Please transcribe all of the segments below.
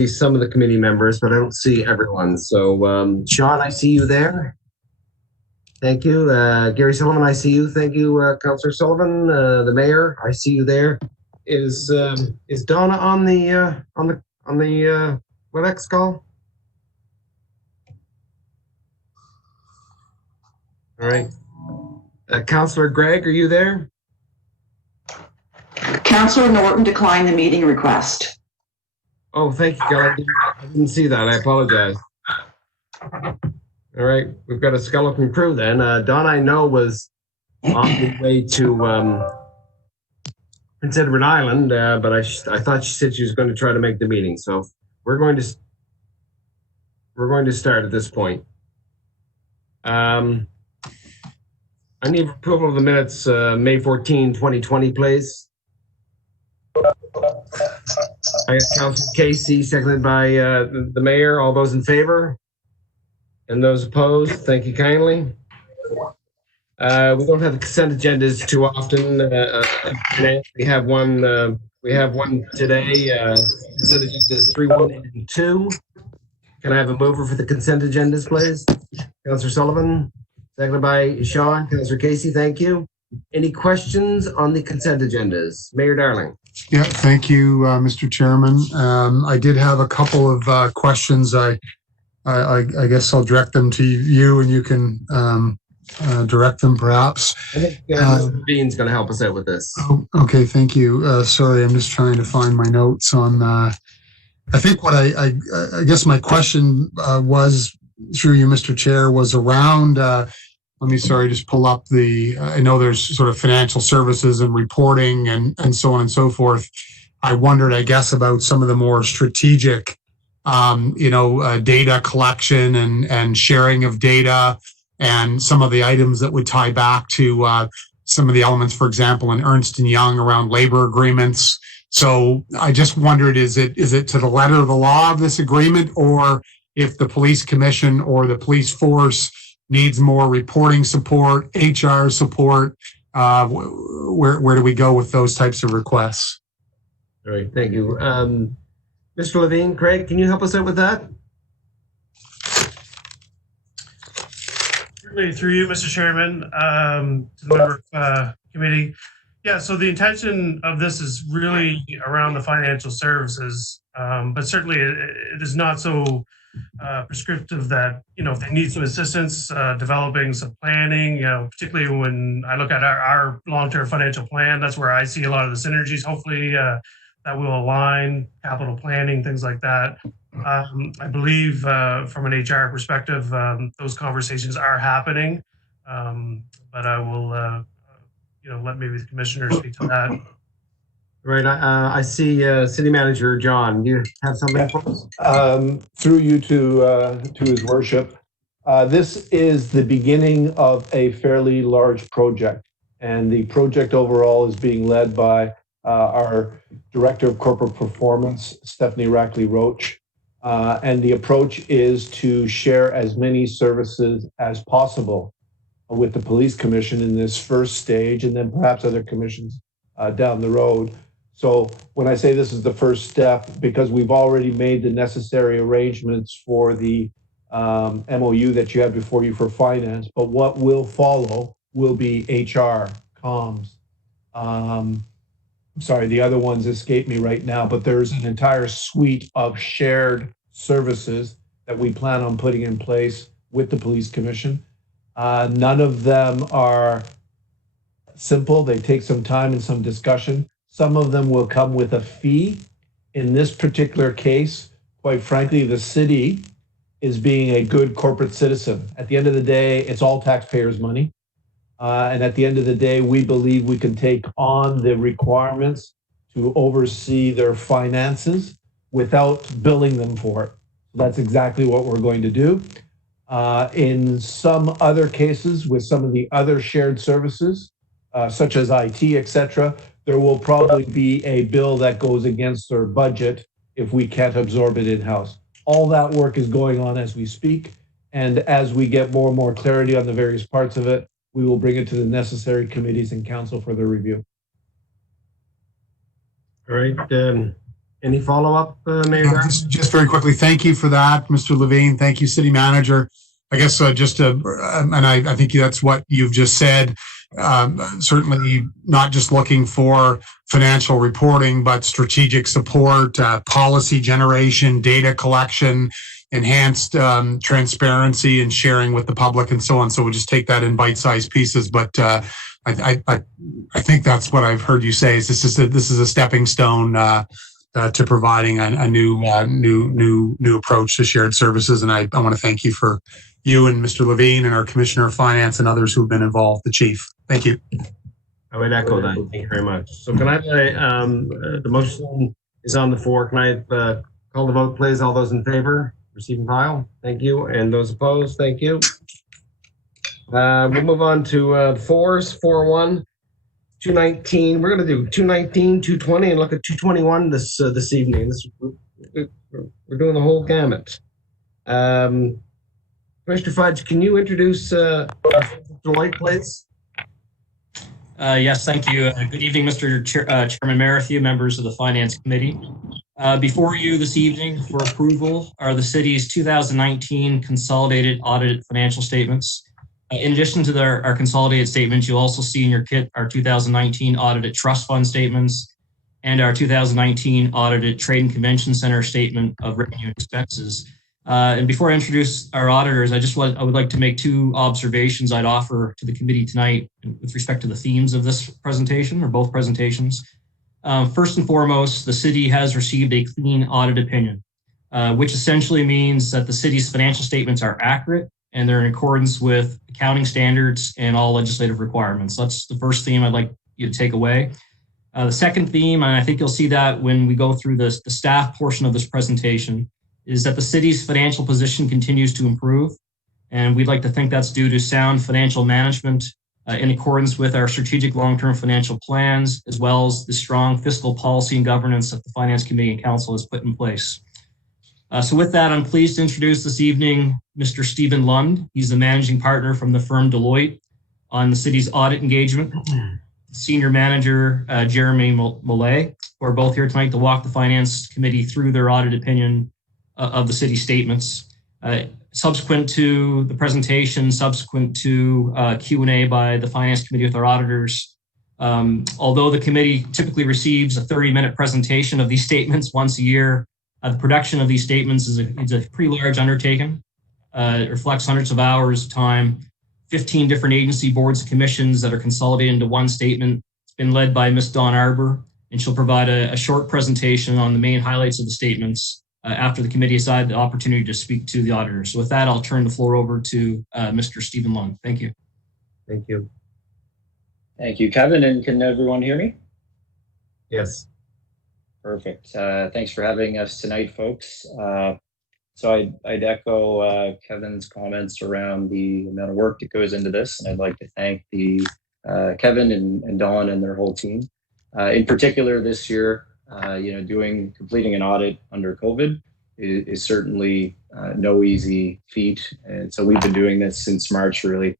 see some of the committee members, but I don't see everyone. So, Sean, I see you there. Thank you. Gary Sullivan, I see you. Thank you, Councillor Sullivan. The mayor, I see you there. Is Donna on the WebEx call? All right. Councillor Gregg, are you there? Councillor Norton declined the meeting request. Oh, thank you, Kelly. I didn't see that. I apologize. All right, we've got a skeleton crew then. Dawn, I know, was on the way to Prince Edward Island, but I thought she said she was going to try to make the meeting. So we're going to start at this point. I need approval of the minutes, May 14, 2020, please. I got Councilor Casey, seconded by the mayor. All those in favor? And those opposed? Thank you kindly. We don't have the consent agendas too often. We have one. We have one today. Consent agendas 3, 1, and 2. Can I have a mover for the consent agendas, please? Councillor Sullivan, seconded by Sean. Councillor Casey, thank you. Any questions on the consent agendas? Mayor Darling. Yeah, thank you, Mr. Chairman. I did have a couple of questions. I guess I'll direct them to you, and you can direct them, perhaps. I think Mr. Bean's going to help us out with this. Oh, okay, thank you. Sorry, I'm just trying to find my notes on. I think what I guess my question was, through you, Mr. Chair, was around. Let me, just pull up the. I know there's sort of financial services and reporting and so on and so forth. I wondered, I guess, about some of the more strategic, data collection and sharing of data, and some of the items that would tie back to some of the elements, for example, in Ernst & Young around labor agreements. So I just wondered, is it to the letter of the law of this agreement, or if the police commission or the police force needs more reporting support, HR support, where do we go with those types of requests? All right, thank you. Mr. Levine, Craig, can you help us out with that? Certainly, through you, Mr. Chairman, to the member of committee. Yeah, so the intention of this is really around the financial services, but certainly it is not so prescriptive that, if they need some assistance developing some planning, particularly when I look at our long-term financial plan, that's where I see a lot of the synergies, hopefully, that will align capital planning, things like that. I believe from an HR perspective, those conversations are happening, but I will, let maybe the commissioner speak to that. Right. I see City Manager John. Do you have something for us? Through you to His Worship. This is the beginning of a fairly large project, and the project overall is being led by our Director of Corporate Performance, Stephanie Rackley-Roach. And the approach is to share as many services as possible with the Police Commission in this first stage, and then perhaps other commissions down the road. So when I say this is the first step, because we've already made the necessary arrangements for the MOU that you have before you for finance, but what will follow will be HR, comms. I'm sorry, the other ones escape me right now, but there's an entire suite of shared services that we plan on putting in place with the Police Commission. None of them are simple. They take some time and some discussion. Some of them will come with a fee. In this particular case, quite frankly, the city is being a good corporate citizen. At the end of the day, it's all taxpayers' money. And at the end of the day, we believe we can take on the requirements to oversee their finances without billing them for it. That's exactly what we're going to do. In some other cases, with some of the other shared services, such as IT, etc., there will probably be a bill that goes against their budget if we can't absorb it in-house. All that work is going on as we speak, and as we get more and more clarity on the various parts of it, we will bring it to the necessary committees and council for their review. All right. Any follow-up, Mayor Darcy? Just very quickly, thank you for that, Mr. Levine. Thank you, City Manager. I guess and I think that's what you've just said. Certainly not just looking for financial reporting, but strategic support, policy generation, data collection, enhanced transparency and sharing with the public and so on. So we'll just take that in bite-sized pieces. But I think that's what I've heard you say is this is a stepping stone to providing a new approach to shared services. And I want to thank you for you and Mr. Levine and our Commissioner of Finance and others who've been involved, the Chief. Thank you. I would echo that. Thank you very much. So can I, the motion is on the floor. Can I call the vote, please? All those in favor, receive and file. Thank you. And those opposed, thank you. We'll move on to fours, 401, 219. We're going to do 219, 220, and look at 221 this evening. We're doing the whole gamut. Commissioner Fudge, can you introduce Deloitte, please? Yes, thank you. Good evening, Mr. Chairman Merrithew, members of the Finance Committee. Before you this evening for approval are the city's 2019 consolidated audited financial statements. In addition to our consolidated statements, you'll also see in your kit our 2019 audited trust fund statements and our 2019 audited Trade and Convention Center statement of revenue and expenses. And before I introduce our auditors, I would like to make two observations I'd offer to the committee tonight with respect to the themes of this presentation or both presentations. First and foremost, the city has received a clean audit opinion, which essentially means that the city's financial statements are accurate and they're in accordance with accounting standards and all legislative requirements. That's the first theme I'd like you to take away. The second theme, and I think you'll see that when we go through the staff portion of this presentation, is that the city's financial position continues to improve. And we'd like to think that's due to sound financial management in accordance with our strategic long-term financial plans, as well as the strong fiscal policy and governance that the Finance Committee and Council has put in place. So with that, I'm pleased to introduce this evening Mr. Stephen Lund. He's the managing partner from the firm Deloitte on the city's audit engagement. Senior manager Jeremy Mollet, who are both here tonight to walk the Finance Committee through their audit opinion of the city statements. Subsequent to the presentation, subsequent to Q&A by the Finance Committee with our auditors, although the committee typically receives a 30-minute presentation of these statements once a year, the production of these statements is a pretty large undertaking. It reflects hundreds of hours of time, 15 different agency boards and commissions that are consolidated into one statement. It's been led by Ms. Dawn Arbor, and she'll provide a short presentation on the main highlights of the statements after the committee has had the opportunity to speak to the auditors. So with that, I'll turn the floor over to Mr. Stephen Lund. Thank you. Thank you. Thank you, Kevin. And can everyone hear me? Yes. Perfect. Thanks for having us tonight, folks. So I'd echo Kevin's comments around the amount of work that goes into this. And I'd like to thank Kevin and Dawn and their whole team. In particular this year, completing an audit under COVID is certainly no easy feat. And so we've been doing this since March, really.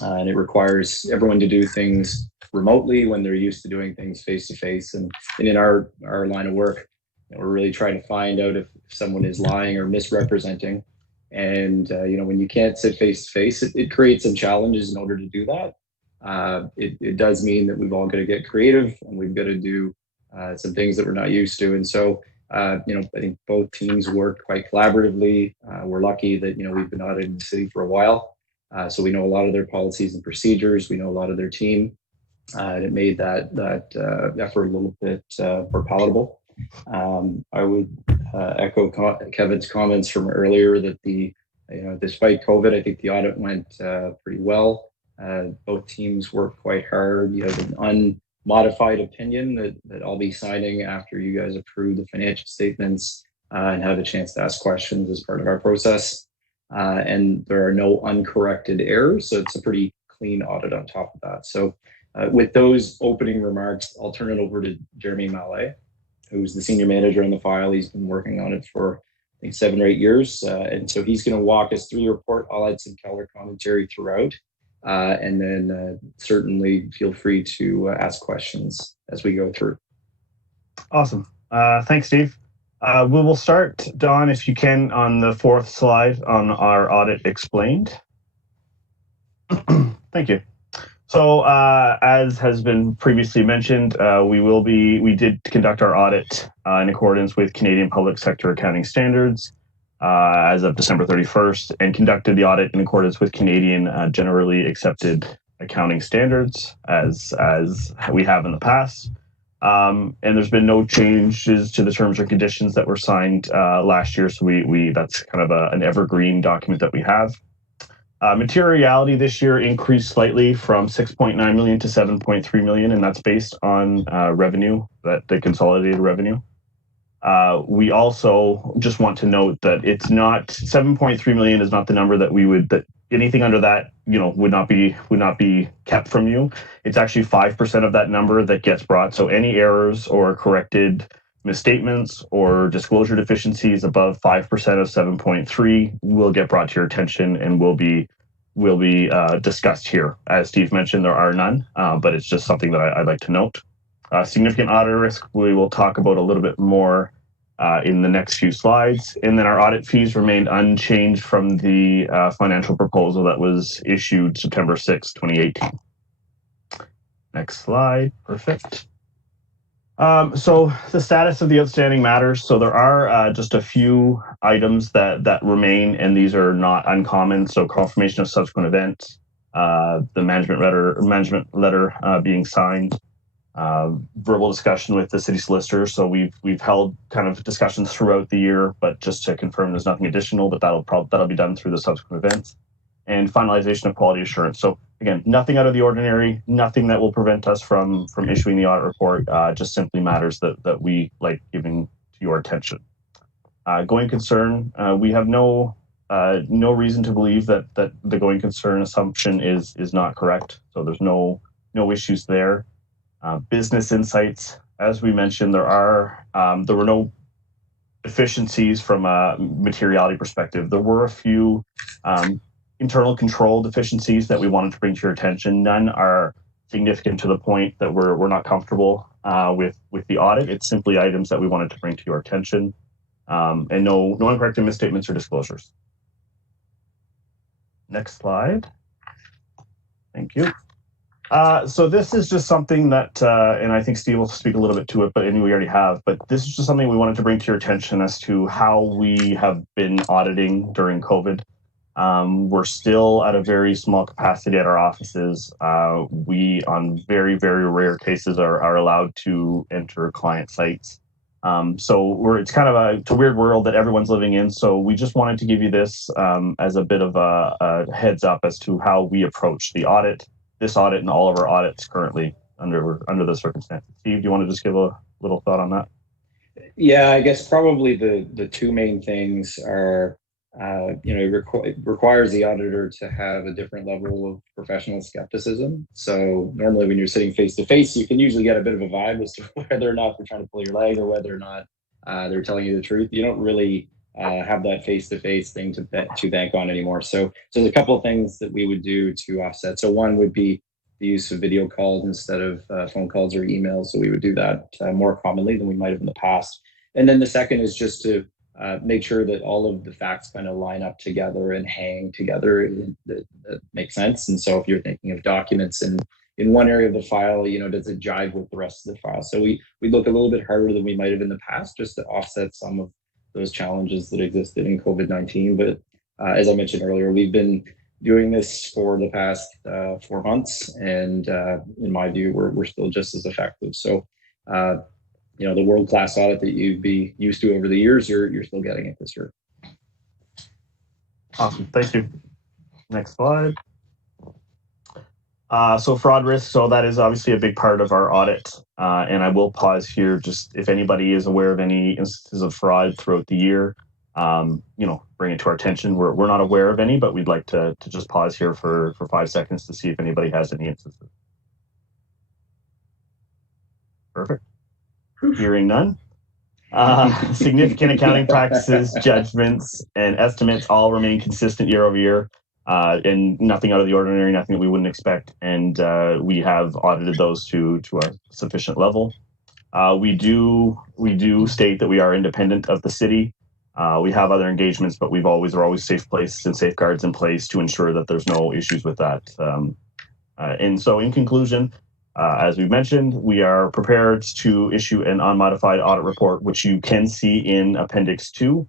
And it requires everyone to do things remotely when they're used to doing things face-to-face. And in our line of work, we're really trying to find out if someone is lying or misrepresenting. And, when you can't sit face-to-face, it creates some challenges in order to do that. It does mean that we've all got to get creative and we've got to do some things that we're not used to. And so, I think both teams work quite collaboratively. We're lucky that, we've been auditing the city for a while. So we know a lot of their policies and procedures. We know a lot of their team. And it made that effort a little bit more palatable. I would echo Kevin's comments from earlier that despite COVID, I think the audit went pretty well. Both teams worked quite hard. You have an unmodified opinion that I'll be signing after you guys approve the financial statements and have a chance to ask questions as part of our process. And there are no uncorrected errors, so it's a pretty clean audit on top of that. So with those opening remarks, I'll turn it over to Jeremy Mollet, who's the senior manager on the file. He's been working on it for, I think, 7 or 8 years. And so he's going to walk us through the report. I'll add some color commentary throughout. And then certainly feel free to ask questions as we go through. Awesome. Thanks, Steve. We will start, Don, if you can, on the fourth slide on our audit explained. Thank you. So, as has been previously mentioned, we did conduct our audit in accordance with Canadian Public Sector Accounting Standards as of December 31st, and conducted the audit in accordance with Canadian generally accepted accounting standards as we have in the past. And there's been no changes to the terms or conditions that were signed last year. So that's kind of an evergreen document that we have. Materiality this year increased slightly from 6.9 million to 7.3 million, and that's based on revenue, the consolidated revenue. We also just want to note that it's not 7.3 million is not the number that anything under that, would not be kept from you. It's actually 5% of that number that gets brought. So any errors or corrected misstatements or disclosure deficiencies above 5% of 7.3 will get brought to your attention and will be discussed here. As Steve mentioned, there are none, but it's just something that I'd like to note. Significant audit risk, we will talk about a little bit more in the next few slides. And then our audit fees remained unchanged from the financial proposal that was issued September 6, 2018. Next slide. Perfect. So the status of the outstanding matters. So there are just a few items that remain, and these are not uncommon. So confirmation of subsequent events, the management letter being signed, verbal discussion with the city solicitor. So we've held kind of discussions throughout the year, but just to confirm, there's nothing additional, but that'll be done through the subsequent events. And finalization of quality assurance. So again, nothing out of the ordinary, nothing that will prevent us from issuing the audit report. Just simply matters that we like giving to your attention. Going concern, we have no reason to believe that the going concern assumption is not correct. So there's no issues there. Business insights, as we mentioned, there were no deficiencies from a materiality perspective. There were a few internal control deficiencies that we wanted to bring to your attention. None are significant to the point that we're not comfortable with the audit. It's simply items that we wanted to bring to your attention, and no incorrect misstatements or disclosures. Next slide. Thank you. So this is just something that, and I think Steve will speak a little bit to it, but anyway, we already have, but this is just something we wanted to bring to your attention as to how we have been auditing during COVID. We're still at a very small capacity at our offices. We, on very, very rare cases, are allowed to enter client sites. So it's kind of it's a weird world that everyone's living in. So we just wanted to give you this as a bit of a heads up as to how we approach the audit, this audit, and all of our audits currently under the circumstances. Steve, do you want to just give a little thought on that? Yeah, I guess probably the two main things are, it requires the auditor to have a different level of professional skepticism. So normally when you're sitting face to face, you can usually get a bit of a vibe as to whether or not they're trying to pull your leg or whether or not they're telling you the truth. You don't really have that face to face thing to bank on anymore. So there's a couple of things that we would do to offset. So one would be the use of video calls instead of phone calls or emails. So we would do that more commonly than we might have in the past. And then the second is just to make sure that all of the facts kind of line up together and hang together that makes sense. And so if you're thinking of documents in one area of the file, does it jive with the rest of the file? So we look a little bit harder than we might have in the past just to offset some of those challenges that existed in COVID-19. But as I mentioned earlier, we've been doing this for the past 4 months, and in my view, we're still just as effective. So the world-class audit that you'd be used to over the years, you're still getting it this year. Awesome, thank you. Next slide. So fraud risk, so that is obviously a big part of our audit. And I will pause here, just if anybody is aware of any instances of fraud throughout the year, bring it to our attention. We're not aware of any, but we'd like to just pause here for 5 seconds to see if anybody has any instances. Perfect. Hearing none. Significant accounting practices, judgments, and estimates all remain consistent year over year, and nothing out of the ordinary, nothing that we wouldn't expect. And we have audited those to a sufficient level. We do state that we are independent of the city. We have other engagements, but are always safe places and safeguards in place to ensure that there's no issues with that. And so in conclusion, as we've mentioned, we are prepared to issue an unmodified audit report, which you can see in Appendix 2,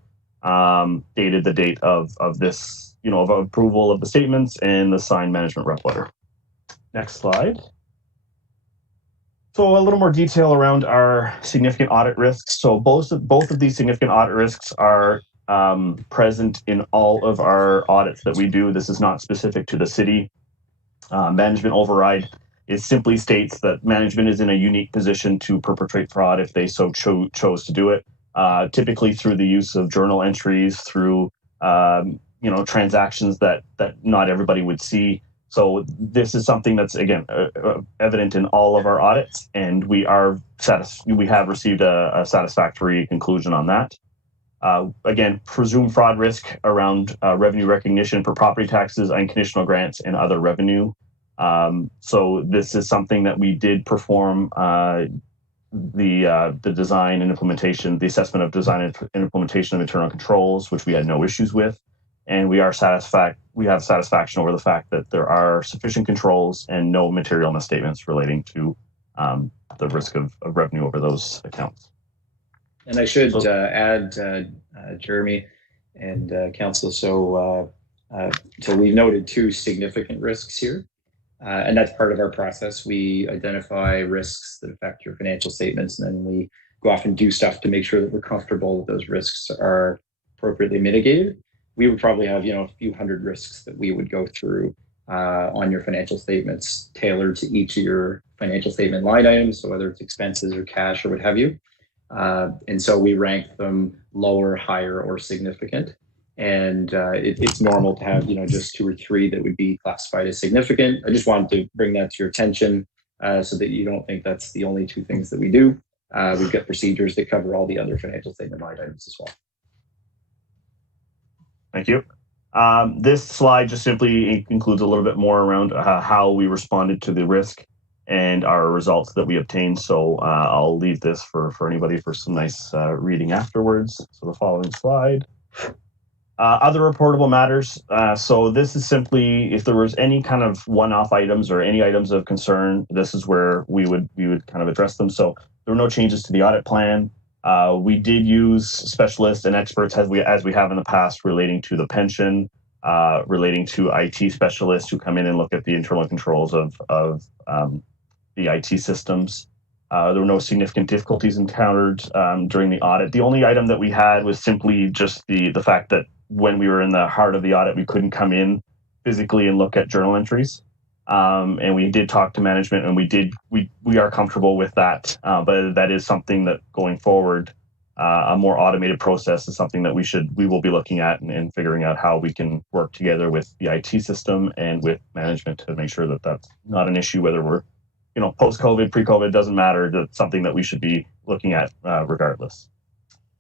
dated the date of this, of approval of the statements and the signed management rep letter. Next slide. So a little more detail around our significant audit risks. So both of these significant audit risks are present in all of our audits that we do. This is not specific to the city. Management override simply states that management is in a unique position to perpetrate fraud if they so chose to do it, typically through the use of journal entries, through transactions that not everybody would see. So this is something that's, again, evident in all of our audits, and we have received a satisfactory conclusion on that. Again, presumed fraud risk around revenue recognition for property taxes, unconditional grants, and other revenue. So this is something that we did perform the design and implementation, the assessment of design and implementation of internal controls, which we had no issues with. And we have satisfaction over the fact that there are sufficient controls and no material misstatements relating to the risk of revenue over those accounts. And I should add, Jeremy and Council, so we've noted 2 significant risks here, and that's part of our process. We identify risks that affect your financial statements, and then we go off and do stuff to make sure that we're comfortable that those risks are appropriately mitigated. We would probably have, a few hundred risks that we would go through on your financial statements, tailored to each of your financial statement line items, so whether it's expenses or cash or what have you. And so we rank them lower, higher, or significant. And it's normal to have, just 2 or 3 that would be classified as significant. I just wanted to bring that to your attention so that you don't think that's the only 2 things that we do. We've got procedures that cover all the other financial statement line items as well. Thank you. This slide just simply includes a little bit more around how we responded to the risk and our results that we obtained. So I'll leave this for anybody for some nice reading afterwards. So the following slide. Other reportable matters. So this is simply if there was any kind of one-off items or any items of concern, this is where we would kind of address them. So there were no changes to the audit plan. We did use specialists and experts as we have in the past relating to the pension, relating to IT specialists who come in and look at the internal controls of the IT systems. There were no significant difficulties encountered during the audit. The only item that we had was simply just the fact that when we were in the heart of the audit, we couldn't come in physically and look at journal entries. And we did talk to management, and we are comfortable with that. But that is something that going forward, a more automated process is something that we will be looking at and figuring out how we can work together with the IT system and with management to make sure that that's not an issue, whether we're, post-COVID, pre-COVID, doesn't matter. That's something that we should be looking at regardless.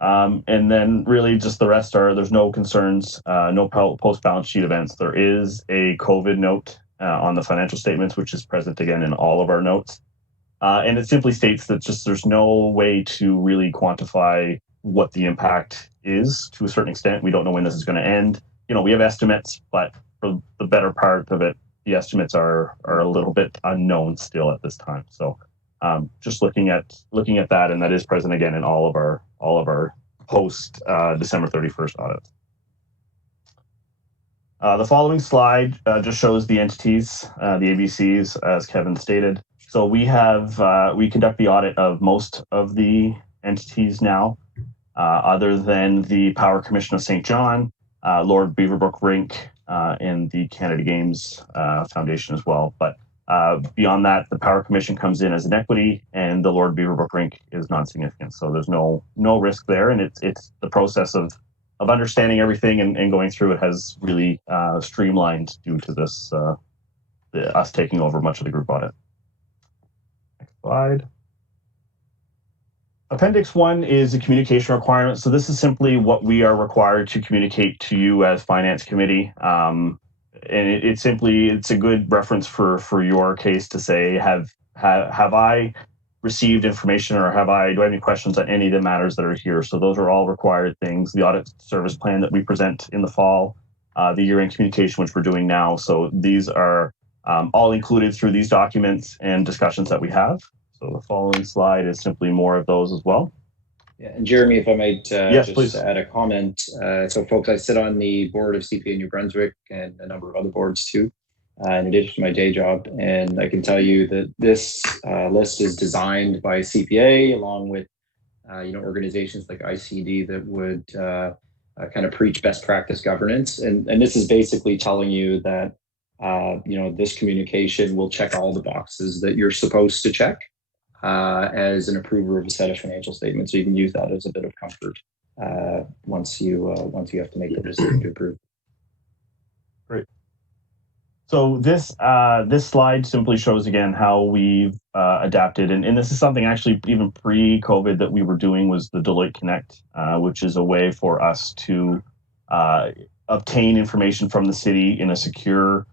And then really just the rest there's no concerns, no post-balance sheet events. There is a COVID note on the financial statements, which is present again in all of our notes. And it simply states that there's no way to really quantify what the impact is to a certain extent. We don't know when this is going to end. We have estimates, but for the better part of it, the estimates are a little bit unknown still at this time. So just looking at that, and that is present again in all of our post December 31st audits. The following slide just shows the entities, the ABCs, as Kevin stated. So we conduct the audit of most of the entities now, other than the Power Commission of St. John, Lord Beaverbrook Rink, and the Canada Games Foundation as well. But beyond that, the Power Commission comes in as an equity, and the Lord Beaverbrook Rink is non-significant. So there's no risk there, and it's the process of understanding everything and going through it has really streamlined due to this us taking over much of the group audit. Next slide. Appendix 1 is a communication requirement. So this is simply what we are required to communicate to you as Finance Committee. And it's a good reference for your case to say, have I received information or do I have any questions on any of the matters that are here? So those are all required things. The audit service plan that we present in the fall, the year-end communication, which we're doing now. So these are all included through these documents and discussions that we have. So the following slide is simply more of those as well. Yeah, and Jeremy, if I might yes, just please. add a comment. So folks, I sit on the board of CPA New Brunswick and a number of other boards too, in addition to my day job. And I can tell you that this list is designed by CPA along with organizations like ICD that would kind of preach best practice governance. And this is basically telling you that this communication will check all the boxes that you're supposed to check as an approver of a set of financial statements. So you can use that as a bit of comfort once you have to make the decision to approve. Great. So this slide simply shows again how we've adapted, and this is something actually even pre-COVID that we were doing, was the Deloitte Connect, which is a way for us to obtain information from the city in a secure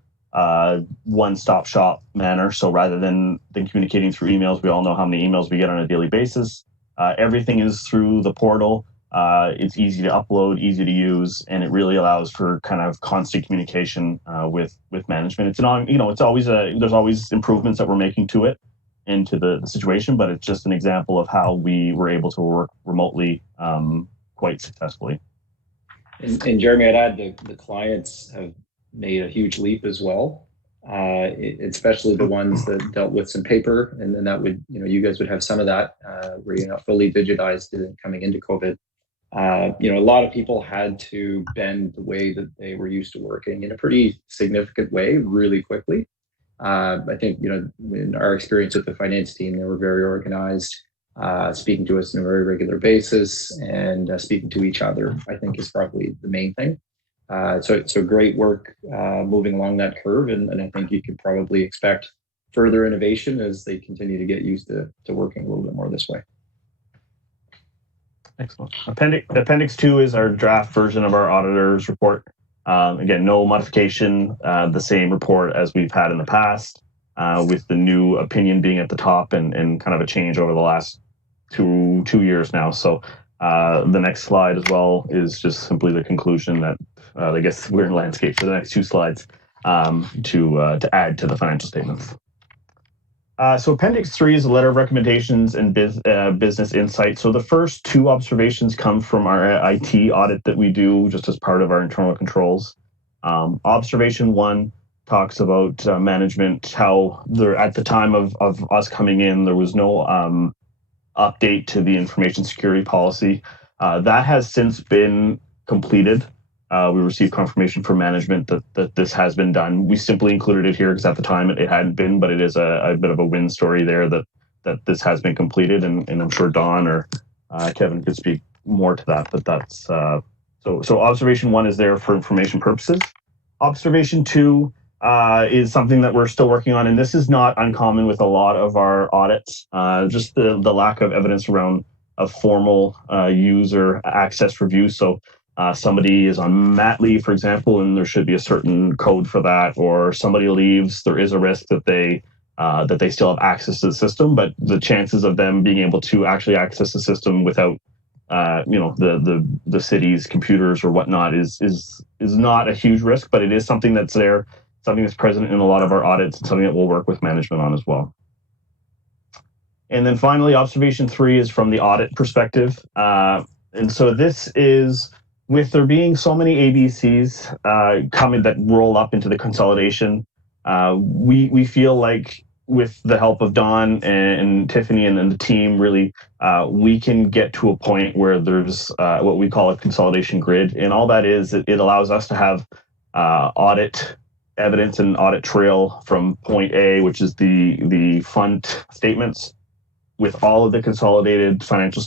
one-stop shop manner. So rather than communicating through emails, we all know how many emails we get on a daily basis. Everything is through the portal. It's easy to upload, easy to use, and it really allows for kind of constant communication with management. It's always there's always improvements that we're making to it and to the situation, but it's just an example of how we were able to work remotely quite successfully. And Jeremy, I'd add the clients have made a huge leap as well, especially the ones that dealt with some paper, and then that would, you guys would have some of that where you're not fully digitized coming into COVID. A lot of people had to bend the way that they were used to working in a pretty significant way really quickly. I think, in our experience with the finance team, they were very organized, speaking to us on a very regular basis, and speaking to each other, I think, is probably the main thing. So great work moving along that curve, and I think you could probably expect further innovation as they continue to get used to working a little bit more this way. Excellent. Appendix 2 is our draft version of our auditor's report. Again, no modification, the same report as we've had in the past, with the new opinion being at the top and kind of a change over the last two years now. So the next slide as well is just simply the conclusion that I guess we're in landscape for the next two slides to add to the financial statements. So Appendix 3 is a letter of recommendations and business insight. So the first two observations come from our IT audit that we do just as part of our internal controls. Observation 1 talks about management, how there, at the time of us coming in, there was no update to the information security policy. That has since been completed. We received confirmation from management that this has been done. We simply included it here because at the time it hadn't been, but it is a bit of a win story there that this has been completed, and I'm sure Don or Kevin could speak more to that, but that's so observation 1 is there for information purposes. Observation 2 is something that we're still working on, and this is not uncommon with a lot of our audits, just the lack of evidence around a formal user access review. So somebody is on mat leave, for example, and there should be a certain code for that, or somebody leaves, there is a risk that they still have access to the system, but the chances of them being able to actually access the system without the city's computers or whatnot is not a huge risk, but it is something that's there, something that's present in a lot of our audits, and something that we'll work with management on as well. And then finally, observation 3 is from the audit perspective. And so this is, with there being so many ABCs coming that roll up into the consolidation, we feel like with the help of Don and Tiffany and the team, really, we can get to a point where there's what we call a consolidation grid. And all that is, it allows us to have audit evidence and audit trail from point A, which is the fund statements, with all of the consolidated financial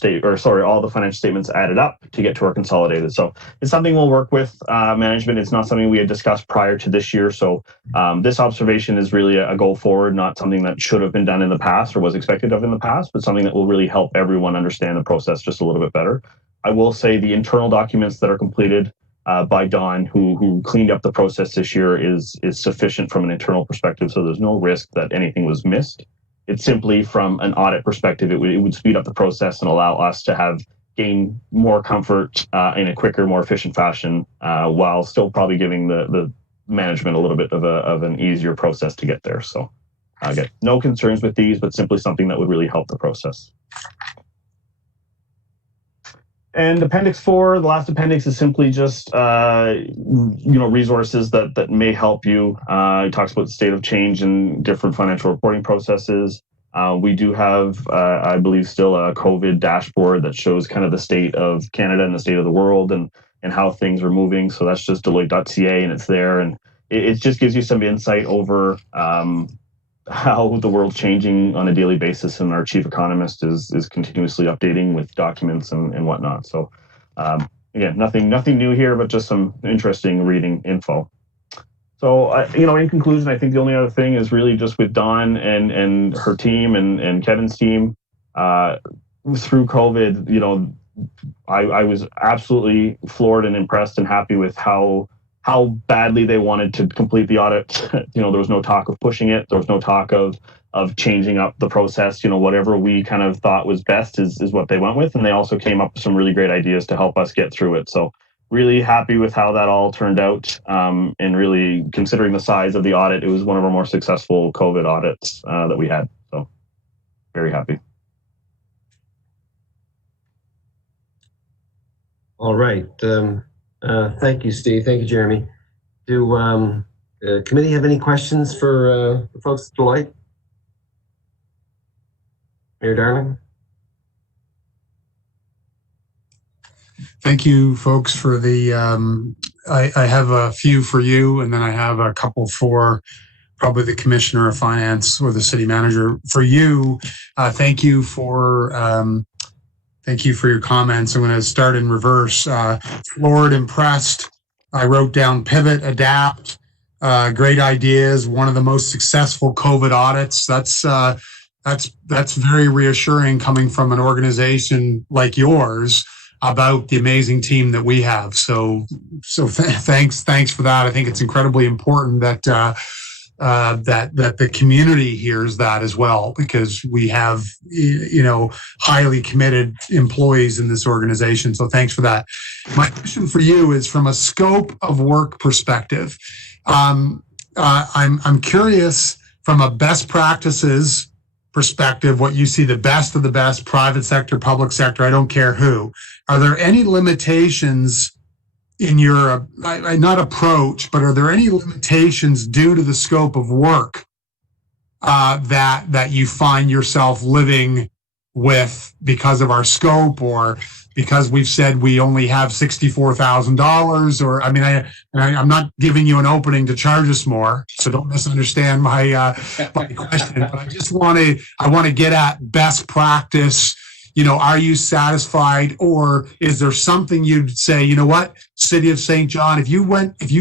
all the financial statements added up to get to our consolidated. So it's something we'll work with management. It's not something we had discussed prior to this year. So this observation is really a go forward, not something that should have been done in the past or was expected of in the past, but something that will really help everyone understand the process just a little bit better. I will say the internal documents that are completed by Don, who cleaned up the process this year, is sufficient from an internal perspective. So there's no risk that anything was missed. it's simply from an audit perspective, it would speed up the process and allow us to gain more comfort in a quicker, more efficient fashion, while still probably giving the management a little bit of an easier process to get there. So again, no concerns with these, but simply something that would really help the process. And Appendix 4, the last appendix is simply just resources that may help you. It talks about the state of change in different financial reporting processes. We do have, I believe, still a COVID dashboard that shows kind of the state of Canada and the state of the world and how things are moving. So that's just Deloitte.ca, and it's there, and it just gives you some insight over how the world's changing on a daily basis, and our chief economist is continuously updating with documents and whatnot. So again, nothing new here, but just some interesting reading info. So in conclusion, I think the only other thing is really just with Dawn and her team and Kevin's team through COVID. I was absolutely floored and impressed and happy with how badly they wanted to complete the audit. There was no talk of pushing it. There was no talk of changing up the process. Whatever we kind of thought was best is what they went with. And they also came up with some really great ideas to help us get through it. So really happy with how that all turned out. And really, considering the size of the audit, it was one of our more successful COVID audits that we had. So very happy. All right. Thank you, Steve. Thank you, Jeremy. Do the committee have any questions for the folks at Deloitte? Mayor Darling? Thank you, folks, for the, I have a few for you, and then I have a couple for probably the commissioner of finance or the city manager. For you, thank you for your comments. I'm going to start in reverse. Floored, impressed. I wrote down pivot, adapt, great ideas. One of the most successful COVID audits. That's very reassuring coming from an organization like yours about the amazing team that we have. So thanks for that. I think it's incredibly important that that the community hears that as well, because we have highly committed employees in this organization. So thanks for that. My question for you is from a scope of work perspective. I'm curious from a best practices perspective, what you see the best of the best, private sector, public sector, I don't care who. Are there any limitations in your, not approach, but are there any limitations due to the scope of work that you find yourself living with because of our scope, or because we've said we only have $64,000? Or I'm not giving you an opening to charge us more, so don't misunderstand my question. But I want to get at best practice. Are you satisfied, or is there something you'd say, you know what, City of St. John, if you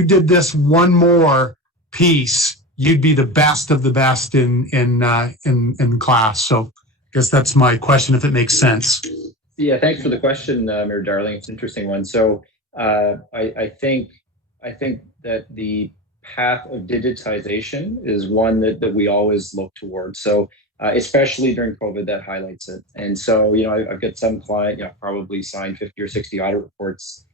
did this one more piece, you'd be the best of the best in class? So I guess that's my question, if it makes sense. Yeah, thanks for the question, Mayor Darling. It's an interesting one. So I think that the path of digitization is one that we always look towards. So especially during COVID, that highlights it. And so, I've got some client, probably signed 50 or 60 audit reports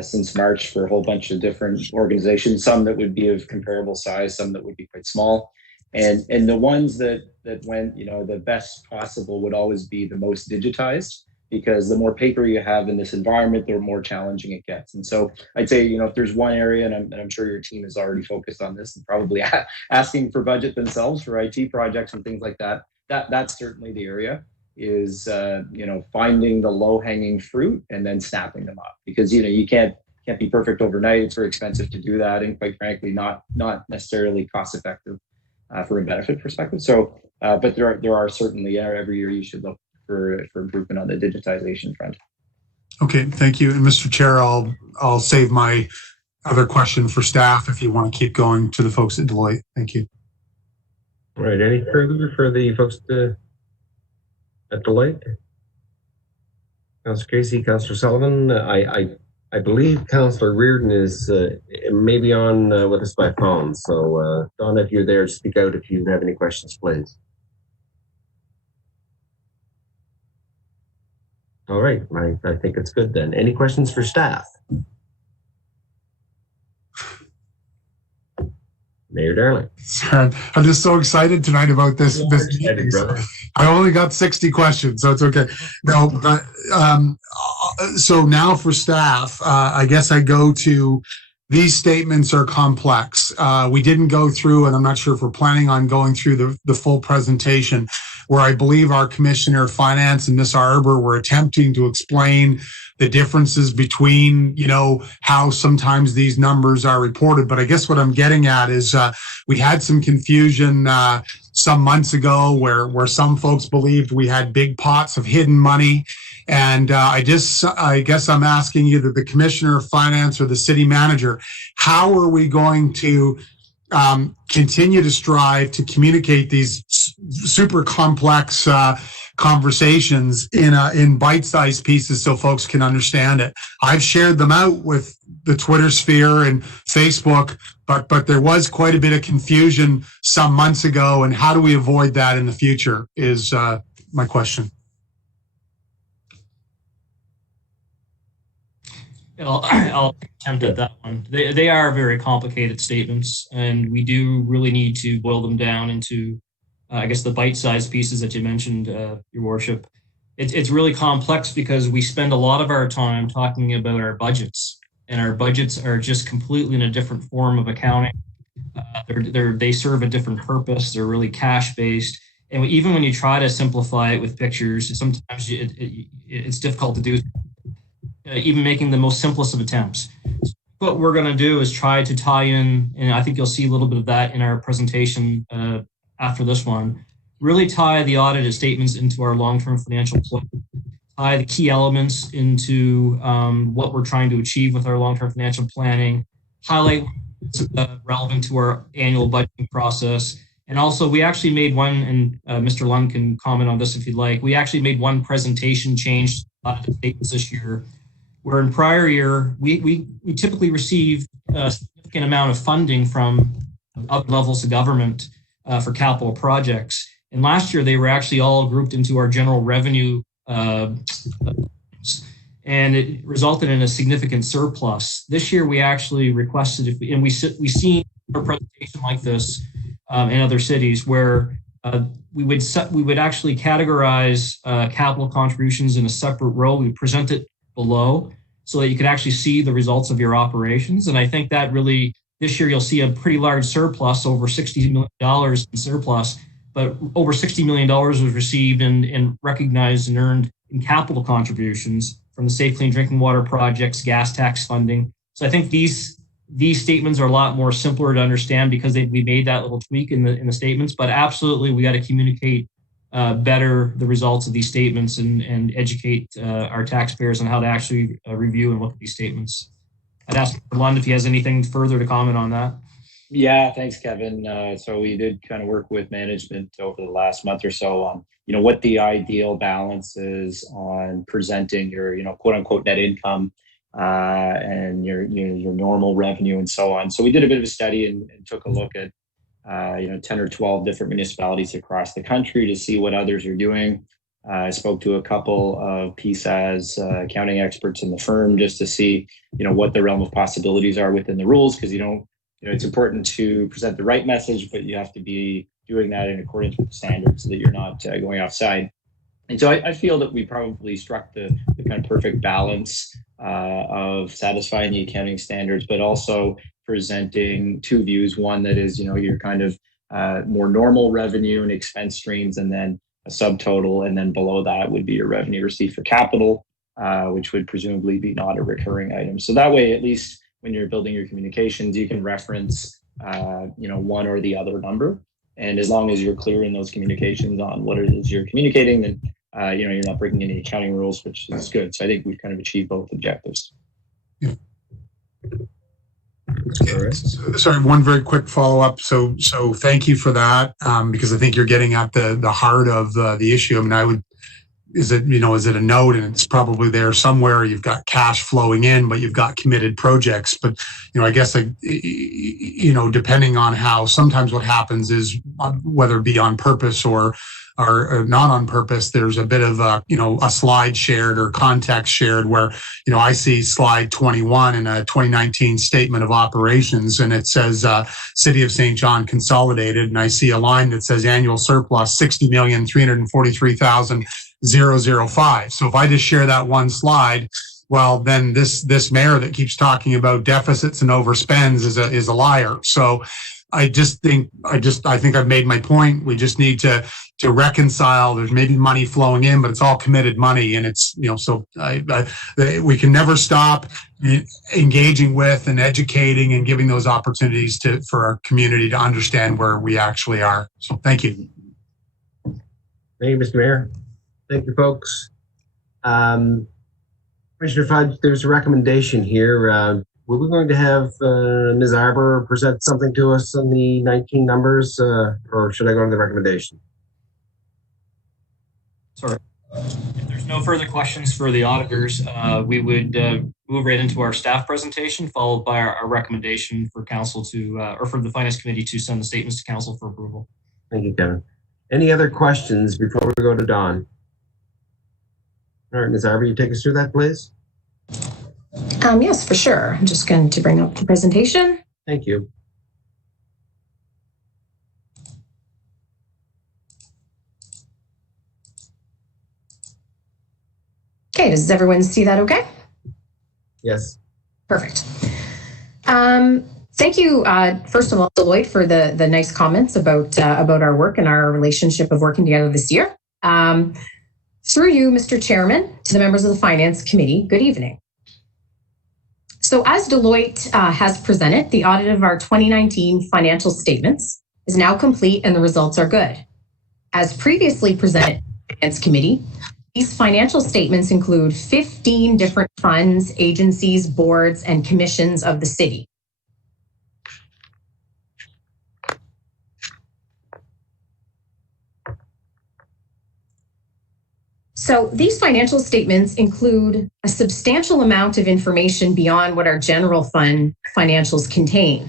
since March for a whole bunch of different organizations, some that would be of comparable size, some that would be quite small. And the ones that went, the best possible would always be the most digitized, because the more paper you have in this environment, the more challenging it gets. And so I'd say, if there's one area, and I'm sure your team is already focused on this and probably asking for budget themselves for IT projects and things like that, that's certainly the area, is, finding the low-hanging fruit and then snapping them up. Because, you can't be perfect overnight. It's very expensive to do that, and quite frankly, not necessarily cost-effective from a benefit perspective. So, but there are certainly, every year you should look for improvement on the digitization front. Okay, thank you. And Mr. Chair, I'll save my other question for staff if you want to keep going to the folks at Deloitte. Thank you. All right, any further for the folks at Deloitte? Councillor Casey, Councillor Sullivan. I believe Councillor Reardon is maybe on with us by phone. So Donna, if you're there, speak out if you have any questions, please. All right, I think it's good then. Any questions for staff? Mayor Darling. I'm just so excited tonight about this. Excited, brother. I only got 60 questions, so it's okay. No, but so now for staff, I guess I go to these statements are complex. We didn't go through, and I'm not sure if we're planning on going through the full presentation, where I believe our Commissioner of Finance and Ms. Arbor were attempting to explain the differences between, how sometimes these numbers are reported. But I guess what I'm getting at is we had some confusion some months ago where some folks believed we had big pots of hidden money. And I guess I'm asking either the Commissioner of Finance or the City Manager, how are we going to continue to strive to communicate these super complex conversations in bite-sized pieces so folks can understand it? I've shared them out with the Twitter sphere and Facebook, but there was quite a bit of confusion some months ago, and how do we avoid that in the future is my question. I'll attempt at that one. They are very complicated statements, and we do really need to boil them down into, I guess, the bite-sized pieces that you mentioned, Your Worship. It's really complex because we spend a lot of our time talking about our budgets, and our budgets are just completely in a different form of accounting. They serve a different purpose. They're really cash-based. And even when you try to simplify it with pictures, sometimes it's difficult to do. Even making the most simplest of attempts. What we're going to do is try to tie in, and I think you'll see a little bit of that in our presentation after this one, really tie the audited statements into our long-term financial plan, tie the key elements into what we're trying to achieve with our long-term financial planning, highlight what's relevant to our annual budgeting process. And also, we actually made one, and Mr. Lund can comment on this if you'd like, we actually made one presentation change to audited statements this year, where in prior year, we typically receive a significant amount of funding from other levels of government for capital projects. And last year, they were actually all grouped into our general revenue, and it resulted in a significant surplus. This year, we actually requested, we've seen a presentation like this in other cities where we would actually categorize capital contributions in a separate row. We present it below so that you could actually see the results of your operations. And I think that really, this year you'll see a pretty large surplus, over $60 million in surplus, but over $60 million was received and recognized and earned in capital contributions from the Safe Clean Drinking Water projects, gas tax funding. So I think these statements are a lot more simpler to understand because we made that little tweak in the statements, but absolutely we got to communicate better the results of these statements and educate our taxpayers on how to actually review and look at these statements. I'd ask Mr. Lund if he has anything further to comment on that. Yeah, thanks, Kevin. So we did kind of work with management over the last month or so on, what the ideal balance is on presenting your, quote unquote net income and your normal revenue and so on. So we did a bit of a study and took a look at 10 or 12 different municipalities across the country to see what others are doing. I spoke to a couple of PSAS accounting experts in the firm just to see, what the realm of possibilities are within the rules, because it's important to present the right message, but you have to be doing that in accordance with the standards so that you're not going offside. And so I feel that we probably struck the kind of perfect balance of satisfying the accounting standards, but also presenting two views. One that is, your kind of more normal revenue and expense streams, and then a subtotal, and then below that would be your revenue received for capital, which would presumably be not a recurring item. So that way, at least when you're building your communications, you can reference, one or the other number. And as long as you're clear in those communications on what it is you're communicating, then you're not breaking any accounting rules, which is good. So I think we've kind of achieved both objectives. Yeah. Sorry, one very quick follow-up. So thank you for that, because I think you're getting at the heart of the issue. I mean, is it a note and it's probably there somewhere? You've got cash flowing in, but you've got committed projects. But, I guess, depending on how, sometimes what happens is, whether it be on purpose or not on purpose, there's a bit of a slide shared or context shared where, I see slide 21 in a 2019 statement of operations, and it says City of St. John consolidated, and I see a line that says annual surplus $60,343,005. So if I just share that one slide, well, then this mayor that keeps talking about deficits and overspends is a liar. So I think I've made my point. We just need to reconcile. There's maybe money flowing in, but it's all committed money, and it's we can never stop engaging with and educating and giving those opportunities for our community to understand where we actually are. So thank you. Thank you, Mr. Mayor. Thank you, folks. Commissioner Fudge, there's a recommendation here. Were we going to have Ms. Arbor present something to us on the 19 numbers, or should I go to the recommendation? Sorry. If there's no further questions for the auditors, we would move right into our staff presentation, followed by our recommendation for council or for the Finance Committee to send the statements to council for approval. Thank you, Kevin. Any other questions before we go to Dawn? All right, Ms. Arbor, you take us through that, please? Yes, for sure. I'm just going to bring up the presentation. Thank you. Okay, does everyone see that okay? Yes. Perfect. Thank you, first of all, Deloitte, for the nice comments about our work and our relationship of working together this year. Through you, Mr. Chairman, to the members of the Finance Committee, good evening. So as Deloitte has presented, the audit of our 2019 financial statements is now complete and the results are good. As previously presented to the Finance Committee, these financial statements include 15 different funds, agencies, boards, and commissions of the city. So these financial statements include a substantial amount of information beyond what our general fund financials contain.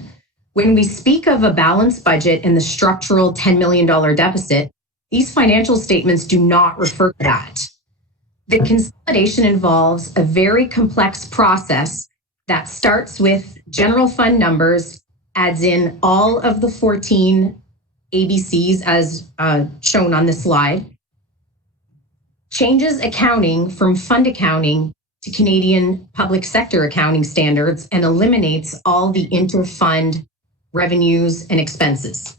When we speak of a balanced budget and the structural $10 million deficit, these financial statements do not refer to that. The consolidation involves a very complex process that starts with general fund numbers, adds in all of the 14 ABCs as shown on this slide, changes accounting from fund accounting to Canadian public sector accounting standards, and eliminates all the inter-fund revenues and expenses.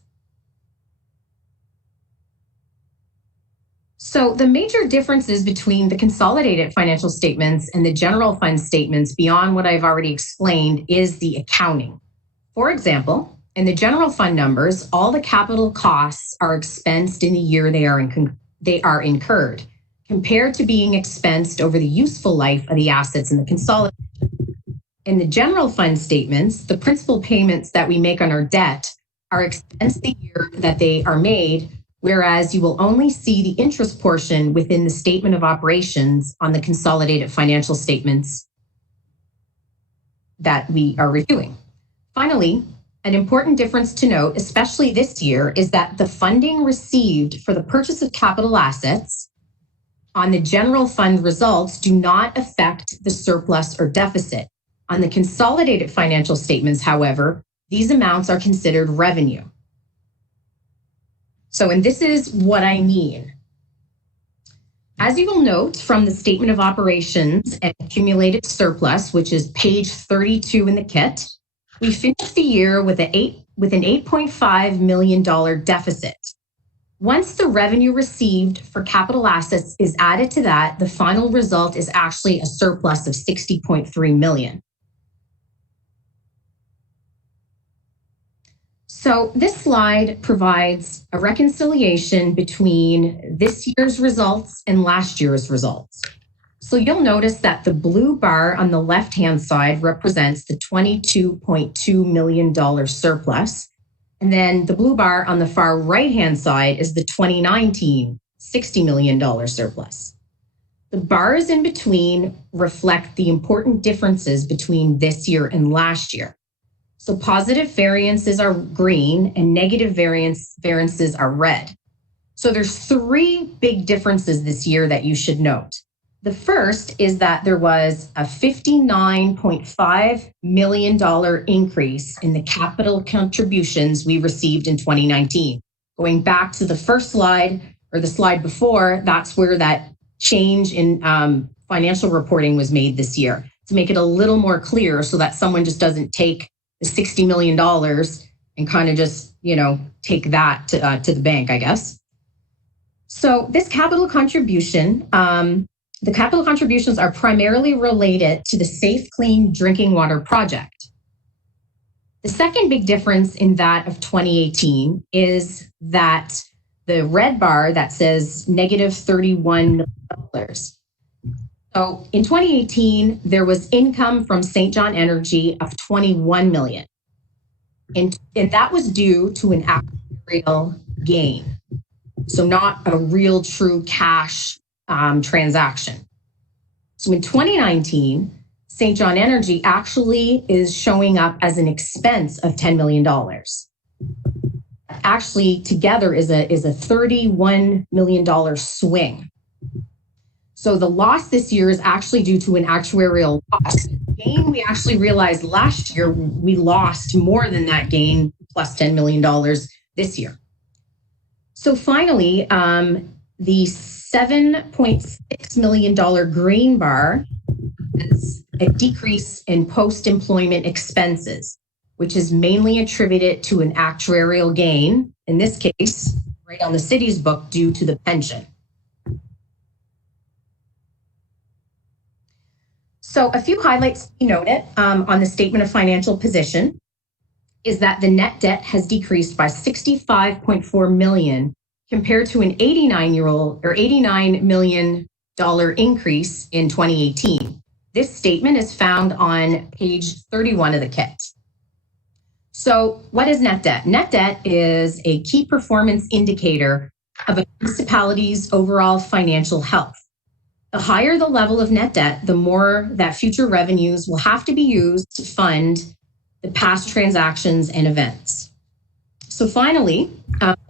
So the major differences between the consolidated financial statements and the general fund statements, beyond what I've already explained, is the accounting. For example, in the general fund numbers, all the capital costs are expensed in the year they are incurred, compared to being expensed over the useful life of the assets in the consolidated. In the general fund statements, the principal payments that we make on our debt are expensed the year that they are made, whereas you will only see the interest portion within the statement of operations on the consolidated financial statements that we are reviewing. Finally, an important difference to note, especially this year, is that the funding received for the purchase of capital assets on the general fund results do not affect the surplus or deficit. On the consolidated financial statements, however, these amounts are considered revenue. And this is what I mean. As you will note from the statement of operations and accumulated surplus, which is page 32 in the kit, we finished the year with an $8.5 million deficit. Once the revenue received for capital assets is added to that, the final result is actually a surplus of $60.3 million. So this slide provides a reconciliation between this year's results and last year's results. So you'll notice that the blue bar on the left-hand side represents the $22.2 million surplus. And then the blue bar on the far right-hand side is the 2019 $60 million surplus. The bars in between reflect the important differences between this year and last year. So positive variances are green and negative variances are red. So there's three big differences this year that you should note. The first is that there was a $59.5 million increase in the capital contributions we received in 2019. Going back to the first slide or the slide before, that's where that change in financial reporting was made this year to make it a little more clear so that someone just doesn't take the $60 million and kind of just, take that to the bank, I guess. So this capital contribution, the capital contributions are primarily related to the Safe Clean Drinking Water project. The second big difference in that of 2018 is that the red bar that says negative $31 million. So in 2018, there was income from St. John Energy of $21 million. And that was due to an actuarial gain. So not a real true cash transaction. So in 2019, St. John Energy actually is showing up as an expense of $10 million. Actually, together is a $31 million swing. So the loss this year is actually due to an actuarial loss. Gain we actually realized last year, we lost more than that gain plus $10 million this year. So finally, the $7.6 million green bar is a decrease in post-employment expenses, which is mainly attributed to an actuarial gain, in this case, right on the city's book, due to the pension. So a few highlights to be noted on the statement of financial position is that the net debt has decreased by $65.4 million compared to an $89 million increase in 2018. This statement is found on page 31 of the kit. So what is net debt? Net debt is a key performance indicator of a municipality's overall financial health. The higher the level of net debt, the more that future revenues will have to be used to fund the past transactions and events. So finally,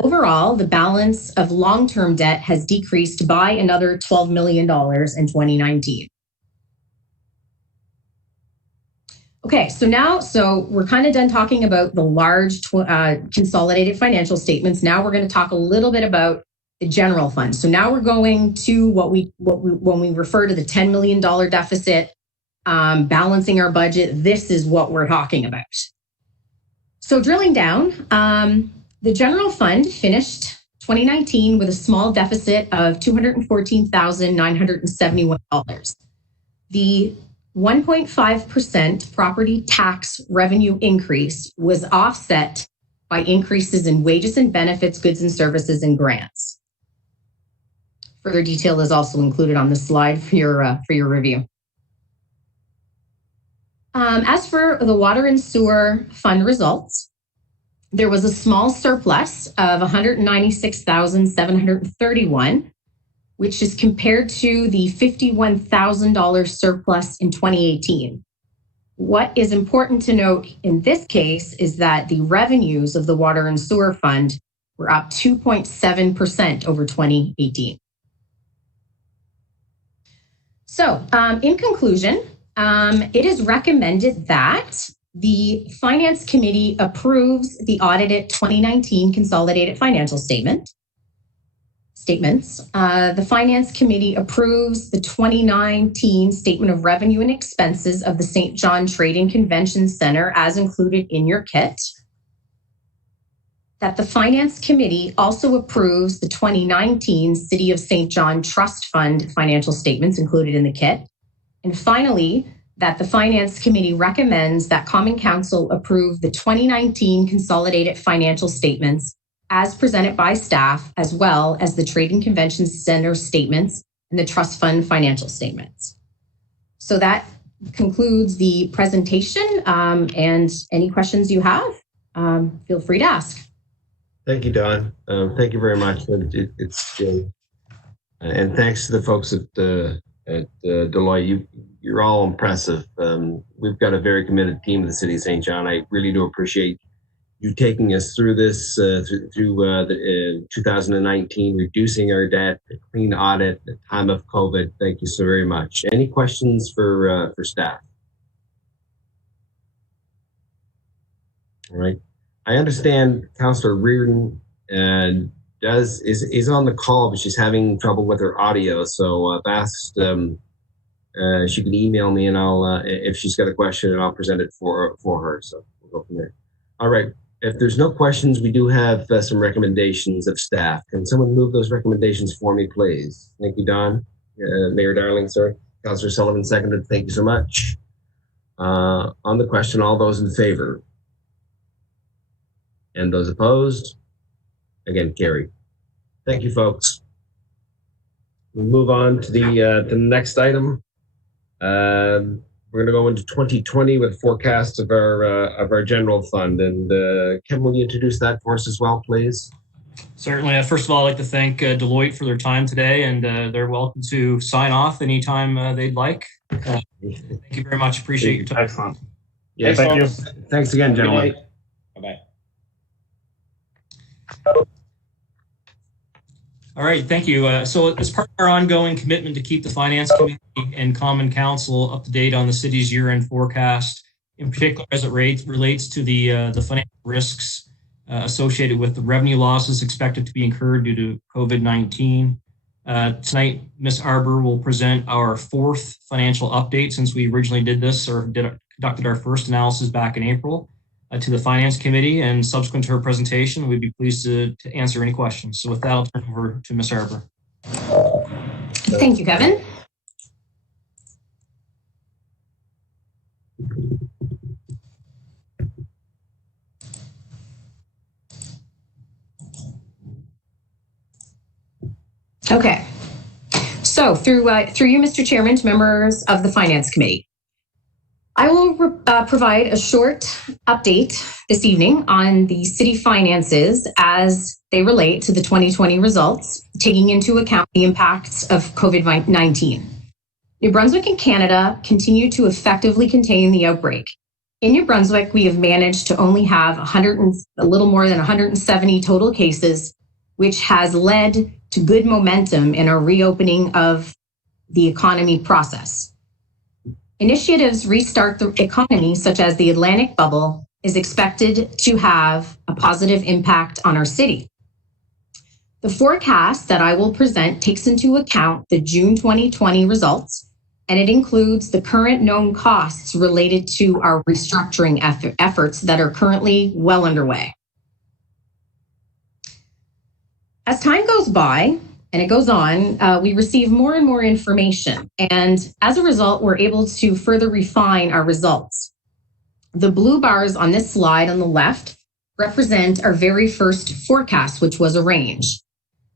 overall, the balance of long-term debt has decreased by another $12 million in 2019. Okay, so we're kind of done talking about the large consolidated financial statements. Now we're going to talk a little bit about the general fund. So now we're going to when we refer to the $10 million deficit, balancing our budget, this is what we're talking about. So drilling down, the general fund finished 2019 with a small deficit of $214,971. The 1.5% property tax revenue increase was offset by increases in wages and benefits, goods and services, and grants. Further detail is also included on the slide for your review. As for the water and sewer fund results, there was a small surplus of $196,731, which is compared to the $51,000 surplus in 2018. What is important to note in this case is that the revenues of the water and sewer fund were up 2.7% over 2018. So in conclusion, it is recommended that the Finance Committee approves the audited 2019 consolidated financial statements. The Finance Committee approves the 2019 Statement of Revenue and Expenses of the St. John Trade and Convention Center as included in your kit. That the Finance Committee also approves the 2019 City of St. John Trust Fund financial statements included in the kit. And finally, that the Finance Committee recommends that Common Council approve the 2019 consolidated financial statements as presented by staff, as well as the Trade and Convention Center statements and the Trust Fund financial statements. So that concludes the presentation, and any questions you have, feel free to ask. Thank you, Dawn. Thank you very much. And thanks to the folks at at Deloitte. You're all impressive. We've got a very committed team of the City of St. John. I really do appreciate you taking us through this, through 2019, reducing our debt, a clean audit, the time of COVID. Thank you so very much. Any questions for staff? All right. I understand Councillor Reardon is on the call, but she's having trouble with her audio. So I've asked she can email me, and I'll if she's got a question, and I'll present it for her. So we'll go from there. All right. If there's no questions, we do have some recommendations of staff. Can someone move those recommendations for me, please? Thank you, Don. Mayor Darling, sorry. Councillor Sullivan seconded. Thank you so much. On the question, all those in favor? And those opposed? Again, carried. Thank you, folks. We'll move on to the next item. We're going to go into 2020 with forecasts of our general fund. And Kevin, will you introduce that for us as well, please? Certainly. First of all, I'd like to thank Deloitte for their time today, and they're welcome to sign off anytime they'd like. Thank you very much. Appreciate your time. Excellent. Yes, thank you. Thanks again, gentlemen. Bye-bye. All right, thank you. So as part of our ongoing commitment to keep the Finance Committee and Common Council up to date on the city's year-end forecast, in particular as it relates to the financial risks associated with the revenue losses expected to be incurred due to COVID-19. Tonight, Ms. Arbor will present our fourth financial update since we originally did this or conducted our first analysis back in April. To the Finance Committee, and subsequent to her presentation, we'd be pleased to answer any questions. So with that, I'll turn over to Ms. Arbor. Thank you, Kevin. Okay. So through you, Mr. Chairman, to members of the Finance Committee, I will provide a short update this evening on the city finances as they relate to the 2020 results, taking into account the impacts of COVID-19. New Brunswick and Canada continue to effectively contain the outbreak. In New Brunswick, we have managed to only have a little more than 170 total cases, which has led to good momentum in our reopening of the economy process. Initiatives restart the economy, such as the Atlantic bubble, is expected to have a positive impact on our city. The forecast that I will present takes into account the June 2020 results, and it includes the current known costs related to our restructuring efforts that are currently well underway. As time goes by, and it goes on, we receive more and more information. And as a result, we're able to further refine our results. The blue bars on this slide on the left represent our very first forecast, which was a range,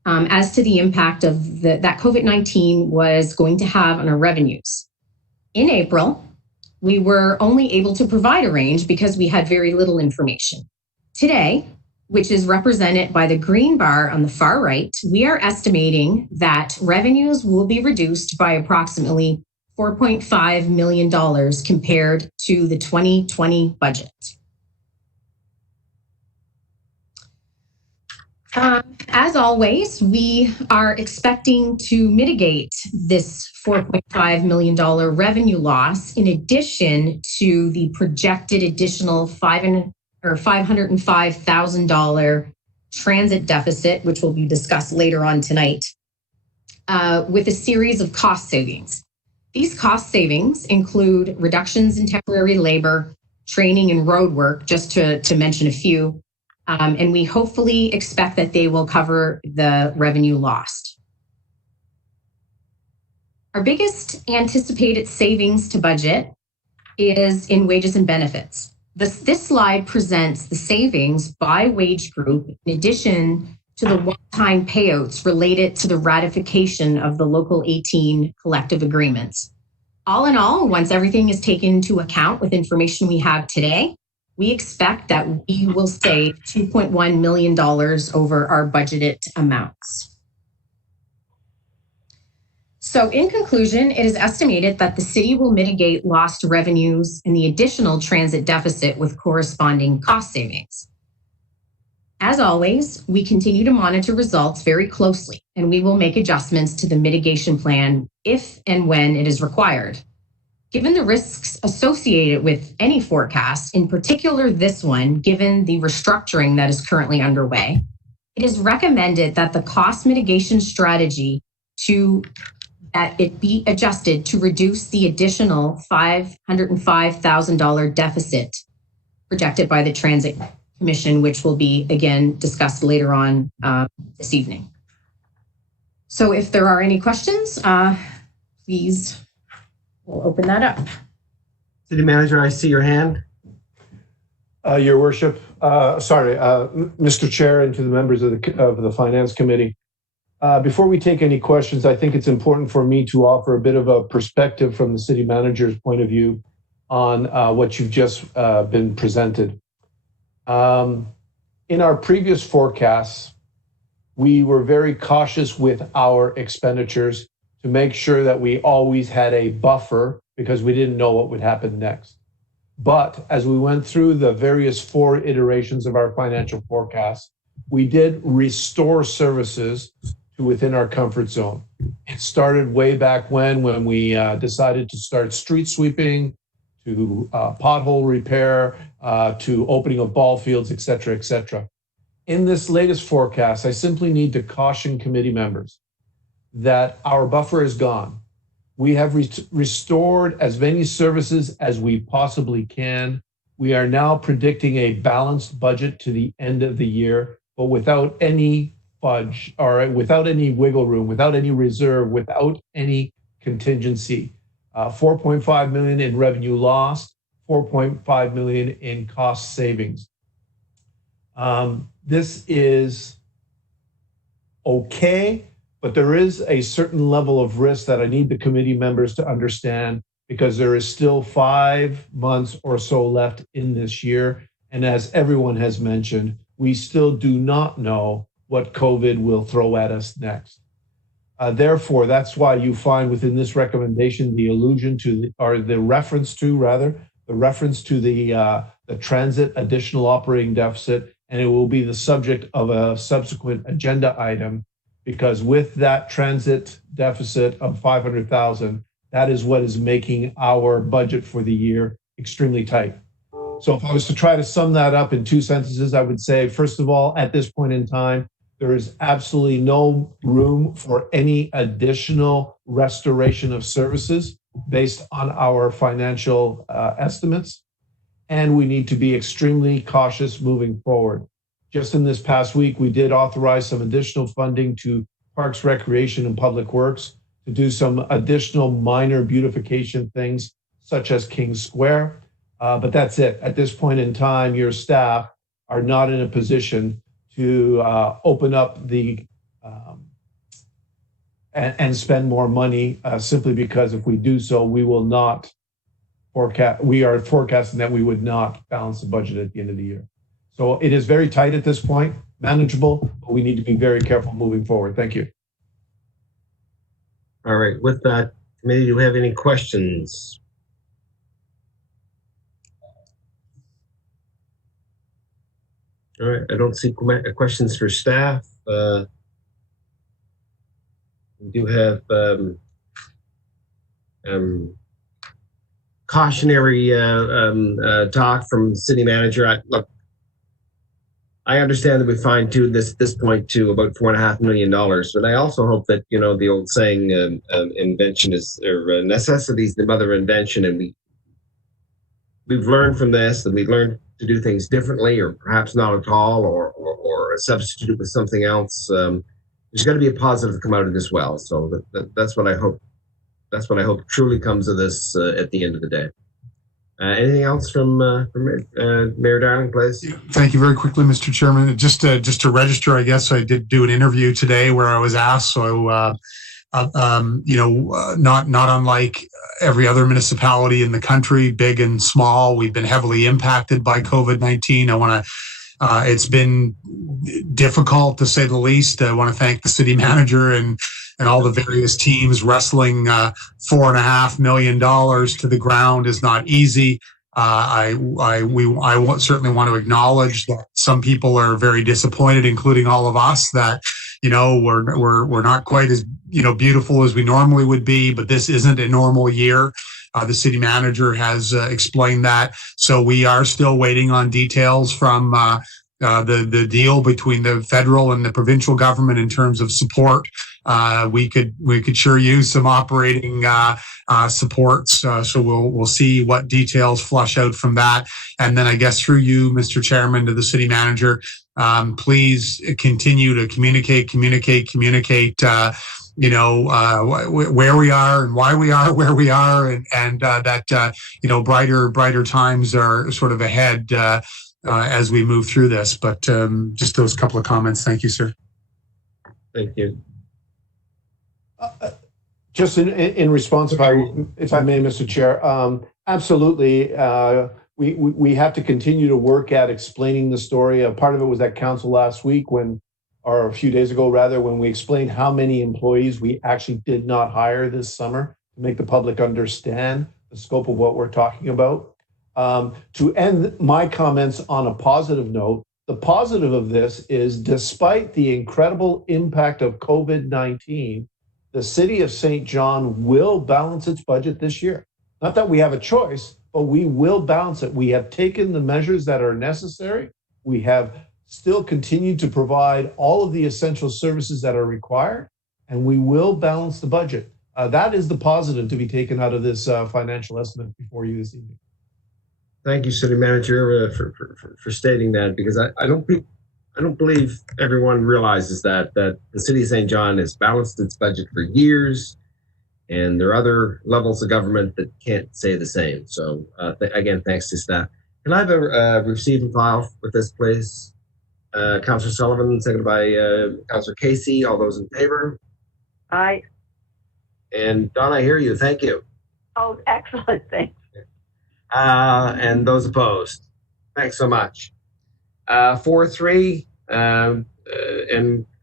as to the impact of that COVID-19 was going to have on our revenues. In April, we were only able to provide a range because we had very little information. Today, which is represented by the green bar on the far right, we are estimating that revenues will be reduced by approximately $4.5 million compared to the 2020 budget. As always, we are expecting to mitigate this $4.5 million revenue loss in addition to the projected additional $505,000 transit deficit, which will be discussed later on tonight, with a series of cost savings. These cost savings include reductions in temporary labor, training, and road work, just to mention a few, and we hopefully expect that they will cover the revenue lost. Our biggest anticipated savings to budget is in wages and benefits. This slide presents the savings by wage group in addition to the one-time payouts related to the ratification of the Local 18 collective agreements. All in all, once everything is taken into account with information we have today, we expect that we will save $2.1 million over our budgeted amounts. So in conclusion, it is estimated that the city will mitigate lost revenues and the additional transit deficit with corresponding cost savings. As always, we continue to monitor results very closely, and we will make adjustments to the mitigation plan if and when it is required. Given the risks associated with any forecast, in particular this one, given the restructuring that is currently underway, it is recommended that the cost mitigation strategy that it be adjusted to reduce the additional $505,000 deficit projected by the Transit Commission, which will be again discussed later on this evening. So if there are any questions, please, we'll open that up. City Manager, I see your hand. Your Worship, Mr. Chair, and to the members of the Finance Committee. Before we take any questions, I think it's important for me to offer a bit of a perspective from the City Manager's point of view on what you've just been presented. In our previous forecasts, we were very cautious with our expenditures to make sure that we always had a buffer because we didn't know what would happen next. But as we went through the various 4 iterations of our financial forecast, we did restore services to within our comfort zone. It started way back when we decided to start street sweeping, to pothole repair, to opening of ball fields, et cetera, et cetera. In this latest forecast, I simply need to caution committee members that our buffer is gone. We have restored as many services as we possibly can. We are now predicting a balanced budget to the end of the year, but without any fudge, or without any wiggle room, without any reserve, without any contingency. 4.5 million in revenue lost, 4.5 million in cost savings. This is okay, but there is a certain level of risk that I need the committee members to understand because there is still 5 months or so left in this year. And as everyone has mentioned, we still do not know what COVID will throw at us next. Therefore, that's why you find within this recommendation the allusion to, the reference to the transit additional operating deficit, and it will be the subject of a subsequent agenda item, because with that transit deficit of 500,000, that is what is making our budget for the year extremely tight. So if I was to try to sum that up in 2 sentences, I would say, first of all, at this point in time, there is absolutely no room for any additional restoration of services based on our financial estimates. And we need to be extremely cautious moving forward. Just in this past week, we did authorize some additional funding to Parks, Recreation, and Public Works to do some additional minor beautification things, such as King Square. But that's it. At this point in time, your staff are not in a position to open up and spend more money simply because if we do so, we will not forecast. We are forecasting that we would not balance the budget at the end of the year. So it is very tight at this point, manageable, but we need to be very careful moving forward. Thank you. All right. With that, committee, do we have any questions? All right. I don't see questions for staff. We do have cautionary talk from city manager. Look, I understand that we fine-tuned this point to about $4.5 million, but I also hope that, you know, the old saying, invention is, or necessity is the mother of invention, and we've learned from this, and we've learned to do things differently, or perhaps not at all, or substitute with something else. There's got to be a positive to come out of this well. So that's what I hope. That's what I hope truly comes of this at the end of the day. Anything else from Mayor Darling, please? Thank you very quickly, Mr. Chairman. Just to register, I guess I did do an interview today where I was asked. So, not unlike every other municipality in the country, big and small, we've been heavily impacted by COVID-19. I want to It's been difficult, to say the least. I want to thank the city manager and all the various teams. Wrestling $4.5 million to the ground is not easy. I certainly want to acknowledge that some people are very disappointed, including all of us, that we're not quite as beautiful as we normally would be. But this isn't a normal year. The city manager has explained that. So we are still waiting on details from the deal between the federal and the provincial government in terms of support. We could sure use some operating supports. So we'll see what details flush out from that. And then I guess through you, Mr. Chairman, to the city manager, please continue to communicate, where we are and why we are where we are, and that brighter times are sort of ahead as we move through this. But just those couple of comments. Thank you, sir. Thank you. Just in response, if I may, Mr. Chair, absolutely. We have to continue to work at explaining the story. Part of it was at council last week or a few days ago, rather, when we explained how many employees we actually did not hire this summer to make the public understand the scope of what we're talking about. To end my comments on a positive note, the positive of this is, despite the incredible impact of COVID-19, the city of St. John will balance its budget this year. Not that we have a choice, but we will balance it. We have taken the measures that are necessary. We have still continued to provide all of the essential services that are required, and we will balance the budget. That is the positive to be taken out of this financial estimate before you this evening. Thank you, City Manager, for stating that, because I don't believe everyone realizes that the City of St. John has balanced its budget for years, and there are other levels of government that can't say the same. So again, thanks to staff. Can I have a receive and file with this, please? Councillor Sullivan, seconded by Councillor Casey. All those in favor? Aye. And Don, I hear you. Thank you. Oh, excellent. Thanks. And those opposed? Thanks so much. 4-3. And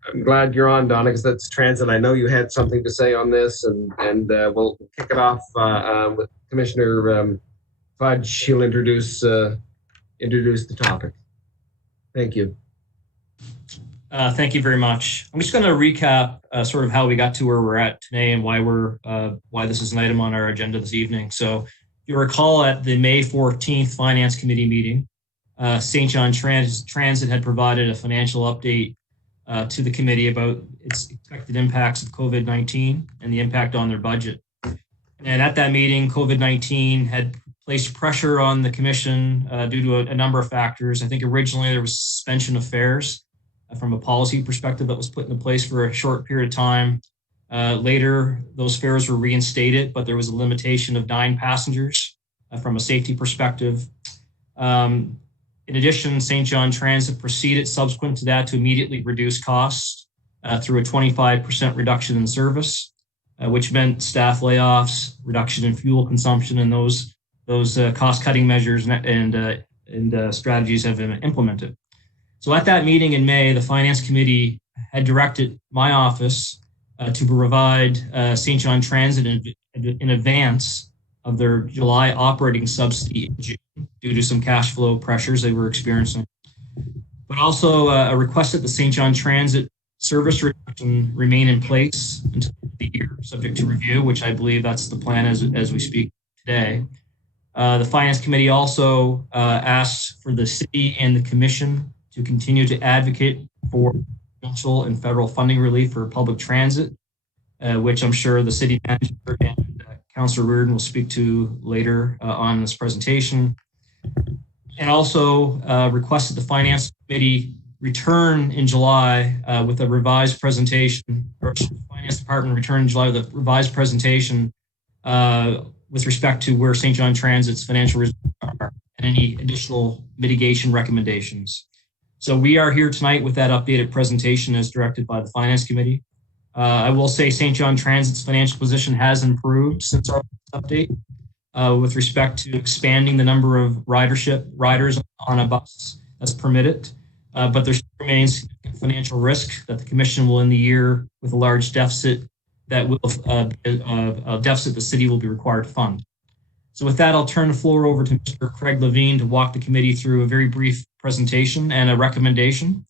I'm glad you're on, Donna, because that's transit. I know you had something to say on this, and we'll kick it off with Commissioner Fudge. She'll introduce the topic. Thank you. Thank you very much. I'm just going to recap sort of how we got to where we're at today and why this is an item on our agenda this evening. So if you recall, at the May 14th Finance Committee meeting, St. John Transit had provided a financial update to the committee about its expected impacts of COVID-19 and the impact on their budget. And at that meeting, COVID-19 had placed pressure on the commission due to a number of factors. I think originally there was suspension of fares from a policy perspective that was put into place for a short period of time. Later, those fares were reinstated, but there was a limitation of 9 passengers from a safety perspective. In addition, St. John Transit proceeded subsequent to that to immediately reduce costs through a 25% reduction in service, which meant staff layoffs, reduction in fuel consumption, and those cost-cutting measures and strategies have been implemented. So at that meeting in May, the Finance Committee had directed my office to provide St. John Transit in advance of their July operating subsidy in June due to some cash flow pressures they were experiencing. But also a request that the St. John Transit service reduction remain in place until the year, subject to review, which I believe that's the plan as we speak today. The Finance Committee also asked for the city and the commission to continue to advocate for provincial and federal funding relief for public transit, which I'm sure the city manager and Councillor Reardon will speak to later on in this presentation. And also requested the Finance Committee return in July with a revised presentation, or the Finance Department return in July with a revised presentation with respect to where St. John Transit's financial results are and any additional mitigation recommendations. So we are here tonight with that updated presentation as directed by the Finance Committee. I will say St. John Transit's financial position has improved since our update with respect to expanding the number of riders on a bus that's permitted but there still remains financial risk that the Commission will end the year with a large deficit that will a deficit the city will be required to fund. So with that, I'll turn the floor over to Mr. Craig Levine to walk the committee through a very brief presentation and a recommendation,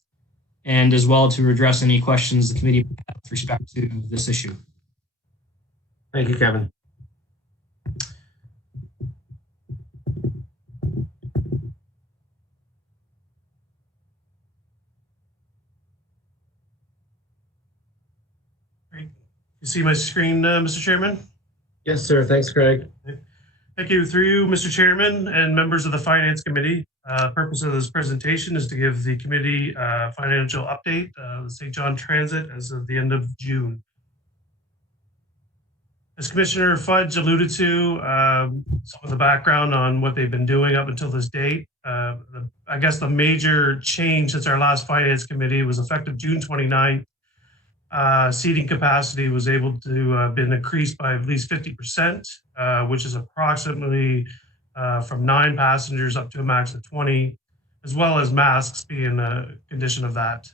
and as well to address any questions the committee has with respect to this issue. Thank you, Kevin. Great. You see my screen, Mr. Chairman? Yes, sir. Thanks, Craig. Thank you. Through you, Mr. Chairman and members of the Finance Committee. The purpose of this presentation is to give the committee a financial update of the St. John Transit as of the end of June. As Commissioner Fudge alluded to, some of the background on what they've been doing up until this date. I guess the major change since our last Finance Committee was effective June 29th. Seating capacity was able to been increased by at least 50%, which is approximately from 9 passengers up to a max of 20, as well as masks being a condition of that.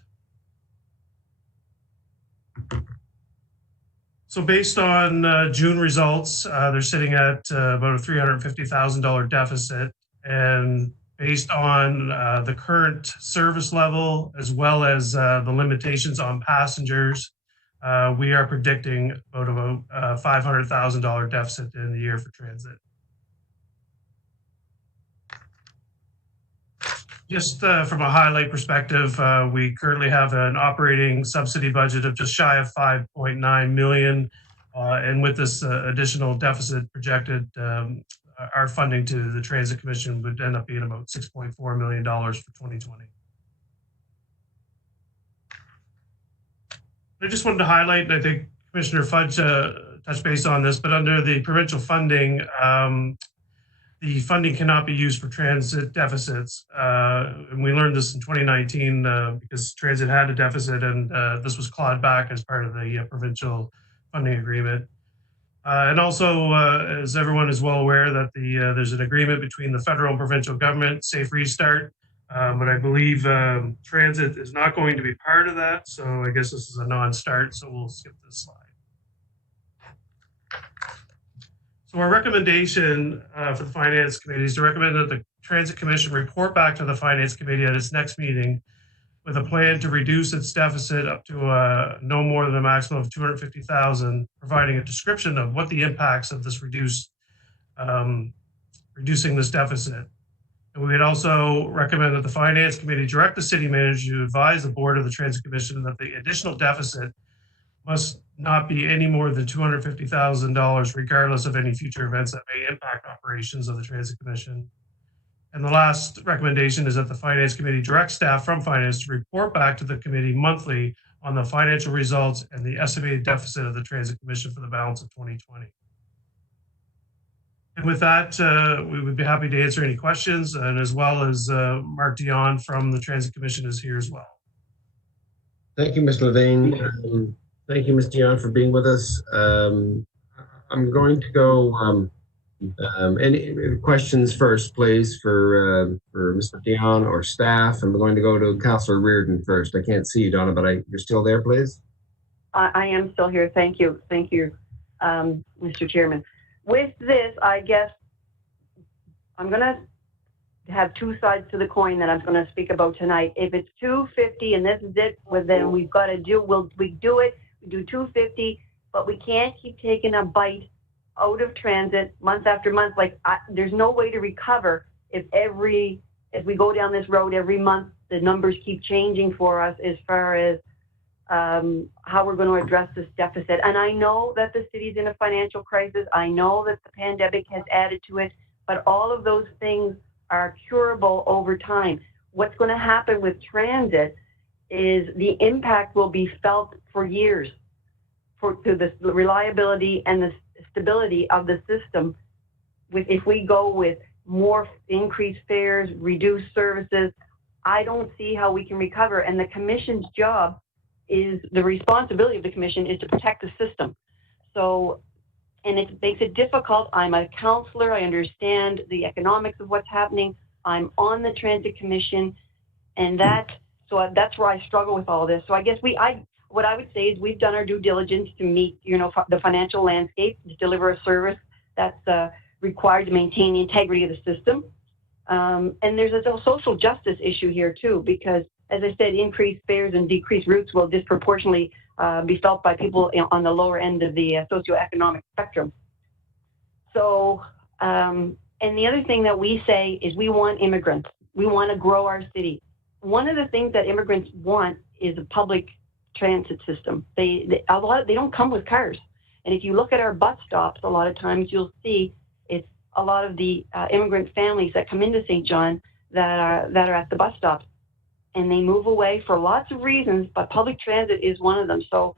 So based on June results, they're sitting at about a $350,000 deficit, and based on the current service level, as well as the limitations on passengers, we are predicting about a $500,000 deficit in the year for transit. Just from a highlight perspective, we currently have an operating subsidy budget of just shy of $5.9 million. And with this additional deficit projected, our funding to the Transit Commission would end up being about $6.4 million for 2020. I just wanted to highlight, and I think Commissioner Fudge touched base on this, but under the provincial funding, the funding cannot be used for transit deficits. And we learned this in 2019 because transit had a deficit, and this was clawed back as part of the provincial funding agreement. And also, as everyone is well aware, that there's an agreement between the federal and provincial government, Safe Restart, but I believe transit is not going to be part of that. So I guess this is a non-start, so we'll skip this slide. So our recommendation for the Finance Committee is to recommend that the Transit Commission report back to the Finance Committee at its next meeting with a plan to reduce its deficit up to no more than a maximum of $250,000, providing a description of what the impacts of this reducing this deficit. And we would also recommend that the Finance Committee direct the City Manager to advise the Board of the Transit Commission that the additional deficit must not be any more than $250,000, regardless of any future events that may impact operations of the Transit Commission. And the last recommendation is that the Finance Committee direct staff from Finance to report back to the committee monthly on the financial results and the estimated deficit of the Transit Commission for the balance of 2020. And with that, we would be happy to answer any questions, and as well as Mark Dion from the Transit Commission is here as well. Thank you, Mr. Levine. Thank you, Ms. Dion, for being with us. I'm going to go any questions first, please, for Mr. Dion or staff. I'm going to go to Councillor Reardon first. I can't see you, Donna, but you're still there, please? I am still here. Thank you. Thank you, Mr. Chairman. With this, I guess I'm going to have two sides to the coin that I'm going to speak about tonight. If it's 250 and this is it, well, then we've got to do, we do it, we do 250, but we can't keep taking a bite out of transit month after month. Like there's no way to recover if we go down this road every month, the numbers keep changing for us as far as how we're going to address this deficit. And I know that the city's in a financial crisis. I know that the pandemic has added to it, but all of those things are curable over time. What's going to happen with transit is the impact will be felt for years to the reliability and the stability of the system. If we go with more increased fares, reduced services, I don't see how we can recover. And the Commission's job is, the responsibility of the Commission is to protect the system. So, and it makes it difficult. I'm a counselor. I understand the economics of what's happening. I'm on the Transit Commission, and that So that's where I struggle with all this. So I guess what I would say is we've done our due diligence to meet, the financial landscape, to deliver a service that's required to maintain the integrity of the system. And there's a social justice issue here too, because as I said, increased fares and decreased routes will disproportionately be felt by people on the lower end of the socioeconomic spectrum. So, and the other thing that we say is we want immigrants. We want to grow our city. One of the things that immigrants want is a public transit system. They don't come with cars. And if you look at our bus stops, a lot of times you'll see it's a lot of the immigrant families that come into St. John that are at the bus stops. And they move away for lots of reasons, but public transit is one of them. So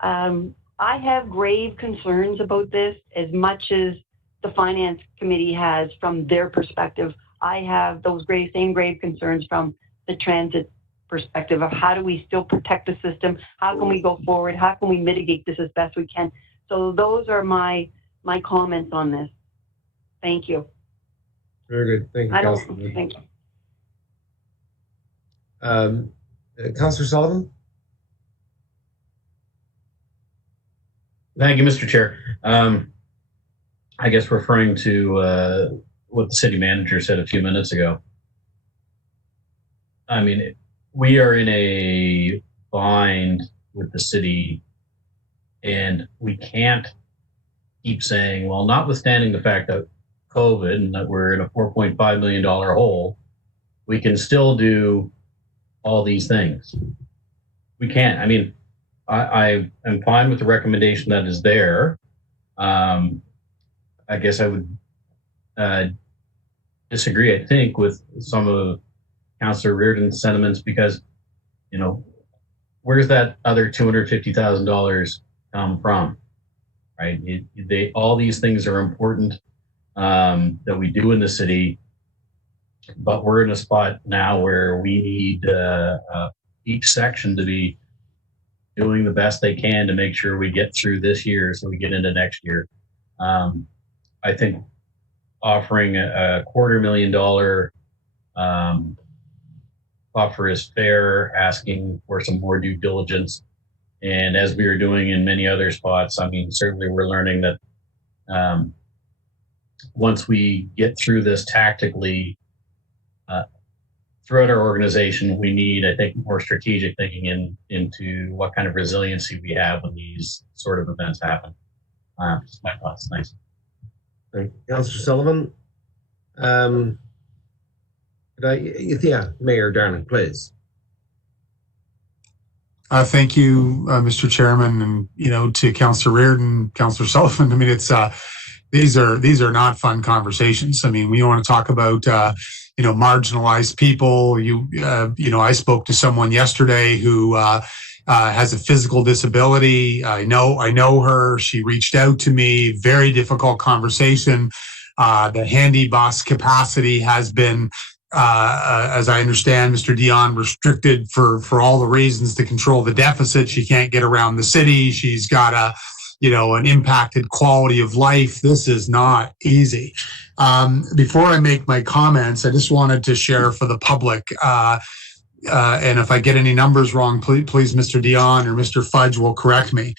I have grave concerns about this as much as the Finance Committee has from their perspective. I have those same grave concerns from the transit perspective of how do we still protect the system? How can we go forward? How can we mitigate this as best we can? So those are my comments on this. Thank you. Very good. Thank you, Councillor. Thank you. Councillor Sullivan? Thank you, Mr. Chair. I guess referring to what the city manager said a few minutes ago. I mean, we are in a bind with the city, and we can't keep saying, well, notwithstanding the fact that COVID and that we're in a $4.5 million hole, we can still do all these things. We can't. I mean, I am fine with the recommendation that is there. I guess I would disagree, I think, with some of Councillor Reardon's sentiments because, where's that other $250,000 come from, right? All these things are important that we do in the city, but we're in a spot now where we need each section to be doing the best they can to make sure we get through this year so we get into next year. I think offering a $250,000 buffer is fair, asking for some more due diligence. And as we are doing in many other spots, I mean, certainly we're learning that once we get through this tactically, throughout our organization, we need, I think, more strategic thinking into what kind of resiliency we have when these sort of events happen. Just my thoughts. Thanks. Thank you. Councillor Sullivan. Mayor Darling, please. Thank you, Mr. Chairman, and to Councillor Reardon, Councillor Sullivan. I mean, it's these are not fun conversations. I mean, we want to talk about marginalized people. I spoke to someone yesterday who has a physical disability. I know her. She reached out to me. Very difficult conversation. The handy bus capacity has been, as I understand, Mr. Dion, restricted for all the reasons to control the deficit. She can't get around the city. She's got an impacted quality of life. This is not easy. Before I make my comments, I just wanted to share for the public, and if I get any numbers wrong, please Mr. Dion or Mr. Fudge will correct me.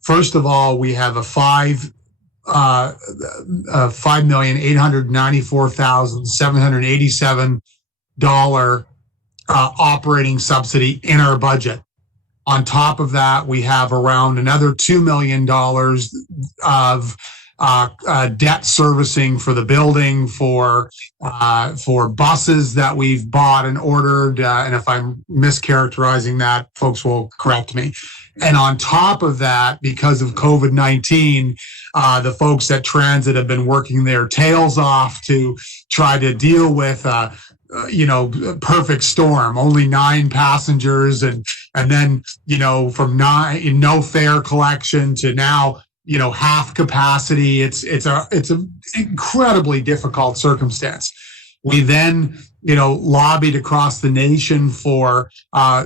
First of all, we have a $5,894,787 operating subsidy in our budget. On top of that, we have around another $2 million of debt servicing for the building, for buses that we've bought and ordered. And if I'm mischaracterizing that, folks will correct me. And on top of that, because of COVID-19, the folks at Transit have been working their tails off to try to deal with perfect storm, only 9 passengers, and then from no fare collection to now half capacity. It's an incredibly difficult circumstance. We then lobbied across the nation for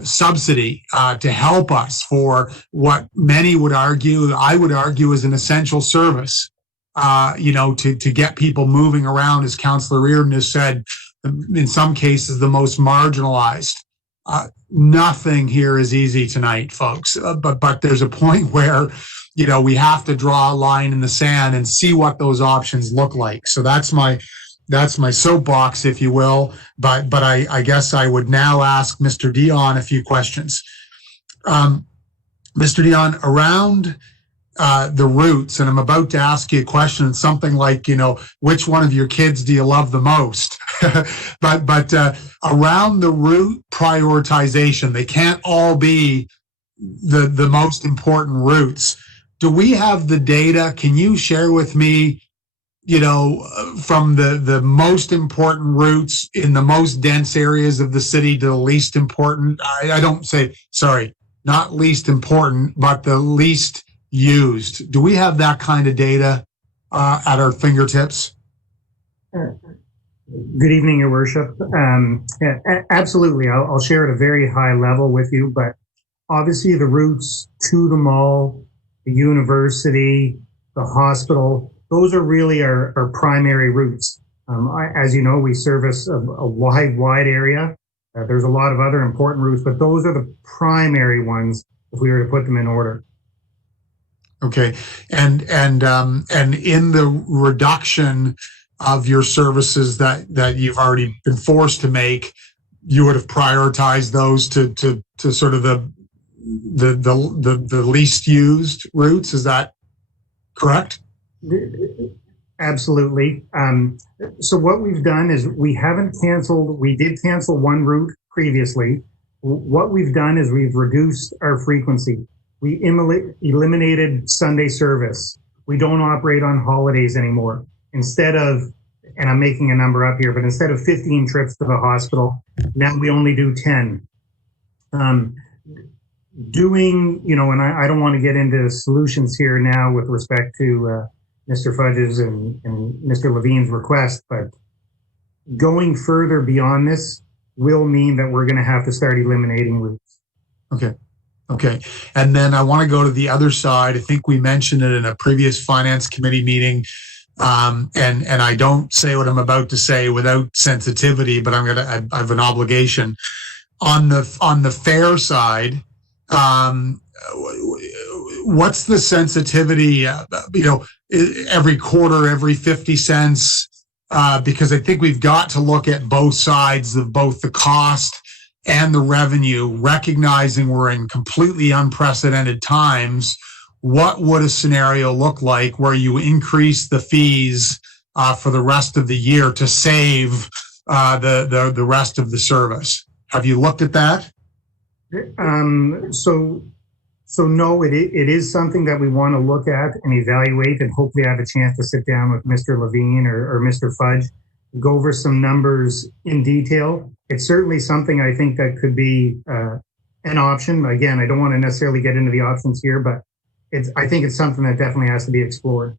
subsidy to help us for what many would argue, I would argue, is an essential service. To get people moving around, as Councillor Reardon has said, in some cases the most marginalized. nothing here is easy tonight, folks. But there's a point where, we have to draw a line in the sand and see what those options look like. So that's my soapbox, if you will. But I guess I would now ask Mr. Dion a few questions. Mr. Dion, around the roots, and I'm about to ask you a question, something like, which one of your kids do you love the most? but around the route prioritization, they can't all be the most important routes. Do we have the data? Can you share with me, from the most important routes in the most dense areas of the city to the least important? I don't say, sorry, not least important, but the least used. Do we have that kind of data at our fingertips? Good evening, Your Worship. Absolutely. I'll share at a very high level with you, but obviously the routes to the mall, the university, the hospital, those are really our primary routes. As you know, we service a wide area. There's a lot of other important routes, but those are the primary ones if we were to put them in order. Okay, and in the reduction of your services that you've already been forced to make, you would have prioritized those to sort of the least used routes. Is that correct? Absolutely. So what we've done is we did cancel one route previously. What we've done is we've reduced our frequency. We eliminated Sunday service. We don't operate on holidays anymore. Instead of, and I'm making a number up here, but instead of 15 trips to the hospital, now we only do 10. And I don't want to get into solutions here now with respect to Mr. Fudge's and Mr. Levine's request, but going further beyond this will mean that we're going to have to start eliminating routes. Okay. And then I want to go to the other side. I think we mentioned it in a previous finance committee meeting. And I don't say what I'm about to say without sensitivity, but I have an obligation. On the fare side, what's the sensitivity, every quarter, every 50 cents? Because I think we've got to look at both sides of both the cost and the revenue, recognizing we're in completely unprecedented times. What would a scenario look like where you increase the fees for the rest of the year to save the rest of the service? Have you looked at that? So no, it is something that we want to look at and evaluate, and hopefully have a chance to sit down with Mr. Levine or Mr. Fudge, go over some numbers in detail. It's certainly something I think that could be an option. Again, I don't want to necessarily get into the options here, but I think it's something that definitely has to be explored.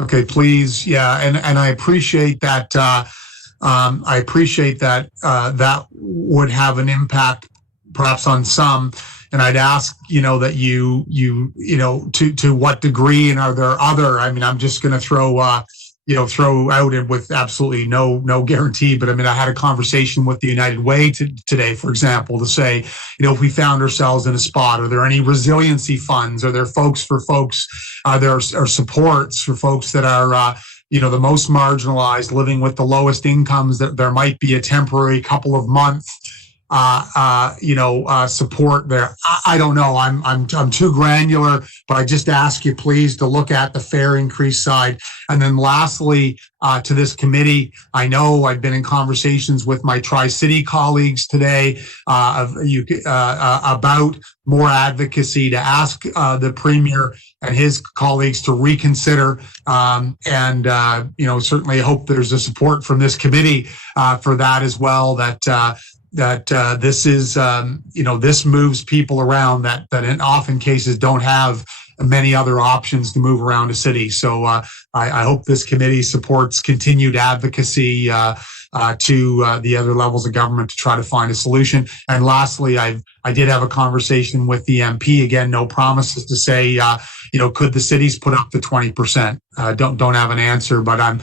Okay, please. Yeah. And I appreciate that. That would have an impact perhaps on some. And I'd ask, that to what degree, and are there other, I'm just going to throw out it with absolutely no guarantee. But I had a conversation with the United Way today, for example, to say, if we found ourselves in a spot, are there any resiliency funds? Are there are there supports for folks that are, the most marginalized, living with the lowest incomes, that there might be a temporary couple of months support there. I don't know. I'm too granular, but I just ask you please to look at the fare increase side. And then lastly, to this committee, I know I've been in conversations with my Tri-City colleagues today about more advocacy, to ask the Premier and his colleagues to reconsider. Certainly hope there's a support from this committee for that as well, that this is, this moves people around that in often cases don't have many other options to move around a city. So I hope this committee supports continued advocacy to the other levels of government to try to find a solution. And lastly, I did have a conversation with the MP. Again, no promises to say, could the cities put up to 20%? Don't have an answer, but I'm,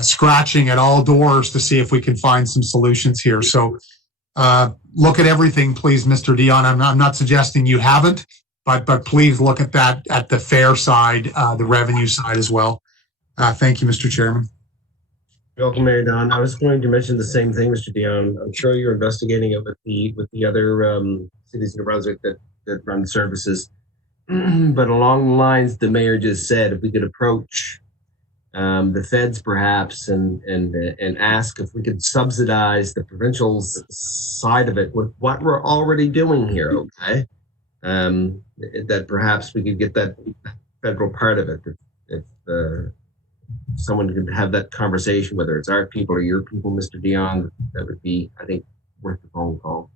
scratching at all doors to see if we can find some solutions here. So look at everything, please, Mr. Dion. I'm not suggesting you haven't, but please look at that at the fare side, the revenue side as well. Thank you, Mr. Chairman. Welcome, Mayor Don. I was going to mention the same thing, Mr. Dion. I'm sure you're investigating it with the other cities in New Brunswick that run services. But along the lines the mayor just said, if we could approach the feds perhaps and ask if we could subsidize the provincial side of it with what we're already doing here, okay? That perhaps we could get that federal part of it. If someone could have that conversation, whether it's our people or your people, Mr. Dion, that would be, I think, worth the phone call.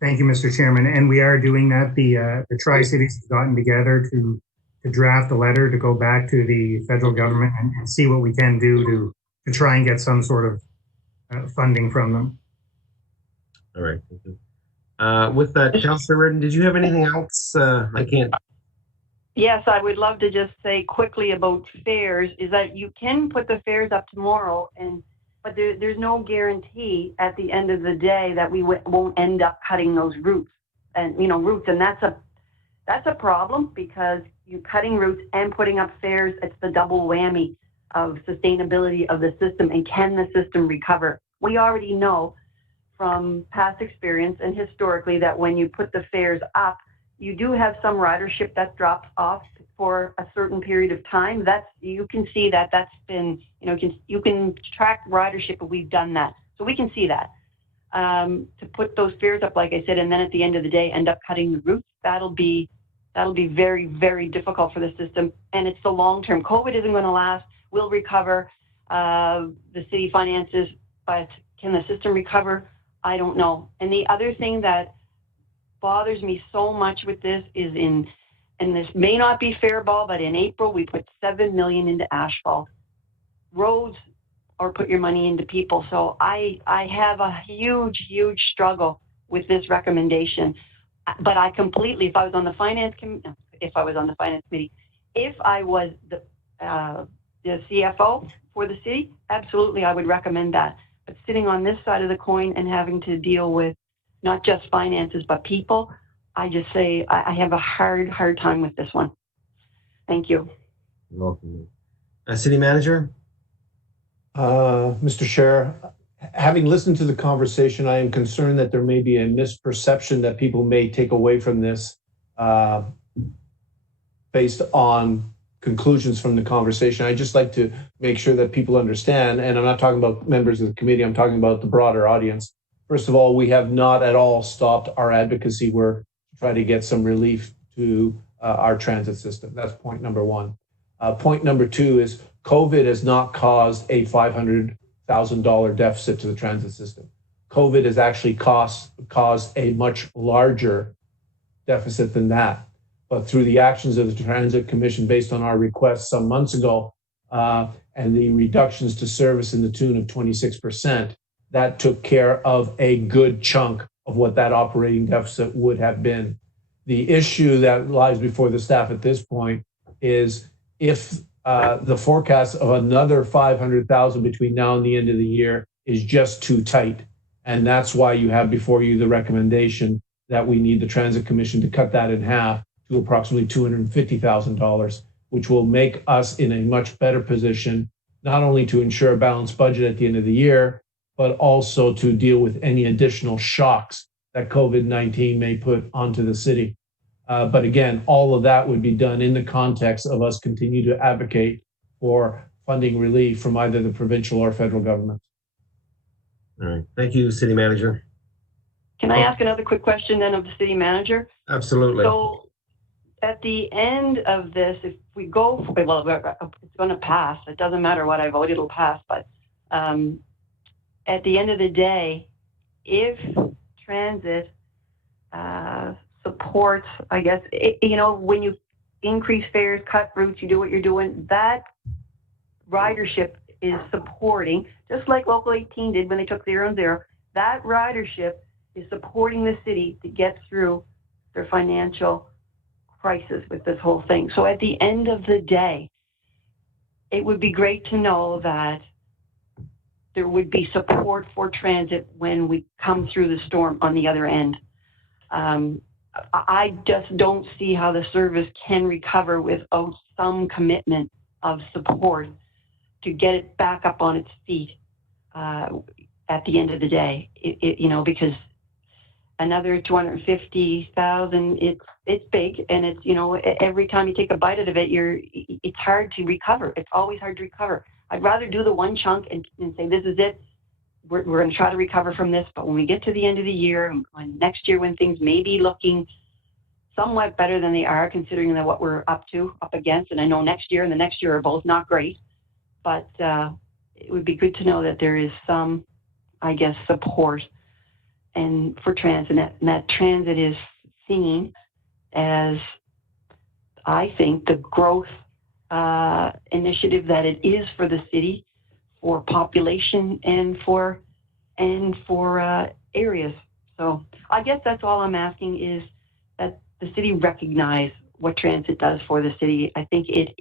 Thank you, Mr. Chairman. And we are doing that. The Tri-Cities have gotten together to draft a letter to go back to the federal government and see what we can do to try and get some sort of funding from them. All right. Thank you. With that, Councillor Reardon, did you have anything else? I can't. Yes, I would love to just say quickly about fares is that you can put the fares up tomorrow, but there's no guarantee at the end of the day that we won't end up cutting those routes and that's a problem because you're cutting routes and putting up fares. It's the double whammy of sustainability of the system and can the system recover? We already know from past experience and historically that when you put the fares up, you do have some ridership that drops off for a certain period of time. You can see that's been, you can track ridership, but we've done that. So we can see that. To put those fares up, like I said, and then at the end of the day, end up cutting the routes, that'll be very, very difficult for the system. And it's the long term. COVID isn't going to last. We'll recover the city finances, but can the system recover? I don't know. And the other thing that bothers me so much with this is and this may not be fair ball, but in April we put $7 million into asphalt roads or put your money into people. So I have a huge struggle with this recommendation, but I completely, if I was on the finance committee, if I was the CFO for the city, absolutely I would recommend that. But sitting on this side of the coin and having to deal with not just finances, but people, I just say I have a hard time with this one. Thank you. You're welcome. City Manager? Mr. Chair, having listened to the conversation, I am concerned that there may be a misperception that people may take away from this based on conclusions from the conversation. I just like to make sure that people understand, and I'm not talking about members of the committee, I'm talking about the broader audience. First of all, we have not at all stopped our advocacy work to try to get some relief to our transit system. That's point number one. Point number two is COVID has not caused a $500,000 deficit to the transit system. COVID has actually caused a much larger deficit than that. But through the actions of the Transit Commission based on our request some months ago and the reductions to service in the tune of 26%, that took care of a good chunk of what that operating deficit would have been. The issue that lies before the staff at this point is if the forecast of another 500,000 between now and the end of the year is just too tight. And that's why you have before you the recommendation that we need the Transit Commission to cut that in half to approximately $250,000, which will make us in a much better position, not only to ensure a balanced budget at the end of the year, but also to deal with any additional shocks that COVID-19 may put onto the city. But again, all of that would be done in the context of us continue to advocate for funding relief from either the provincial or federal government. All right. Thank you, City Manager. Can I ask another quick question then of the City Manager? Absolutely. So at the end of this, if we go, well, it's going to pass. It doesn't matter what I vote, it'll pass. But at the end of the day, if transit supports, I guess, when you increase fares, cut routes, you do what you're doing, that ridership is supporting, just like Local 18 did when they took 0 and 0, that ridership is supporting the city to get through their financial crisis with this whole thing. So at the end of the day, it would be great to know that there would be support for transit when we come through the storm on the other end. I just don't see how the service can recover without some commitment of support to get it back up on its feet at the end of the day. Because another 250,000, it's big, and it's, every time you take a bite out of it, it's hard to recover. It's always hard to recover. I'd rather do the one chunk and say, this is it. We're going to try to recover from this. But when we get to the end of the year and next year, when things may be looking somewhat better than they are, considering that what we're up against, and I know next year and the next year are both not great, but it would be good to know that there is some, I guess, support and for transit, and that transit is seen as, I think, the growth initiative that it is for the city, for population and for areas. So I guess that's all I'm asking, is that the city recognize what transit does for the city. I think it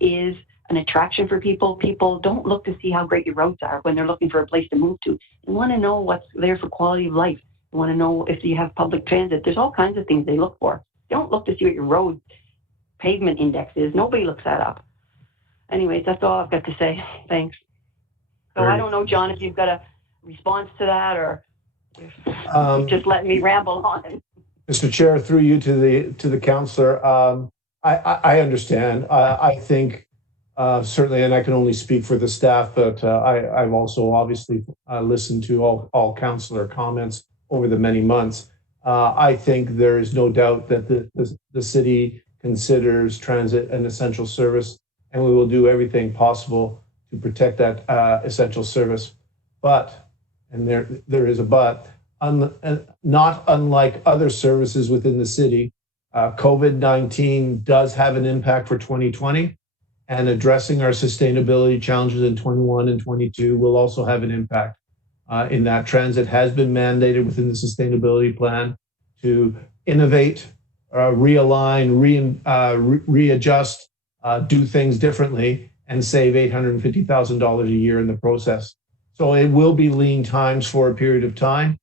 is an attraction for people. People don't look to see how great your roads are when they're looking for a place to move to. They want to know what's there for quality of life. They want to know if you have public transit. There's all kinds of things they look for. They don't look to see what your road pavement index is. Nobody looks that up. Anyways, that's all I've got to say. Thanks. So I don't know, John, if you've got a response to that, or if just let me ramble on. Mr. Chair, through you to the councillor, I understand. I think certainly, and I can only speak for the staff, but I've also obviously listened to all councillor comments over the many months. I think there is no doubt that the city considers transit an essential service, and we will do everything possible to protect that essential service. But, and there is a but, not unlike other services within the city, COVID-19 does have an impact for 2020, and addressing our sustainability challenges in 21 and 22 will also have an impact. In that, transit has been mandated within the sustainability plan to innovate, realign, readjust, do things differently, and save $850,000 a year in the process. So it will be lean times for a period of time.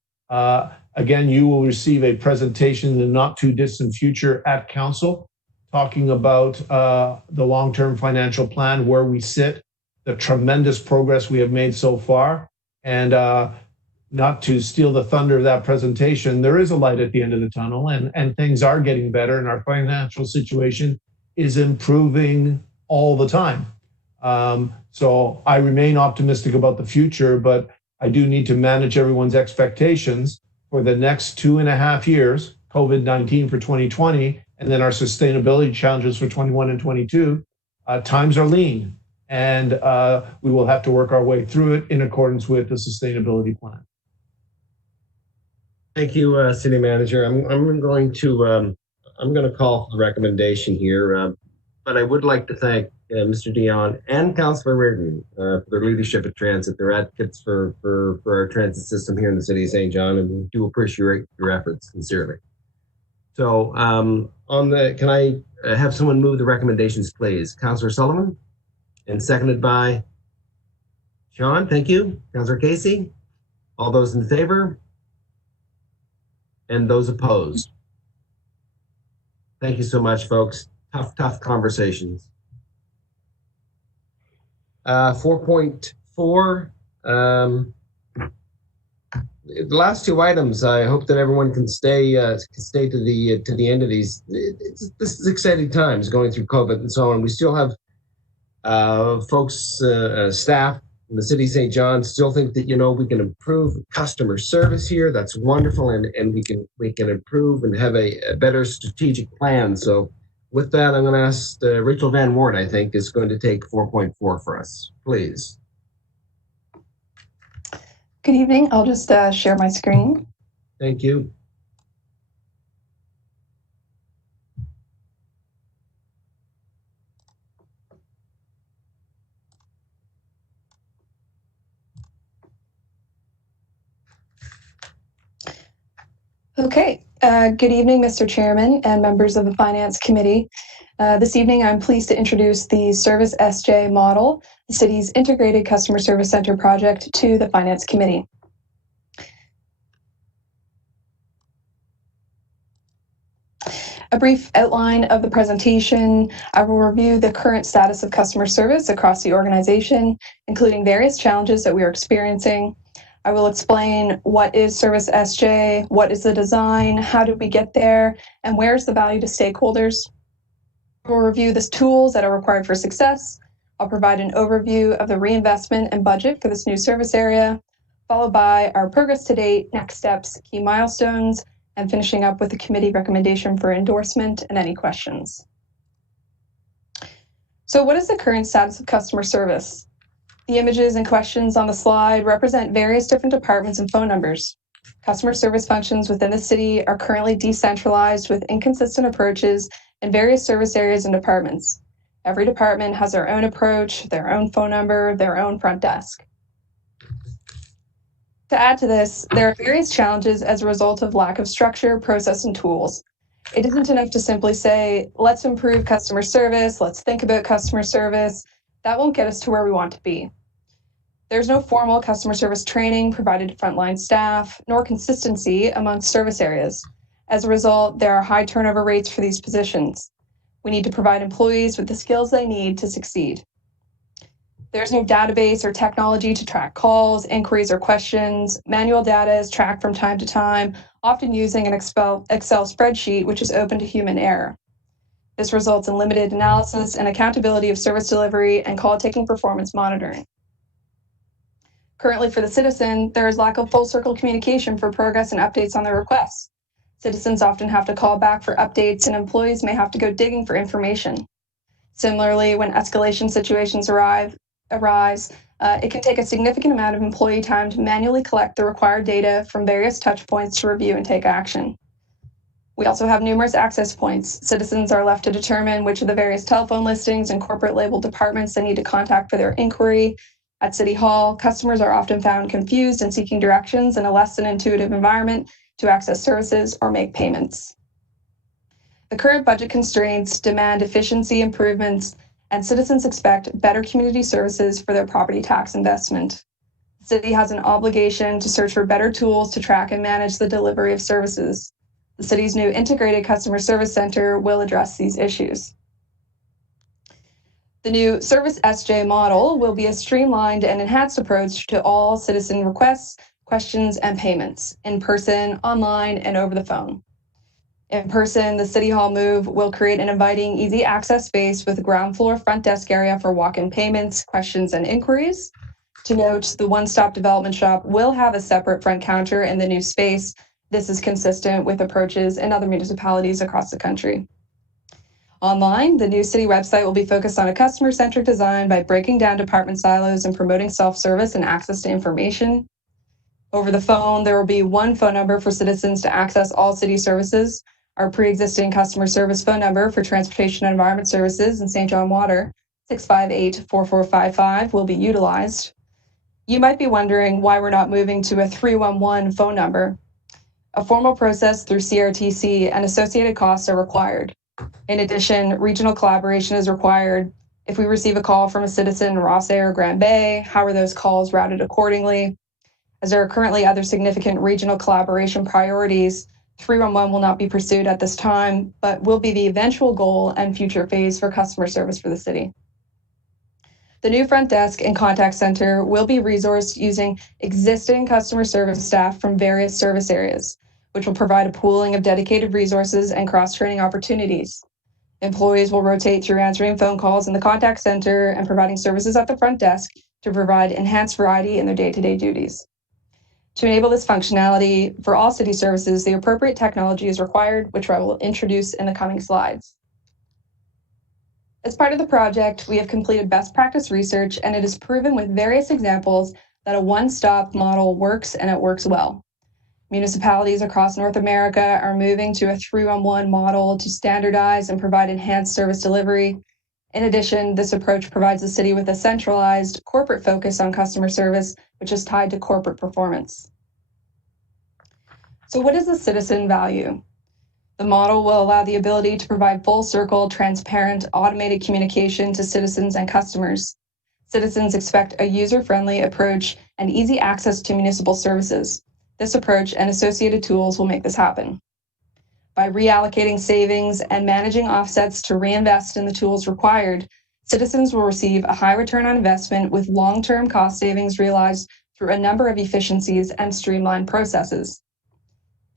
Again, you will receive a presentation in the not too distant future at council, talking about the long-term financial plan, where we sit, the tremendous progress we have made so far. And not to steal the thunder of that presentation, there is a light at the end of the tunnel, and things are getting better, and our financial situation is improving all the time. So I remain optimistic about the future, but I do need to manage everyone's expectations for the next 2.5 years, COVID-19 for 2020, and then our sustainability challenges for 21 and 22. Times are lean, and we will have to work our way through it in accordance with the sustainability plan. Thank you, City Manager. I'm going to call for the recommendation here, but I would like to thank Mr. Dion and Councillor Reardon for their leadership at transit. They're advocates for our transit system here in the city of St. John, and we do appreciate your efforts sincerely. So can I have someone move the recommendations, please? Councillor Sullivan, and seconded by Sean. Thank you. Councillor Casey. All those in favor? And those opposed? Thank you so much, folks. Tough conversations. 4.4. The last two items, I hope that everyone can stay to the end of these. This is exciting times going through COVID and so on. We still have folks, staff in the city of St. John still think that we can improve customer service here. That's wonderful, and we can improve and have a better strategic plan. So with that, I'm going to ask Rachel Van Wart, I think, is going to take 4.4 for us, please. Good evening. I'll just share my screen. Thank you. Okay. Good evening, Mr. Chairman and members of the Finance Committee. This evening, I'm pleased to introduce the Service SJ model, the city's integrated customer service center project, to the Finance Committee. A brief outline of the presentation. I will review the current status of customer service across the organization, including various challenges that we are experiencing. I will explain what is Service SJ, what is the design, how did we get there, and where is the value to stakeholders. We'll review the tools that are required for success. I'll provide an overview of the reinvestment and budget for this new service area, followed by our progress to date, next steps, key milestones, and finishing up with the committee recommendation for endorsement and any questions. So what is the current status of customer service? The images and questions on the slide represent various different departments and phone numbers. Customer service functions within the city are currently decentralized with inconsistent approaches in various service areas and departments. Every department has their own approach, their own phone number, their own front desk. To add to this, there are various challenges as a result of lack of structure, process, and tools. It isn't enough to simply say, let's improve customer service, let's think about customer service. That won't get us to where we want to be. There's no formal customer service training provided to frontline staff, nor consistency amongst service areas. As a result, there are high turnover rates for these positions. We need to provide employees with the skills they need to succeed. There's no database or technology to track calls, inquiries, or questions. Manual data is tracked from time to time, often using an Excel spreadsheet, which is open to human error. This results in limited analysis and accountability of service delivery and call-taking performance monitoring. Currently, for the citizen, there is lack of full-circle communication for progress and updates on their requests. Citizens often have to call back for updates, and employees may have to go digging for information. Similarly, when escalation situations arise, it can take a significant amount of employee time to manually collect the required data from various touch points to review and take action. We also have numerous access points. Citizens are left to determine which of the various telephone listings and corporate labeled departments they need to contact for their inquiry. At City Hall, customers are often found confused and seeking directions in a less than intuitive environment to access services or make payments. The current budget constraints demand efficiency improvements, and citizens expect better community services for their property tax investment. The city has an obligation to search for better tools to track and manage the delivery of services. The city's new integrated customer service center will address these issues. The new Service SJ model will be a streamlined and enhanced approach to all citizen requests, questions, and payments, in person, online, and over the phone. In person, the City Hall move will create an inviting, easy access space with a ground floor front desk area for walk-in payments, questions, and inquiries. To note, the one-stop development shop will have a separate front counter in the new space. This is consistent with approaches in other municipalities across the country. Online, the new city website will be focused on a customer-centric design by breaking down department silos and promoting self-service and access to information. Over the phone, there will be one phone number for citizens to access all city services. Our pre-existing customer service phone number for Transportation and Environment Services in St. John Water, 658-4455, will be utilized. You might be wondering why we're not moving to a 311 phone number. A formal process through CRTC and associated costs are required. In addition, regional collaboration is required. If we receive a call from a citizen in Rossay or Grand Bay, how are those calls routed accordingly? As there are currently other significant regional collaboration priorities, 311 will not be pursued at this time, but will be the eventual goal and future phase for customer service for the city. The new front desk and contact center will be resourced using existing customer service staff from various service areas, which will provide a pooling of dedicated resources and cross-training opportunities. Employees will rotate through answering phone calls in the contact center and providing services at the front desk to provide enhanced variety in their day-to-day duties. To enable this functionality for all city services, the appropriate technology is required, which I will introduce in the coming slides. As part of the project, we have completed best practice research, and it is proven with various examples that a one-stop model works, and it works well. Municipalities across North America are moving to a 311 model to standardize and provide enhanced service delivery. In addition, this approach provides the city with a centralized corporate focus on customer service, which is tied to corporate performance. So what is the citizen value? The model will allow the ability to provide full circle, transparent, automated communication to citizens and customers. Citizens expect a user-friendly approach and easy access to municipal services. This approach and associated tools will make this happen. By reallocating savings and managing offsets to reinvest in the tools required, citizens will receive a high return on investment with long-term cost savings realized through a number of efficiencies and streamlined processes.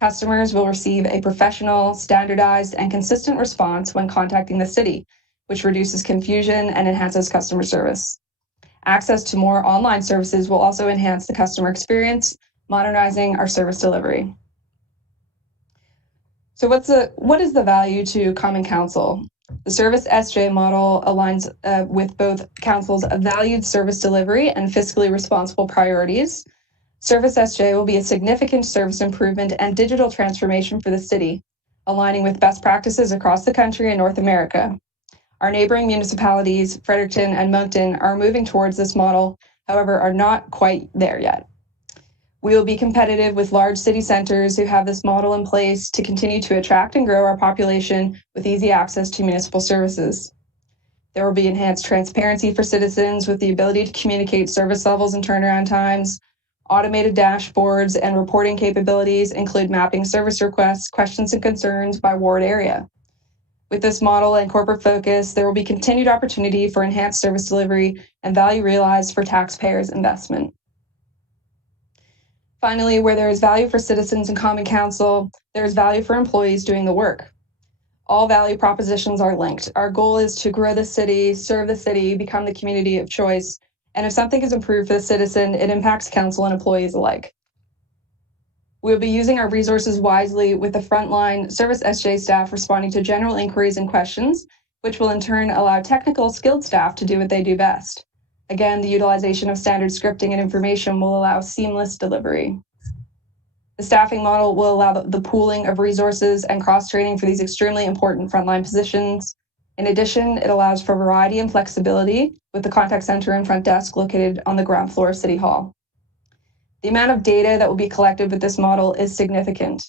Customers will receive a professional, standardized, and consistent response when contacting the city, which reduces confusion and enhances customer service. Access to more online services will also enhance the customer experience, modernizing our service delivery. So what is the value to Common Council? The Service SJ model aligns with both Council's valued service delivery and fiscally responsible priorities. Service SJ will be a significant service improvement and digital transformation for the city, aligning with best practices across the country and North America. Our neighboring municipalities, Fredericton and Moncton, are moving towards this model, however, are not quite there yet. We will be competitive with large city centers who have this model in place to continue to attract and grow our population with easy access to municipal services. There will be enhanced transparency for citizens with the ability to communicate service levels and turnaround times. Automated dashboards and reporting capabilities include mapping service requests, questions, and concerns by ward area. With this model and corporate focus, there will be continued opportunity for enhanced service delivery and value realized for taxpayers' investment. Finally, where there is value for citizens and Common Council, there is value for employees doing the work. All value propositions are linked. Our goal is to grow the city, serve the city, become the community of choice. And if something is improved for the citizen, it impacts council and employees alike. We'll be using our resources wisely with the frontline Service SJ staff responding to general inquiries and questions, which will in turn allow technical skilled staff to do what they do best. Again, the utilization of standard scripting and information will allow seamless delivery. The staffing model will allow the pooling of resources and cross-training for these extremely important frontline positions. In addition, it allows for variety and flexibility with the contact center and front desk located on the ground floor of City Hall. The amount of data that will be collected with this model is significant.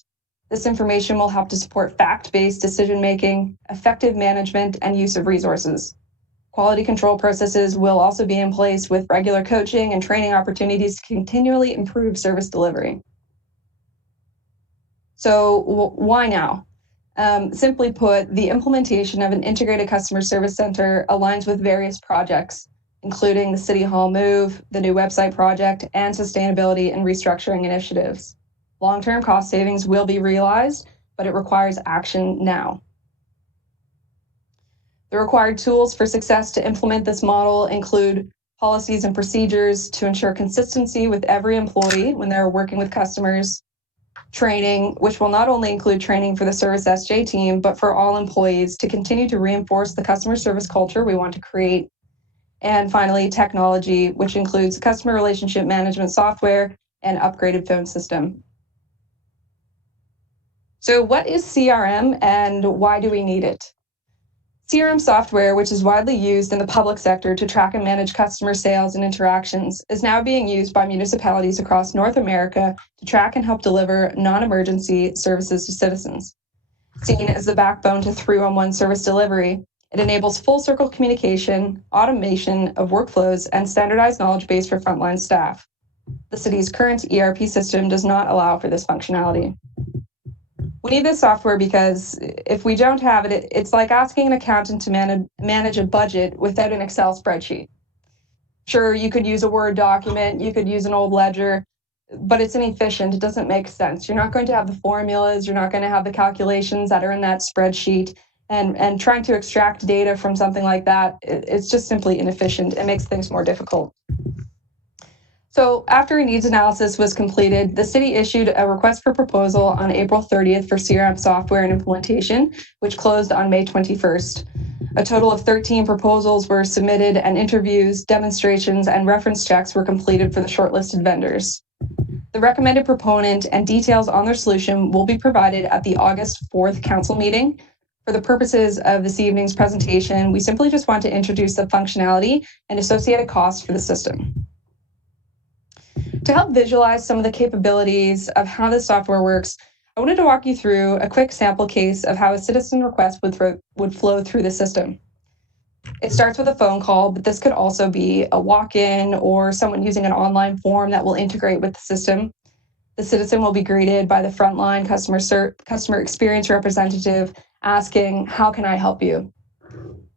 This information will help to support fact-based decision-making, effective management, and use of resources. Quality control processes will also be in place with regular coaching and training opportunities to continually improve service delivery. So why now? Simply put, the implementation of an integrated customer service center aligns with various projects, including the City Hall move, the new website project, and sustainability and restructuring initiatives. Long-term cost savings will be realized, but it requires action now. The required tools for success to implement this model include policies and procedures to ensure consistency with every employee when they're working with customers, training, which will not only include training for the Service SJ team, but for all employees to continue to reinforce the customer service culture we want to create. And finally, technology, which includes customer relationship management software and upgraded phone system. So what is CRM and why do we need it? CRM software, which is widely used in the public sector to track and manage customer sales and interactions, is now being used by municipalities across North America to track and help deliver non-emergency services to citizens. Seen as the backbone to 311 service delivery, it enables full circle communication, automation of workflows, and standardized knowledge base for frontline staff. The city's current ERP system does not allow for this functionality. We need this software because if we don't have it, it's like asking an accountant to manage a budget without an Excel spreadsheet. Sure, you could use a Word document, you could use an old ledger, but it's inefficient. It doesn't make sense. You're not going to have the formulas, you're not going to have the calculations that are in that spreadsheet, and trying to extract data from something like that, it's just simply inefficient. It makes things more difficult. So after a needs analysis was completed, the city issued a request for proposal on April 30th for CRM software and implementation, which closed on May 21st. A total of 13 proposals were submitted and interviews, demonstrations, and reference checks were completed for the shortlisted vendors. The recommended proponent and details on their solution will be provided at the August 4th council meeting. For the purposes of this evening's presentation, we simply just want to introduce the functionality and associated costs for the system. To help visualize some of the capabilities of how this software works, I wanted to walk you through a quick sample case of how a citizen request would flow through the system. It starts with a phone call, but this could also be a walk-in or someone using an online form that will integrate with the system. The citizen will be greeted by the frontline customer experience representative asking, "How can I help you?"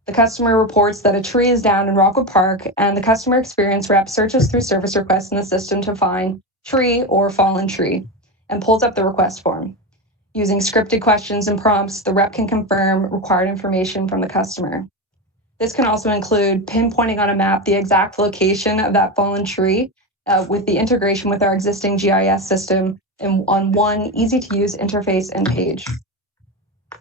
The customer reports that a tree is down in Rockwood Park, and the customer experience rep searches through service requests in the system to find tree or fallen tree and pulls up the request form. Using scripted questions and prompts, the rep can confirm required information from the customer. This can also include pinpointing on a map the exact location of that fallen tree with the integration with our existing GIS system and on one easy-to-use interface and page.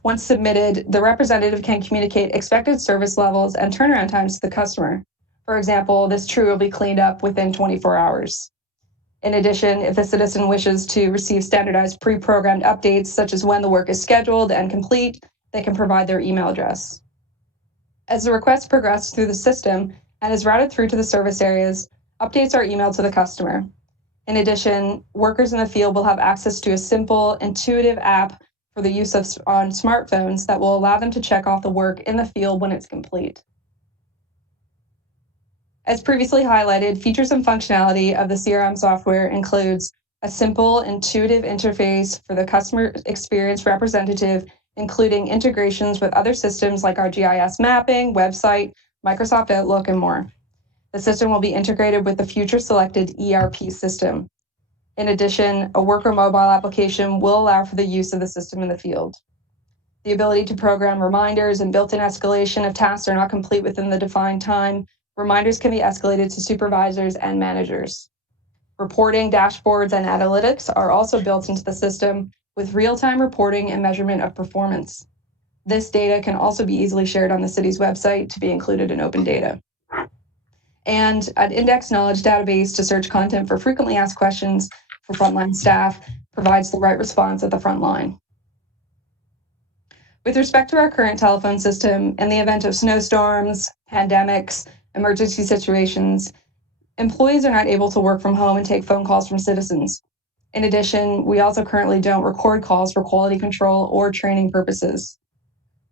Once submitted, the representative can communicate expected service levels and turnaround times to the customer. For example, this tree will be cleaned up within 24 hours. In addition, if the citizen wishes to receive standardized pre-programmed updates, such as when the work is scheduled and complete, they can provide their email address. As the request progresses through the system and is routed through to the service areas, updates are emailed to the customer. In addition, workers in the field will have access to a simple, intuitive app for the use of on smartphones that will allow them to check off the work in the field when it's complete. As previously highlighted, features and functionality of the CRM software includes a simple, intuitive interface for the customer experience representative, including integrations with other systems like our GIS mapping, website, Microsoft Outlook, and more. The system will be integrated with the future selected ERP system. In addition, a worker mobile application will allow for the use of the system in the field. The ability to program reminders and built-in escalation if tasks are not complete within the defined time. Reminders can be escalated to supervisors and managers. Reporting, dashboards, and analytics are also built into the system with real-time reporting and measurement of performance. This data can also be easily shared on the city's website to be included in open data. And an index knowledge database to search content for frequently asked questions for frontline staff provides the right response at the front line. With respect to our current telephone system, in the event of snowstorms, pandemics, emergency situations, employees are not able to work from home and take phone calls from citizens. In addition, we also currently don't record calls for quality control or training purposes.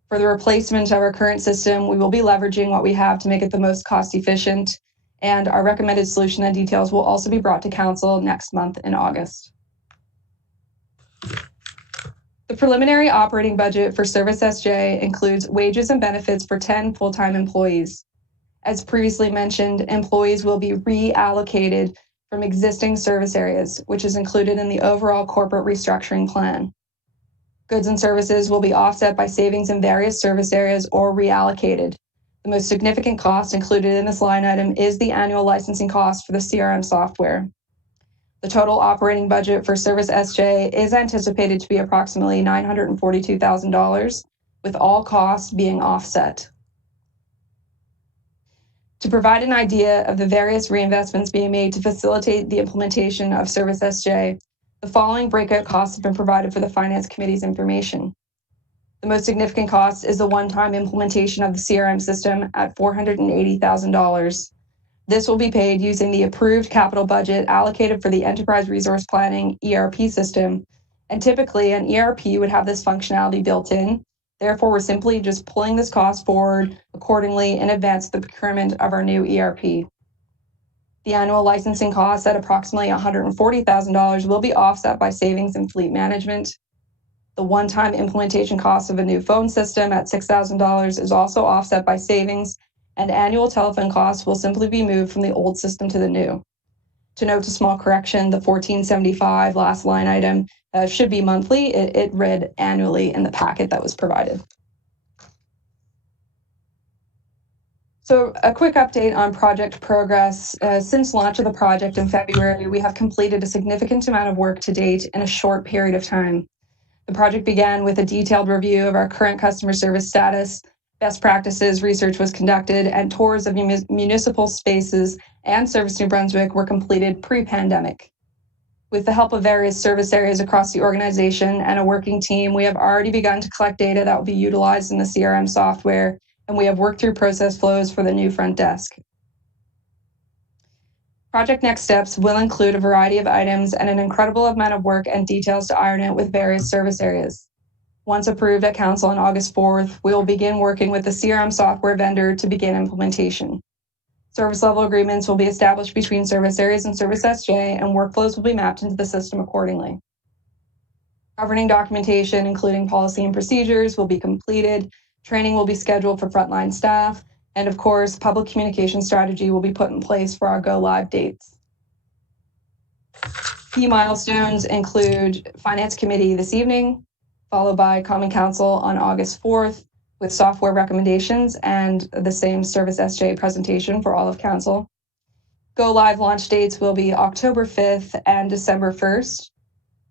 For the replacement of our current system, we will be leveraging what we have to make it the most cost efficient, and our recommended solution and details will also be brought to council next month in August. The preliminary operating budget for Service SJ includes wages and benefits for 10 full-time employees. As previously mentioned, employees will be reallocated from existing service areas, which is included in the overall corporate restructuring plan. Goods and services will be offset by savings in various service areas or reallocated. The most significant cost included in this line item is the annual licensing cost for the CRM software. The total operating budget for Service SJ is anticipated to be approximately $942,000, with all costs being offset. To provide an idea of the various reinvestments being made to facilitate the implementation of Service SJ, the following breakout costs have been provided for the Finance Committee's information. The most significant cost is the one-time implementation of the CRM system at $480,000. This will be paid using the approved capital budget allocated for the Enterprise Resource Planning ERP system, and typically an ERP would have this functionality built in. Therefore, we're simply just pulling this cost forward accordingly in advance of the procurement of our new ERP. The annual licensing costs at approximately $140,000 will be offset by savings in fleet management. The one-time implementation cost of a new phone system at $6,000 is also offset by savings, and annual telephone costs will simply be moved from the old system to the new. To note a small correction, the $1,475 last line item should be monthly. It read annually in the packet that was provided. So a quick update on project progress. Since launch of the project in February, we have completed a significant amount of work to date in a short period of time. The project began with a detailed review of our current customer service status. Best practices research was conducted, and tours of municipal spaces and Service New Brunswick were completed pre-pandemic. With the help of various service areas across the organization and a working team, we have already begun to collect data that will be utilized in the CRM software, and we have worked through process flows for the new front desk. Project Next Steps will include a variety of items and an incredible amount of work and details to iron out with various service areas. Once approved at Council on August 4th, we will begin working with the CRM software vendor to begin implementation. Service level agreements will be established between service areas and Service SJ, and workflows will be mapped into the system accordingly. Governing documentation, including policy and procedures, will be completed. Training will be scheduled for frontline staff. And of course, public communication strategy will be put in place for our go live dates. Key milestones include Finance Committee this evening, followed by Common Council on August 4th with software recommendations and the same Service SJ presentation for all of Council. Go live launch dates will be October 5th and December 1st.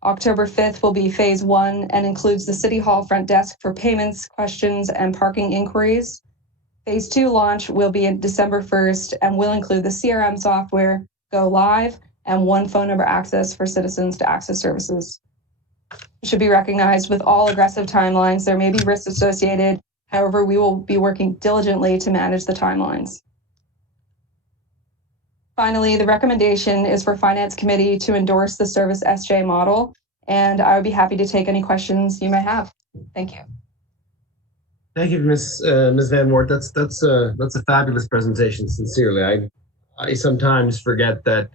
October 5th will be phase 1 and includes the City Hall front desk for payments, questions, and parking inquiries. Phase 2 launch will be in December 1st and will include the CRM software, go live, and one phone number access for citizens to access services. It should be recognized with all aggressive timelines, there may be risks associated. However, we will be working diligently to manage the timelines. Finally, the recommendation is for Finance Committee to endorse the Service SJ model, and I would be happy to take any questions you may have. Thank you. Thank you, Ms. Van Wart. That's a fabulous presentation. Sincerely, I sometimes forget that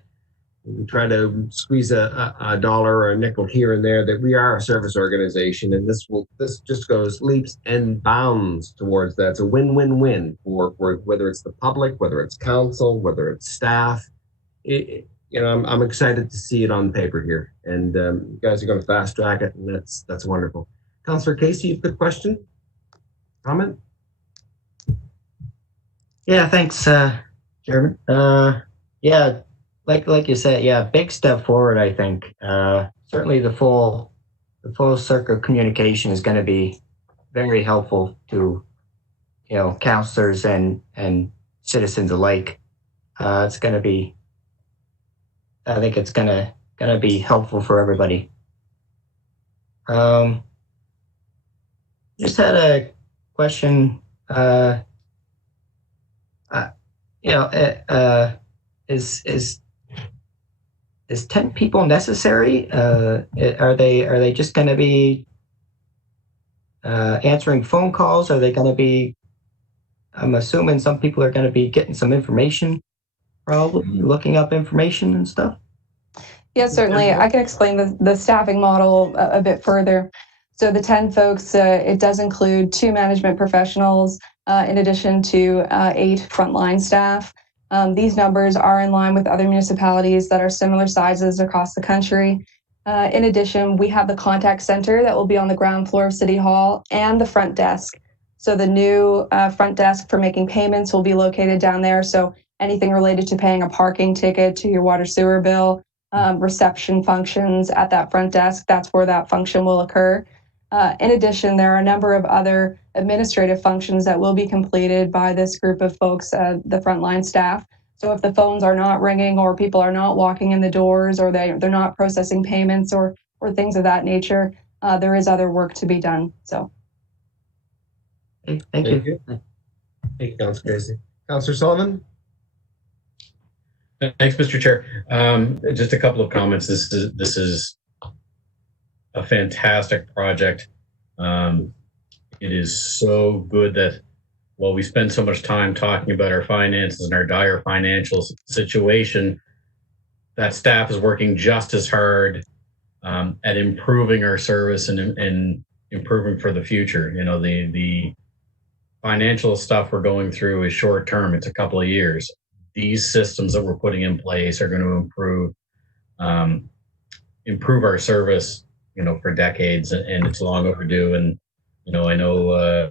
we try to squeeze a dollar or a nickel here and there, that we are a service organization, and this just goes leaps and bounds towards that. It's a win-win-win for whether it's the public, whether it's council, whether it's staff. I'm excited to see it on paper here, and you guys are going to fast track it, and that's wonderful. Councillor Casey, you have a good question? Comment? Yeah, thanks, Chairman. Yeah, like you said, yeah, big step forward, I think. Certainly the full circle communication is going to be very helpful to, councillors and citizens alike. It's going to be, I think it's going to be helpful for everybody. Just had a question. Is 10 people necessary? Are they just going to be answering phone calls? Are they going to be? I'm assuming some people are going to be getting some information, probably looking up information and stuff. Yeah, certainly. I can explain the staffing model a bit further. So the 10 folks, it does include 2 management professionals, in addition to 8 frontline staff. These numbers are in line with other municipalities that are similar sizes across the country. In addition, we have the contact center that will be on the ground floor of City Hall and the front desk. So the new front desk for making payments will be located down there. So anything related to paying a parking ticket, to your water sewer bill, reception functions at that front desk, that's where that function will occur. In addition, there are a number of other administrative functions that will be completed by this group of folks, the frontline staff. So if the phones are not ringing, or people are not walking in the doors, or they're not processing payments, or things of that nature, there is other work to be done. So, thank you. Thank you, Councillor Casey. Councillor Sullivan. Thanks, Mr. Chair. Just a couple of comments. This is a fantastic project. It is so good that while we spend so much time talking about our finances and our dire financial situation, that staff is working just as hard at improving our service and improving for the future. The financial stuff we're going through is short term. It's a couple of years. These systems that we're putting in place are going to improve our service, for decades, and it's long overdue. And, I know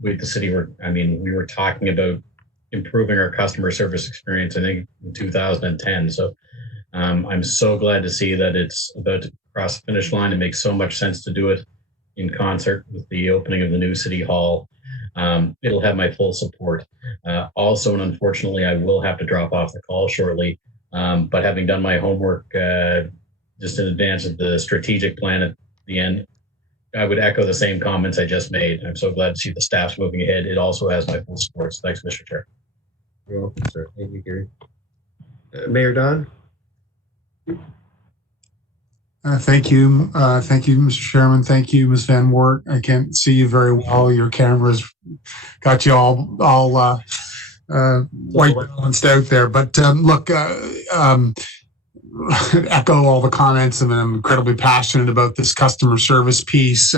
we at the city we were talking about improving our customer service experience, I think, in 2010. So I'm so glad to see that it's about to cross the finish line. It makes so much sense to do it in concert with the opening of the new City Hall. It'll have my full support. Also, and unfortunately, I will have to drop off the call shortly. But having done my homework just in advance of the strategic plan at the end, I would echo the same comments I just made. I'm so glad to see the staff's moving ahead. It also has my full support. Thanks, Mr. Chair. You're welcome, sir. Thank you, Gary. Mayor Don? Thank you. Thank you, Mr. Chairman. Thank you, Ms. Van Wert. I can't see you very well. Your camera's got you all white balanced out there. But look, echo all the comments. I mean, I'm incredibly passionate about this customer service piece.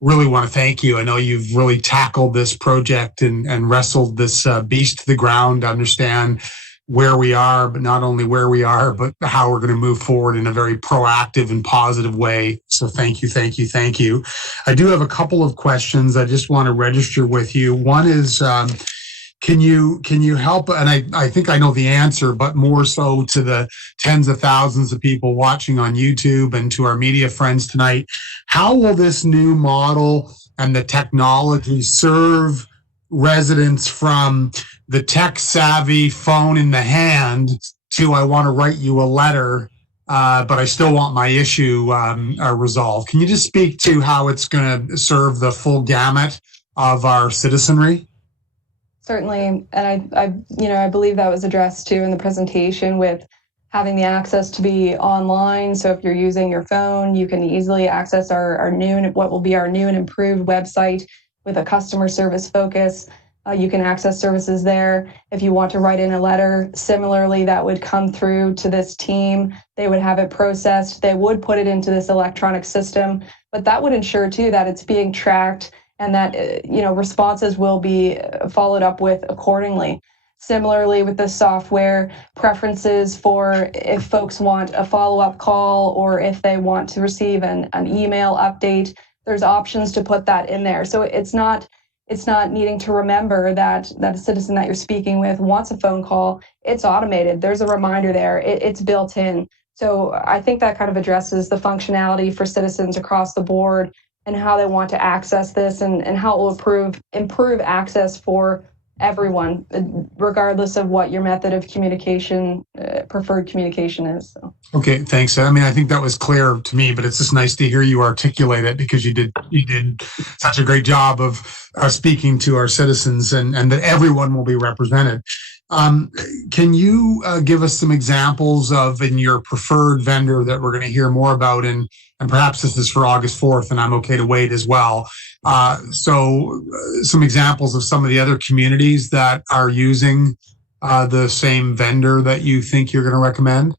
Really want to thank you. I know you've really tackled this project and wrestled this beast to the ground to understand where we are, but not only where we are, but how we're going to move forward in a very proactive and positive way. So thank you, thank you, thank you. I do have a couple of questions I just want to register with you. One is, can you help? And I think I know the answer, but more so to the tens of thousands of people watching on YouTube and to our media friends tonight, how will this new model and the technology serve residents from the tech savvy phone in the hand to I want to write you a letter, but I still want my issue resolved? Can you just speak to how it's going to serve the full gamut of our citizenry? Certainly, and I believe that was addressed too in the presentation with having the access to be online. So if you're using your phone, you can easily access what will be our new and improved website with a customer service focus. You can access services there. If you want to write in a letter, similarly, that would come through to this team. They would have it processed. They would put it into this electronic system, but that would ensure too that it's being tracked and that responses will be followed up with accordingly. Similarly, with the software, preferences for if folks want a follow-up call or if they want to receive an email update, there's options to put that in there. So it's not needing to remember that a citizen that you're speaking with wants a phone call. It's automated. There's a reminder there. It's built in. So I think that kind of addresses the functionality for citizens across the board and how they want to access this and how it will improve access for everyone, regardless of what your method of communication, preferred communication is. So. Okay, thanks. I mean, I think that was clear to me, but it's just nice to hear you articulate it because you did such a great job of speaking to our citizens and that everyone will be represented. Can you give us some examples of in your preferred vendor that we're going to hear more about, and perhaps this is for August 4th, and I'm okay to wait as well. So some examples of some of the other communities that are using the same vendor that you think you're going to recommend?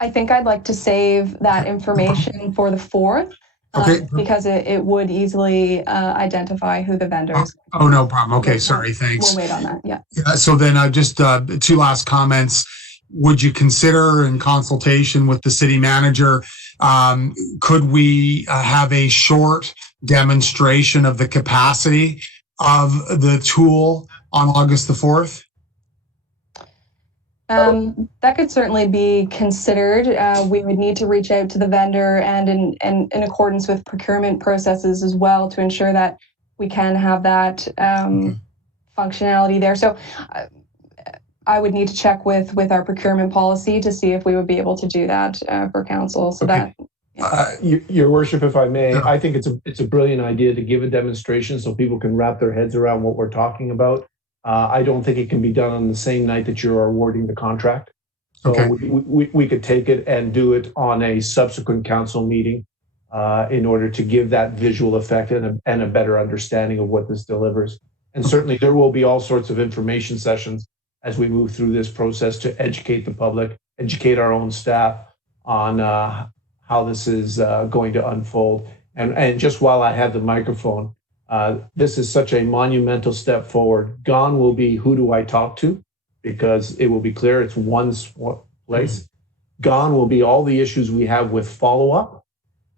I think I'd like to save that information for the 4th. Okay. Because it would easily identify who the vendor is. Oh, no problem. Okay, sorry, thanks. We'll wait on that, yeah. So then just two last comments. Would you consider, in consultation with the city manager, could we have a short demonstration of the capacity of the tool on August the 4th? That could certainly be considered. We would need to reach out to the vendor and in accordance with procurement processes as well to ensure that we can have that functionality there. So I would need to check with our procurement policy to see if we would be able to do that for council. So okay. Your worship, if I may, I think it's a brilliant idea to give a demonstration so people can wrap their heads around what we're talking about. I don't think it can be done on the same night that you're awarding the contract. So okay. we could take it and do it on a subsequent council meeting in order to give that visual effect and a better understanding of what this delivers. And certainly there will be all sorts of information sessions as we move through this process to educate the public, educate our own staff on how this is going to unfold. And just while I have the microphone, this is such a monumental step forward. Gone will be who do I talk to, because it will be clear it's one place. Gone will be all the issues we have with follow-up,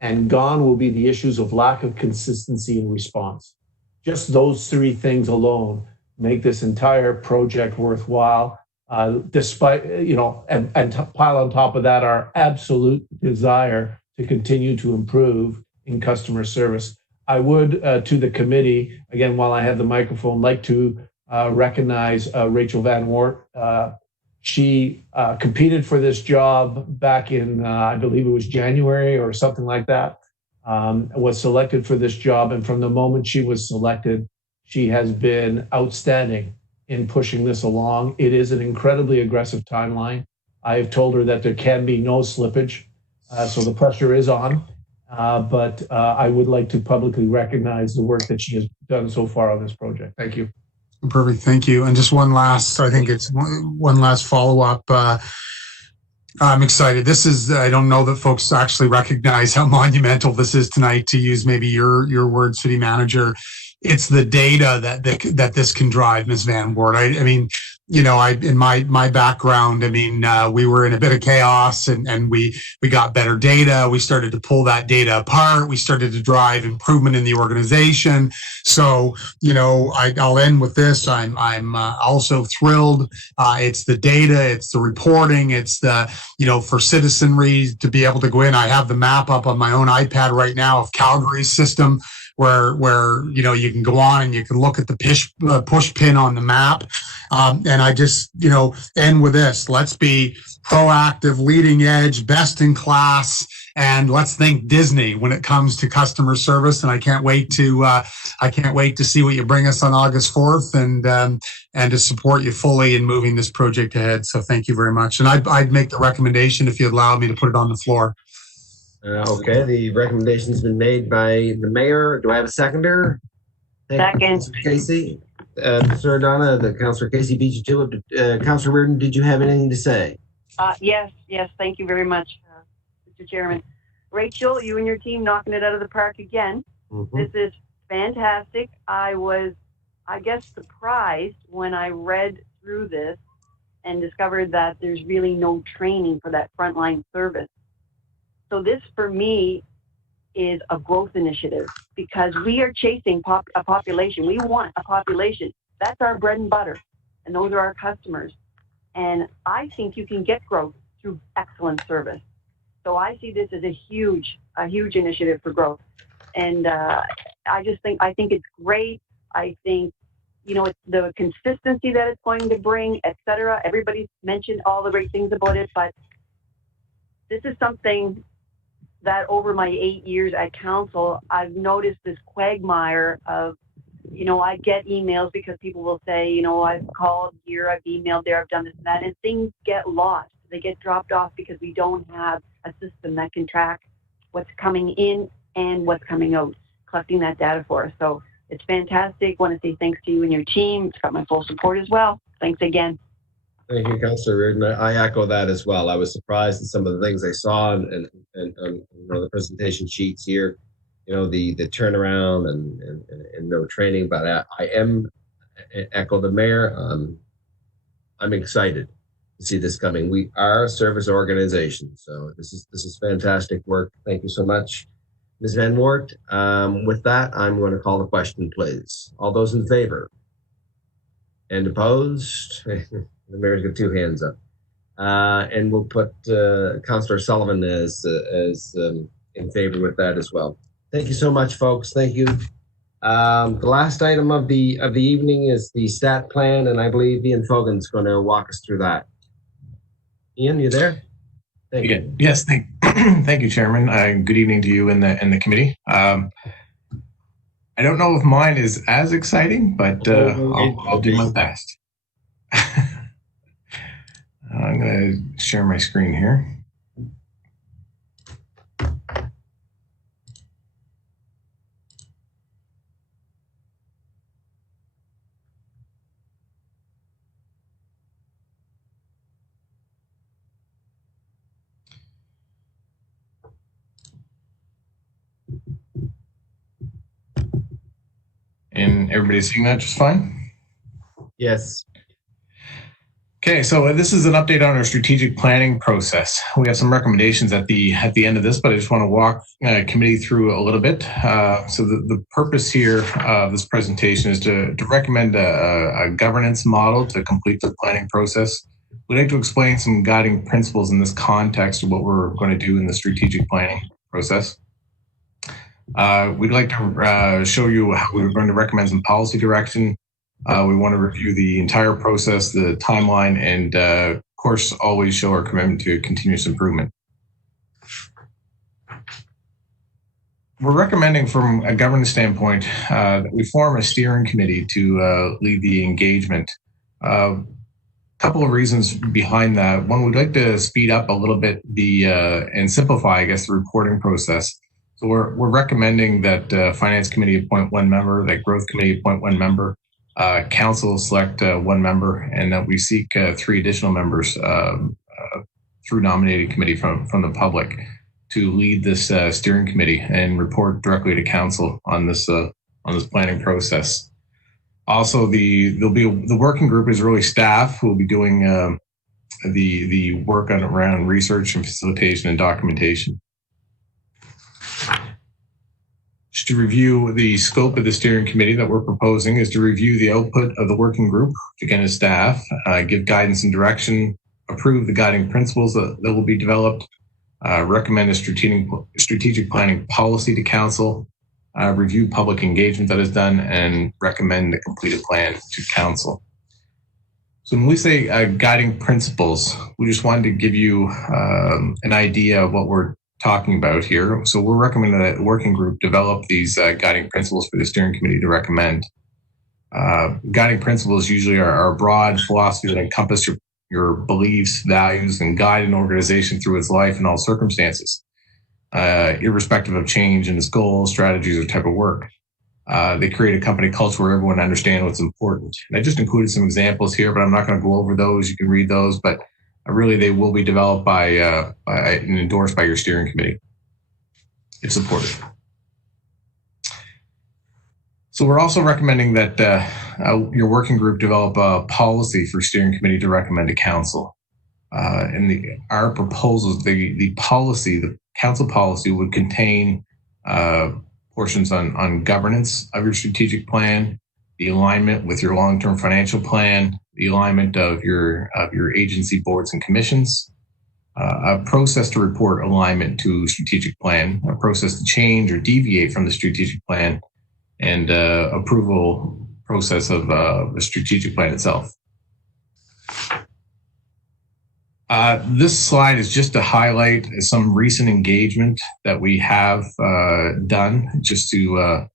and gone will be the issues of lack of consistency in response. Just those three things alone make this entire project worthwhile, despite, and pile on top of that our absolute desire to continue to improve in customer service. I would, to the committee, again, while I have the microphone, like to recognize Rachel Van Wert. She competed for this job back in, I believe it was January or something like that, was selected for this job. And from the moment she was selected, she has been outstanding in pushing this along. It is an incredibly aggressive timeline. I have told her that there can be no slippage, so the pressure is on. But I would like to publicly recognize the work that she has done so far on this project. Thank you. Perfect. Thank you. And just one last, I think it's one last follow-up. I'm excited. This is, I don't know that folks actually recognize how monumental this is tonight, to use maybe your word, city manager. It's the data that this can drive, Ms. Van Woert. I mean, you know, in my background, I mean, we were in a bit of chaos and we got better data. We started to pull that data apart. We started to drive improvement in the organization. So, you know, I'll end with this. I'm also thrilled. It's the data, it's the reporting, it's the, you know, for citizenry to be able to go in. I have the map up on my own iPad right now of Calgary's system, where you know, you can go on and you can look at the push pin on the map. And I just, you know, end with this. Let's be proactive, leading edge, best in class, and let's think Disney when it comes to customer service. And I can't wait to see what you bring us on August 4th and to support you fully in moving this project ahead. So thank you very much. And I'd make the recommendation, if you'd allow me, to put it on the floor. Okay, the recommendation's been made by the mayor. Do I have a seconder? Second. Casey. Mr. O'Donnell, the Councillor Casey beat you to it. Councillor Reardon, did you have anything to say? Yes. Thank you very much, Mr. Chairman. Rachel, you and your team knocking it out of the park again. Mm-hmm. This is fantastic. I was, I guess, surprised when I read through this and discovered that there's really no training for that frontline service. So this, for me, is a growth initiative because we are chasing a population. We want a population. That's our bread and butter, and those are our customers. And I think you can get growth through excellent service. So I see this as a huge initiative for growth. And I think it's great. I think, you know, it's the consistency that it's going to bring, et cetera. Everybody's mentioned all the great things about it, but this is something that over my 8 years at council, I've noticed this quagmire of, you know, I get emails because people will say, you know, I've called here, I've emailed there, I've done this and that, and things get lost. They get dropped off because we don't have a system that can track what's coming in and what's coming out, collecting that data for us. So it's fantastic. Want to say thanks to you and your team. It's got my full support as well. Thanks again. Thank you, Councillor Reardon. I echo that as well. I was surprised at some of the things I saw and you know, the presentation sheets here, you know, the turnaround and no training, but I am echo the mayor. I'm excited to see this coming. We are a service organization, so this is fantastic work. Thank you so much, Ms. Van Woert. With that, I'm going to call the question, please. All those in favor? And opposed? The mayor's got two hands up. And we'll put Councillor Sullivan as in favor with that as well. Thank you so much, folks. Thank you. The last item of the evening is the stat plan, and I believe Ian Fogan's going to walk us through that. Ian, you there? Thank you. Yes, thank you, Chairman. Good evening to you and the committee. I don't know if mine is as exciting, but I'll do my best. I'm going to share my screen here. And everybody's seeing that just fine? Yes. Okay, so this is an update on our strategic planning process. We have some recommendations at the end of this, but I just want to walk committee through a little bit. So the purpose here of this presentation is to recommend a governance model to complete the planning process. We'd like to explain some guiding principles in this context of what we're going to do in the strategic planning process. We'd like to show you how we're going to recommend some policy direction. We want to review the entire process, the timeline, and of course, always show our commitment to continuous improvement. We're recommending from a governance standpoint that we form a steering committee to lead the engagement Couple of reasons behind that. One, we'd like to speed up a little bit and simplify, I guess, the reporting process. So we're recommending that Finance Committee appoint one member, that Growth Committee appoint one member, Council select one member, and that we seek 3 additional members through nominating committee from the public to lead this steering committee and report directly to Council on this planning process. Also, the working group is really staff who will be doing the work around research and facilitation and documentation. Just to review the scope of the steering committee that we're proposing is to review the output of the working group, which again is staff, give guidance and direction, approve the guiding principles that will be developed, recommend a strategic planning policy to Council, review public engagement that is done, and recommend a completed plan to Council. So when we say guiding principles, we just wanted to give you an idea of what we're talking about here. So we're recommending that the working group develop these guiding principles for the steering committee to recommend. Guiding principles usually are a broad philosophy that encompass your beliefs, values, and guide an organization through its life in all circumstances. Irrespective of change in its goals, strategies, or type of work. They create a company culture where everyone understands what's important. And I just included some examples here, but I'm not going to go over those. You can read those, but really they will be developed by and endorsed by your steering committee if supported. So we're also recommending that your working group develop a policy for steering committee to recommend to Council. Our proposals, the Council policy would contain portions on governance of your strategic plan, the alignment with your long-term financial plan, the alignment of your agency boards and commissions, a process to report alignment to strategic plan, a process to change or deviate from the strategic plan, and approval process of the strategic plan itself. This slide is just to highlight some recent engagement that we have done, just to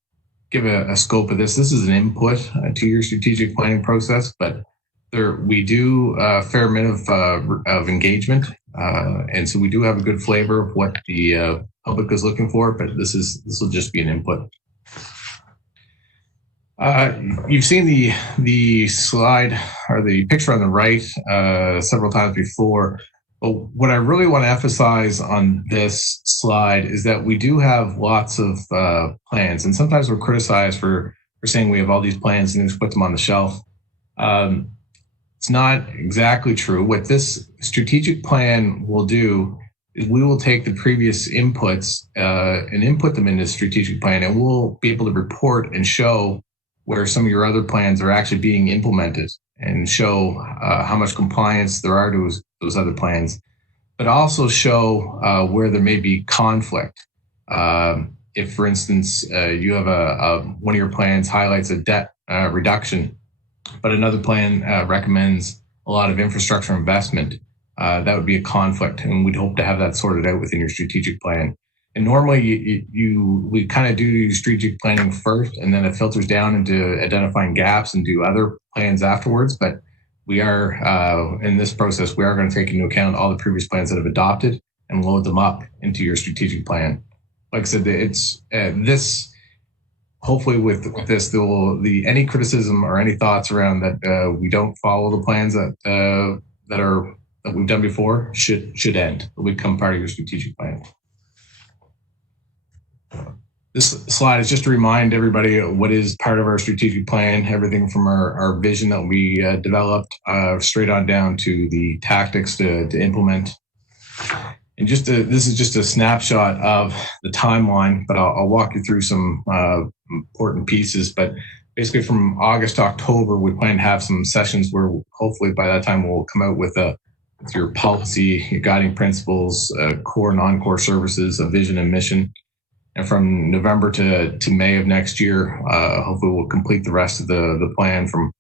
give a scope of this. This is an input to your strategic planning process, but we do a fair amount of engagement, and so we do have a good flavor of what the public is looking for. But this will just be an input. You've seen the slide or the picture on the right several times before. But what I really want to emphasize on this slide is that we do have lots of plans, and sometimes we're criticized for saying we have all these plans and just put them on the shelf. It's not exactly true. What this strategic plan will do is we will take the previous inputs and input them into the strategic plan, and we'll be able to report and show where some of your other plans are actually being implemented and show how much compliance there are to those other plans, but also show where there may be conflict. If, for instance, you have one of your plans highlights a debt reduction, but another plan recommends a lot of infrastructure investment, that would be a conflict, and we'd hope to have that sorted out within your strategic plan. And normally we kind of do strategic planning first, and then it filters down into identifying gaps and do other plans afterwards. But we are, in this process, we are going to take into account all the previous plans that have adopted and load them up into your strategic plan. Like I said, it's this, hopefully with this, any criticism or any thoughts around that we don't follow the plans that we've done before should end. Will become part of your strategic plan. This slide is just to remind everybody what is part of our strategic plan, everything from our vision that we developed straight on down to the tactics to implement. And this is just a snapshot of the timeline, but I'll walk you through some important pieces. But basically from August to October, we plan to have some sessions where hopefully by that time we'll come out with your policy, your guiding principles, core, non-core services, a vision and mission. And from November to May of next year, hopefully we'll complete the rest of the plan from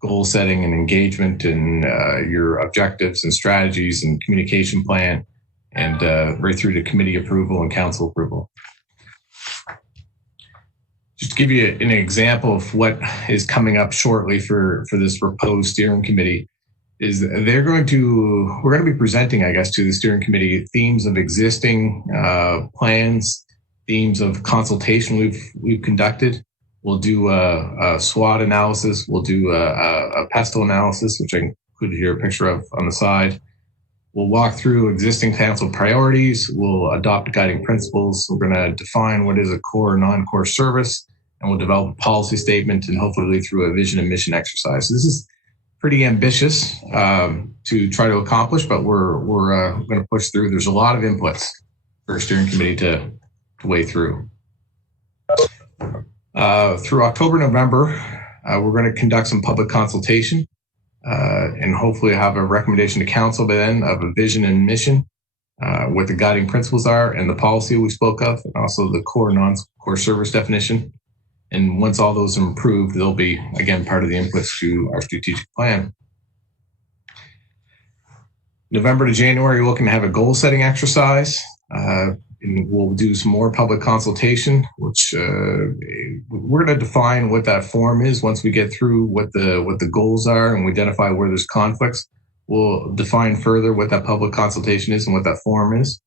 goal setting and engagement and your objectives and strategies and communication plan, and right through to committee approval and council approval. just to give you an example of what is coming up shortly for this proposed steering committee, is we're going to be presenting, I guess, to the steering committee themes of existing plans, themes of consultation we've conducted. We'll do a SWOT analysis. We'll do a pestle analysis, which I included here a picture of on the side. We'll walk through existing council priorities. We'll adopt guiding principles. We're going to define what is a core or non-core service, and we'll develop a policy statement and hopefully lead through a vision and mission exercise. So this is pretty ambitious to try to accomplish, but we're going to push through. There's a lot of inputs for a steering committee to weigh through. Through October, November, we're going to conduct some public consultation. And hopefully have a recommendation to council by then of a vision and mission, what the guiding principles are and the policy we spoke of, and also the core and non-core service definition. And once all those are improved, they'll be, again, part of the inputs to our strategic plan. November to January, we're looking to have a goal setting exercise. And we'll do some more public consultation, which we're going to define what that form is once we get through what the goals are and we identify where there's conflicts. We'll define further what that public consultation is and what that form is.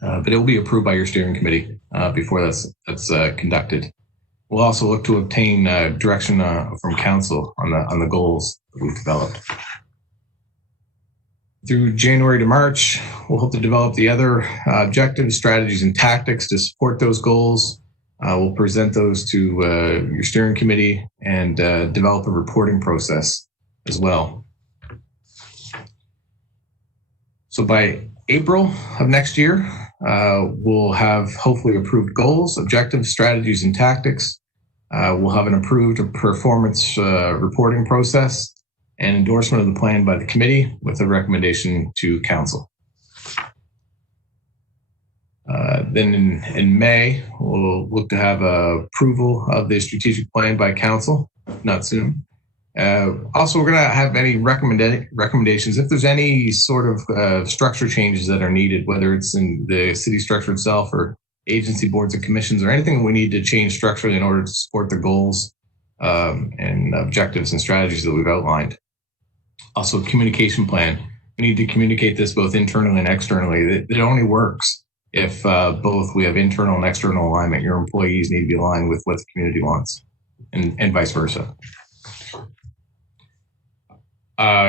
But it will be approved by your steering committee before that's conducted. We'll also look to obtain direction from council on the goals that we've developed. Through January to March, we'll hope to develop the other objectives, strategies, and tactics to support those goals. We'll present those to your steering committee and develop a reporting process as well. So by April of next year, we'll have hopefully approved goals, objectives, strategies, and tactics. We'll have an approved performance reporting process and endorsement of the plan by the committee with a recommendation to council. Then in May, we'll look to have approval of the strategic plan by council, not soon. Also, we're going to have any recommendations. If there's any sort of structure changes that are needed, whether it's in the city structure itself or agency boards and commissions or anything we need to change structurally in order to support the goals and objectives and strategies that we've outlined. Also, communication plan. We need to communicate this both internally and externally. It only works if both we have internal and external alignment. Your employees need to be aligned with what the community wants and vice versa.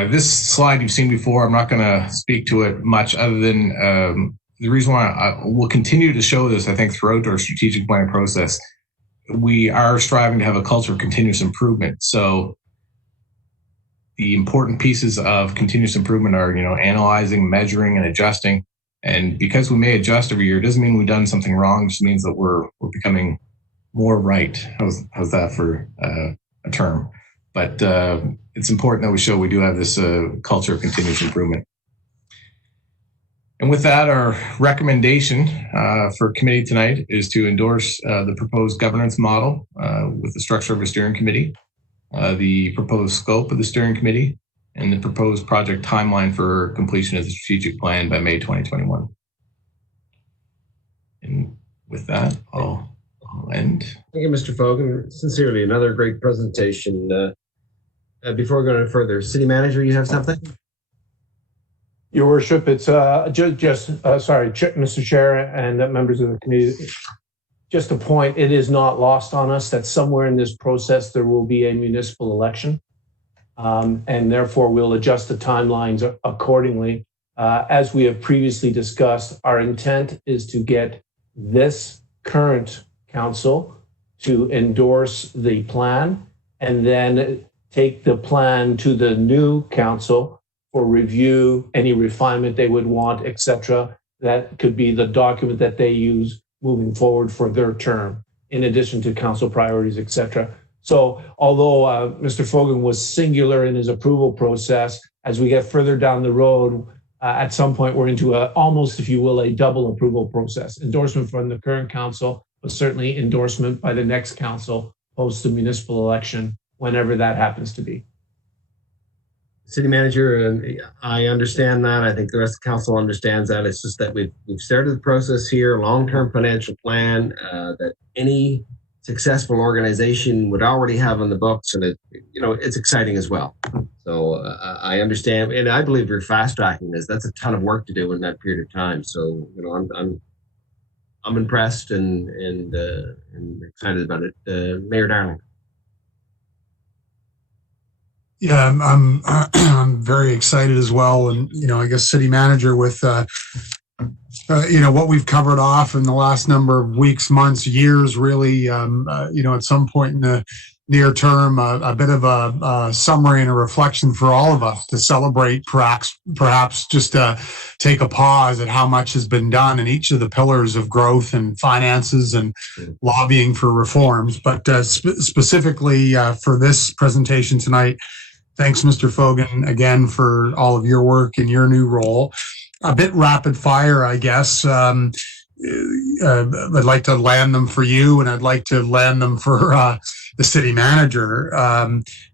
This slide you've seen before. I'm not going to speak to it much other than the reason why we'll continue to show this, I think, throughout our strategic planning process. We are striving to have a culture of continuous improvement. So the important pieces of continuous improvement are, analyzing, measuring, and adjusting. And because we may adjust every year, it doesn't mean we've done something wrong. It just means that we're becoming more right. How's that for a term? But it's important that we show we do have this culture of continuous improvement. And with that, our recommendation for committee tonight is to endorse the proposed governance model with the structure of a steering committee, the proposed scope of the steering committee, and the proposed project timeline for completion of the strategic plan by May 2021. And with that, I'll end. Thank you, Mr. Fogan. Sincerely, another great presentation. Before we go any further, City Manager, you have something? Your Worship, it's Mr. Chair and members of the committee. Just a point, it is not lost on us that somewhere in this process there will be a municipal election, and therefore we'll adjust the timelines accordingly. As we have previously discussed, our intent is to get this current council to endorse the plan and then take the plan to the new council for review, any refinement they would want, etc. That could be the document that they use moving forward for their term, in addition to council priorities, etc. So although Mr. Fogan was singular in his approval process, as we get further down the road, at some point we're into almost, if you will, a double approval process. Endorsement from the current council, but certainly endorsement by the next council post the municipal election, whenever that happens to be. City Manager, I understand that. I think the rest of the council understands that. It's just that we've started the process here, long-term financial plan, that any successful organization would already have on the books, and it's exciting as well. So I understand, and I believe you're fast tracking this. That's a ton of work to do in that period of time. So I'm impressed and excited about it. Mayor Darling. Yeah, I'm very excited as well, and I guess city manager with what we've covered off in the last number of weeks, months, years, really. At some point in the near term, a bit of a summary and a reflection for all of us to celebrate, perhaps just take a pause at how much has been done in each of the pillars of growth and finances and lobbying for reforms. But specifically for this presentation tonight, thanks, Mr. Fogan, again for all of your work in your new role. A bit rapid fire, I guess. I'd like to land them for you, and I'd like to land them for the city manager.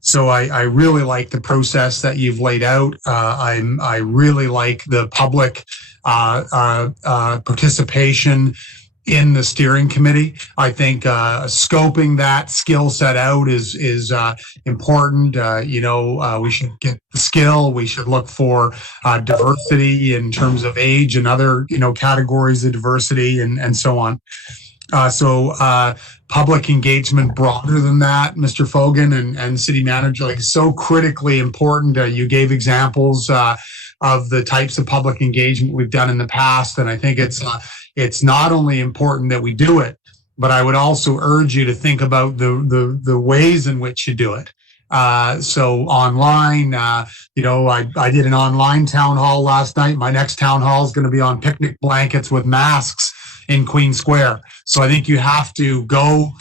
So I really like the process that you've laid out. I really like the public participation in the steering committee. I think scoping that skill set out is important. We should get the skill. We should look for diversity in terms of age and other categories of diversity and so on. So public engagement broader than that, Mr. Fogan and city manager, like so critically important. You gave examples of the types of public engagement we've done in the past, and I think it's not only important that we do it, but I would also urge you to think about the ways in which you do it. So online, I did an online town hall last night. My next town hall is going to be on picnic blankets with masks in Queen Square. So I think you have to go.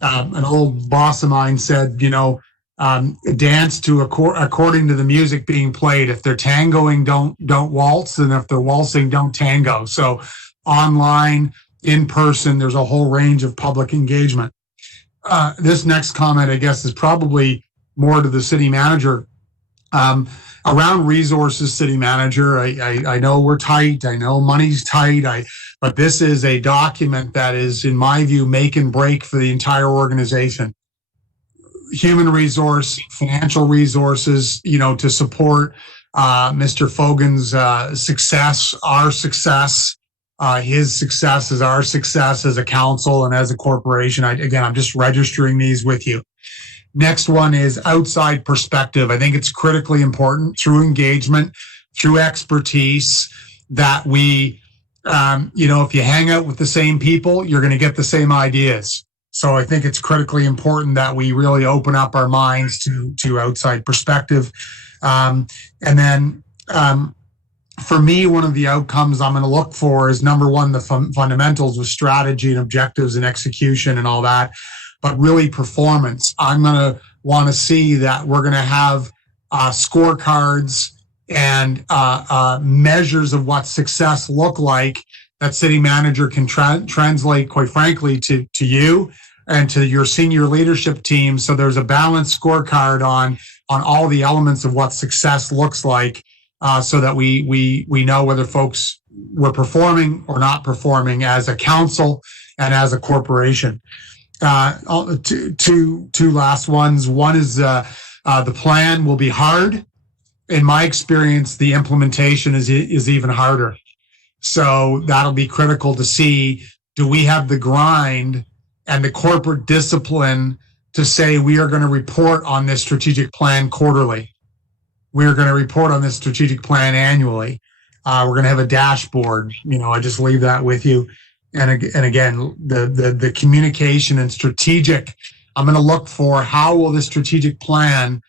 An old boss of mine said, dance to according to the music being played. If they're tangoing, don't waltz, and if they're waltzing, don't tango. So online, in person, there's a whole range of public engagement. This next comment, I guess, is probably more to the city manager. Around resources, city manager, I know we're tight. I know money's tight. But this is a document that is, in my view, make and break for the entire organization. Human resource, financial resources, to support Mr. Fogan's success, our success. His success is our success as a council and as a corporation. I'm just registering these with you. Next one is outside perspective. I think it's critically important through engagement, through expertise, that we, if you hang out with the same people, you're going to get the same ideas. So I think it's critically important that we really open up our minds to outside perspective. And then for me, one of the outcomes I'm going to look for is, number one, the fundamentals with strategy and objectives and execution and all that, but really performance. I'm going to want to see that we're going to have scorecards and measures of what success look like that city manager can translate, quite frankly, to you and to your senior leadership team. So there's a balanced scorecard on all the elements of what success looks like, so that we know whether folks were performing or not performing as a council and as a corporation. Two last ones. One is the plan will be hard. In my experience, the implementation is even harder. So that'll be critical to see, do we have the grind and the corporate discipline to say we are going to report on this strategic plan quarterly? We're going to report on this strategic plan annually. We're going to have a dashboard. I just leave that with you. And again, the communication and strategic, I'm going to look for how will the strategic plan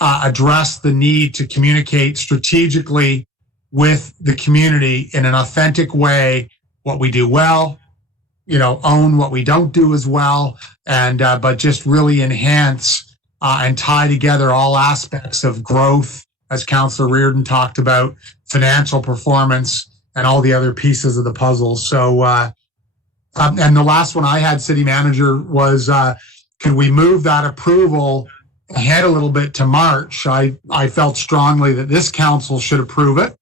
address the need to communicate strategically with the community in an authentic way, what we do well, own what we don't do as well, and but just really enhance and tie together all aspects of growth, as Councillor Reardon talked about, financial performance, and all the other pieces of the puzzle. So, and the last one I had, city manager, was could we move that approval ahead a little bit to March? I felt strongly that this council should approve it,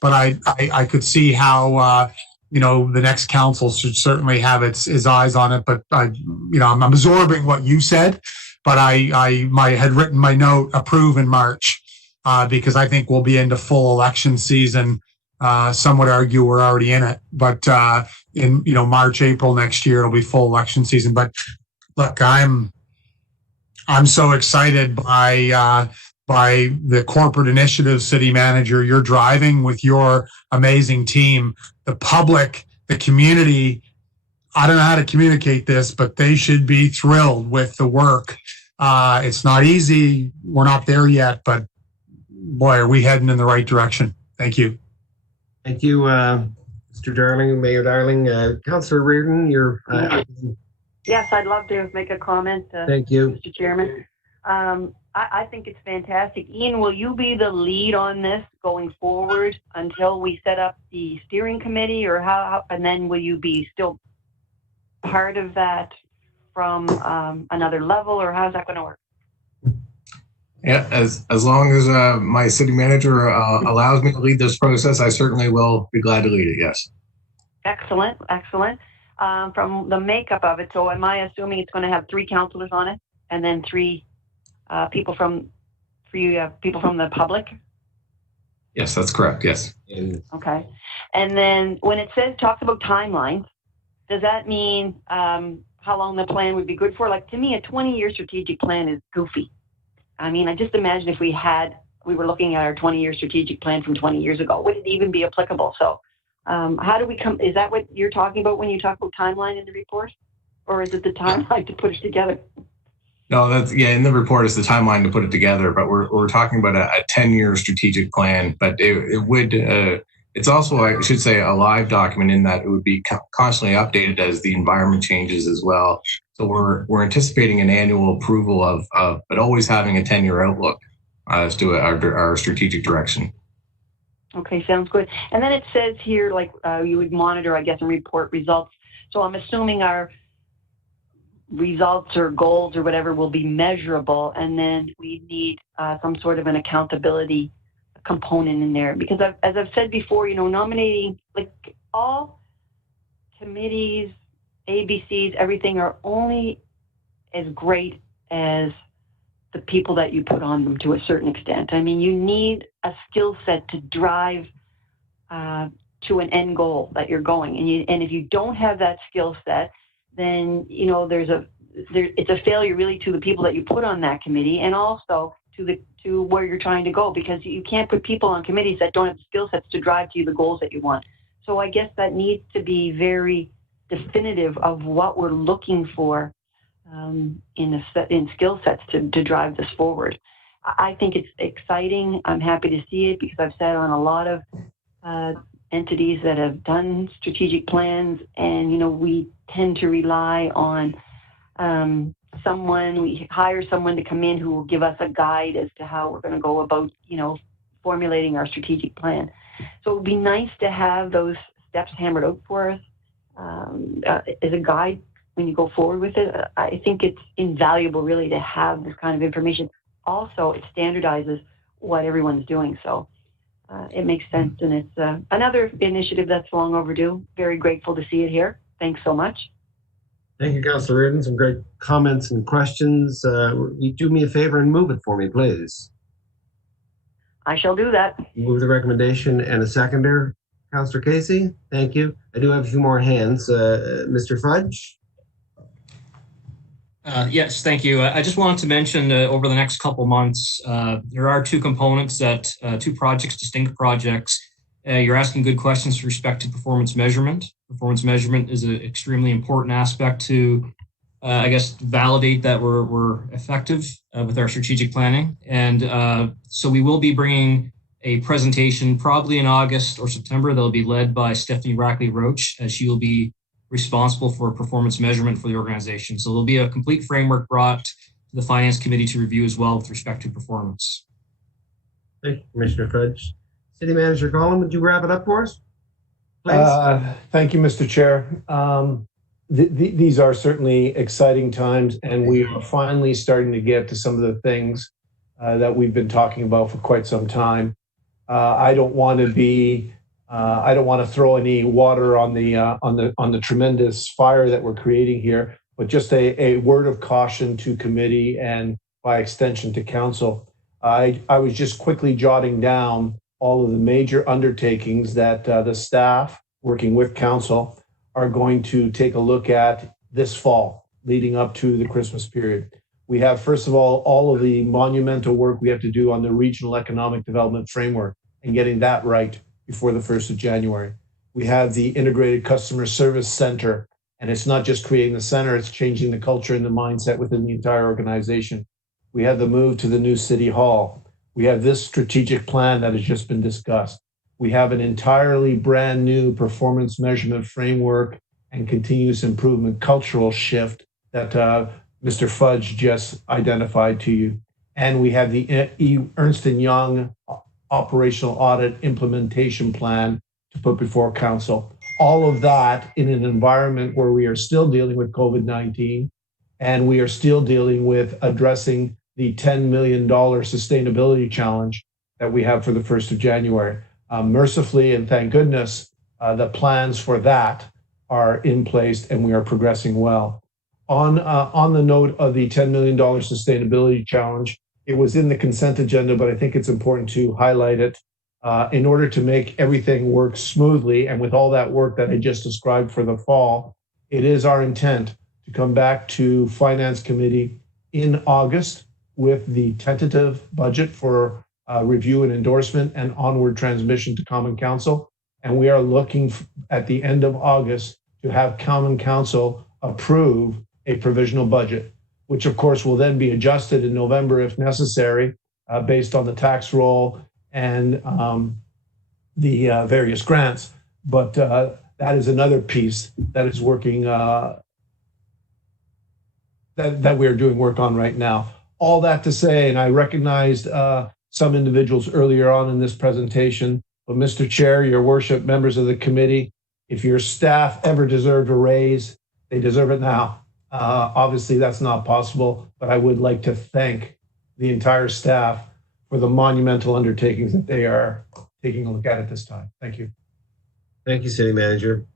but I could see how the next council should certainly have its eyes on it. But I'm absorbing what you said, but I had written my note approve in March because I think we'll be into full election season. Some would argue we're already in it, but in March, April next year it'll be full election season. But look, I'm so excited by the corporate initiative, city manager, you're driving with your amazing team. The public, the community, I don't know how to communicate this, but they should be thrilled with the work. It's not easy. We're not there yet, but boy, are we heading in the right direction. Thank you. Thank you, Mr. Darling, Mayor Darling. Councillor Reardon, you're... Yes, I'd love to make a comment. Thank you, Mr. Chairman. I think it's fantastic. Ian, will you be the lead on this going forward until we set up the steering committee, or how and then will you be still part of that from another level, or how's that going to work? Yeah, as long as my city manager allows me to lead this process, I certainly will be glad to lead it, yes. Excellent, excellent. From the makeup of it, so am I assuming it's going to have 3 councillors on it and then 3 people from the public? Yes, that's correct, yes. Okay. And then when it talks about timelines, does that mean how long the plan would be good for? Like, to me, a 20-year strategic plan is goofy. I mean, I just imagine if we were looking at our 20-year strategic plan from 20 years ago, would it even be applicable? So how do we come, is that what you're talking about when you talk about timeline in the report? Or is it the timeline to put it together? No, in the report is the timeline to put it together, but we're talking about a 10-year strategic plan, but it would, it's also, I should say, a live document in that it would be constantly updated as the environment changes as well. So we're anticipating an annual approval of but always having a 10-year outlook as to our strategic direction. Okay, sounds good. And then it says here, like you would monitor, I guess, and report results. So I'm assuming our results or goals or whatever will be measurable, and then we need some sort of an accountability component in there. Because as I've said before, nominating, like, all committees, ABCs, everything are only as great as the people that you put on them to a certain extent. I mean, you need a skill set to drive to an end goal that you're going. And if you don't have that skill set, then, it's a failure really to the people that you put on that committee, and also to where you're trying to go, because you can't put people on committees that don't have the skill sets to drive to you the goals that you want. So I guess that needs to be very definitive of what we're looking for in skill sets to drive this forward. I think it's exciting. I'm happy to see it because I've sat on a lot of entities that have done strategic plans, and we tend to rely on we hire someone to come in who will give us a guide as to how we're going to go about formulating our strategic plan. So it would be nice to have those steps hammered out for us as a guide when you go forward with it. I think it's invaluable really to have this kind of information. Also, it standardizes what everyone's doing. So it makes sense, and it's another initiative that's long overdue. Very grateful to see it here. Thanks so much. Thank you, Councillor Reardon. Some great comments and questions. You do me a favor and move it for me, please. I shall do that. Move the recommendation and a seconder. Councillor Casey, thank you. I do have a few more hands. Mr. Fudge? Yes, thank you. I just wanted to mention over the next couple months, there are 2 components two projects, distinct projects. You're asking good questions with respect to performance measurement. Performance measurement is an extremely important aspect to, validate that we're effective with our strategic planning. And so we will be bringing a presentation probably in August or September that'll be led by Stephanie Rackley-Roach, as she will be responsible for performance measurement for the organization. So there'll be a complete framework brought to the Finance Committee to review as well with respect to performance. Thank you, Commissioner Fudge. City Manager Collin, would you wrap it up for us, please? Thank you, Mr. Chair. These are certainly exciting times, and we are finally starting to get to some of the things that we've been talking about for quite some time. I don't want to be I don't want to throw any water on the tremendous fire that we're creating here, but just a word of caution to committee and by extension to council. I was just quickly jotting down all of the major undertakings that the staff working with council are going to take a look at this fall leading up to the Christmas period. We have, first of all of the monumental work we have to do on the regional economic development framework and getting that right before the 1st of January. We have the integrated customer service center, and it's not just creating the center, it's changing the culture and the mindset within the entire organization. We have the move to the new city hall. We have this strategic plan that has just been discussed. We have an entirely brand new performance measurement framework and continuous improvement cultural shift that Mr. Fudge just identified to you. And we have the Ernst & Young operational audit implementation plan to put before council. All of that in an environment where we are still dealing with COVID-19 and we are still dealing with addressing the $10 million sustainability challenge that we have for the 1st of January. Mercifully, and thank goodness, the plans for that are in place and we are progressing well. On the note of the $10 million sustainability challenge, it was in the consent agenda, but I think it's important to highlight it. In order to make everything work smoothly and with all that work that I just described for the fall, it is our intent to come back to Finance Committee in August with the tentative budget for review and endorsement and onward transmission to Common Council. And we are looking at the end of August to have Common Council approve a provisional budget, which of course will then be adjusted in November if necessary, based on the tax roll and the various grants. But that is another piece that is working, that we are doing work on right now. All that to say, and I recognized some individuals earlier on in this presentation, but Mr. Chair, your worship, members of the committee, if your staff ever deserved a raise, they deserve it now. Obviously, that's not possible, but I would like to thank the entire staff for the monumental undertakings that they are taking a look at this time. Thank you. Thank you, City Manager.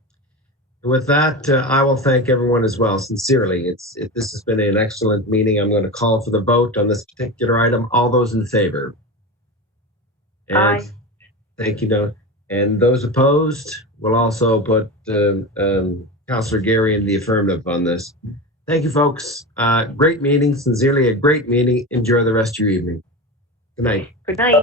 And with that, I will thank everyone as well, sincerely. This has been an excellent meeting. I'm going to call for the vote on this particular item. All those in favor? And aye. Thank you, Don. And those opposed, we'll also put Councillor Gary in the affirmative on this. Thank you, folks. Great meeting. Sincerely, a great meeting. Enjoy the rest of your evening. Good night. Good night.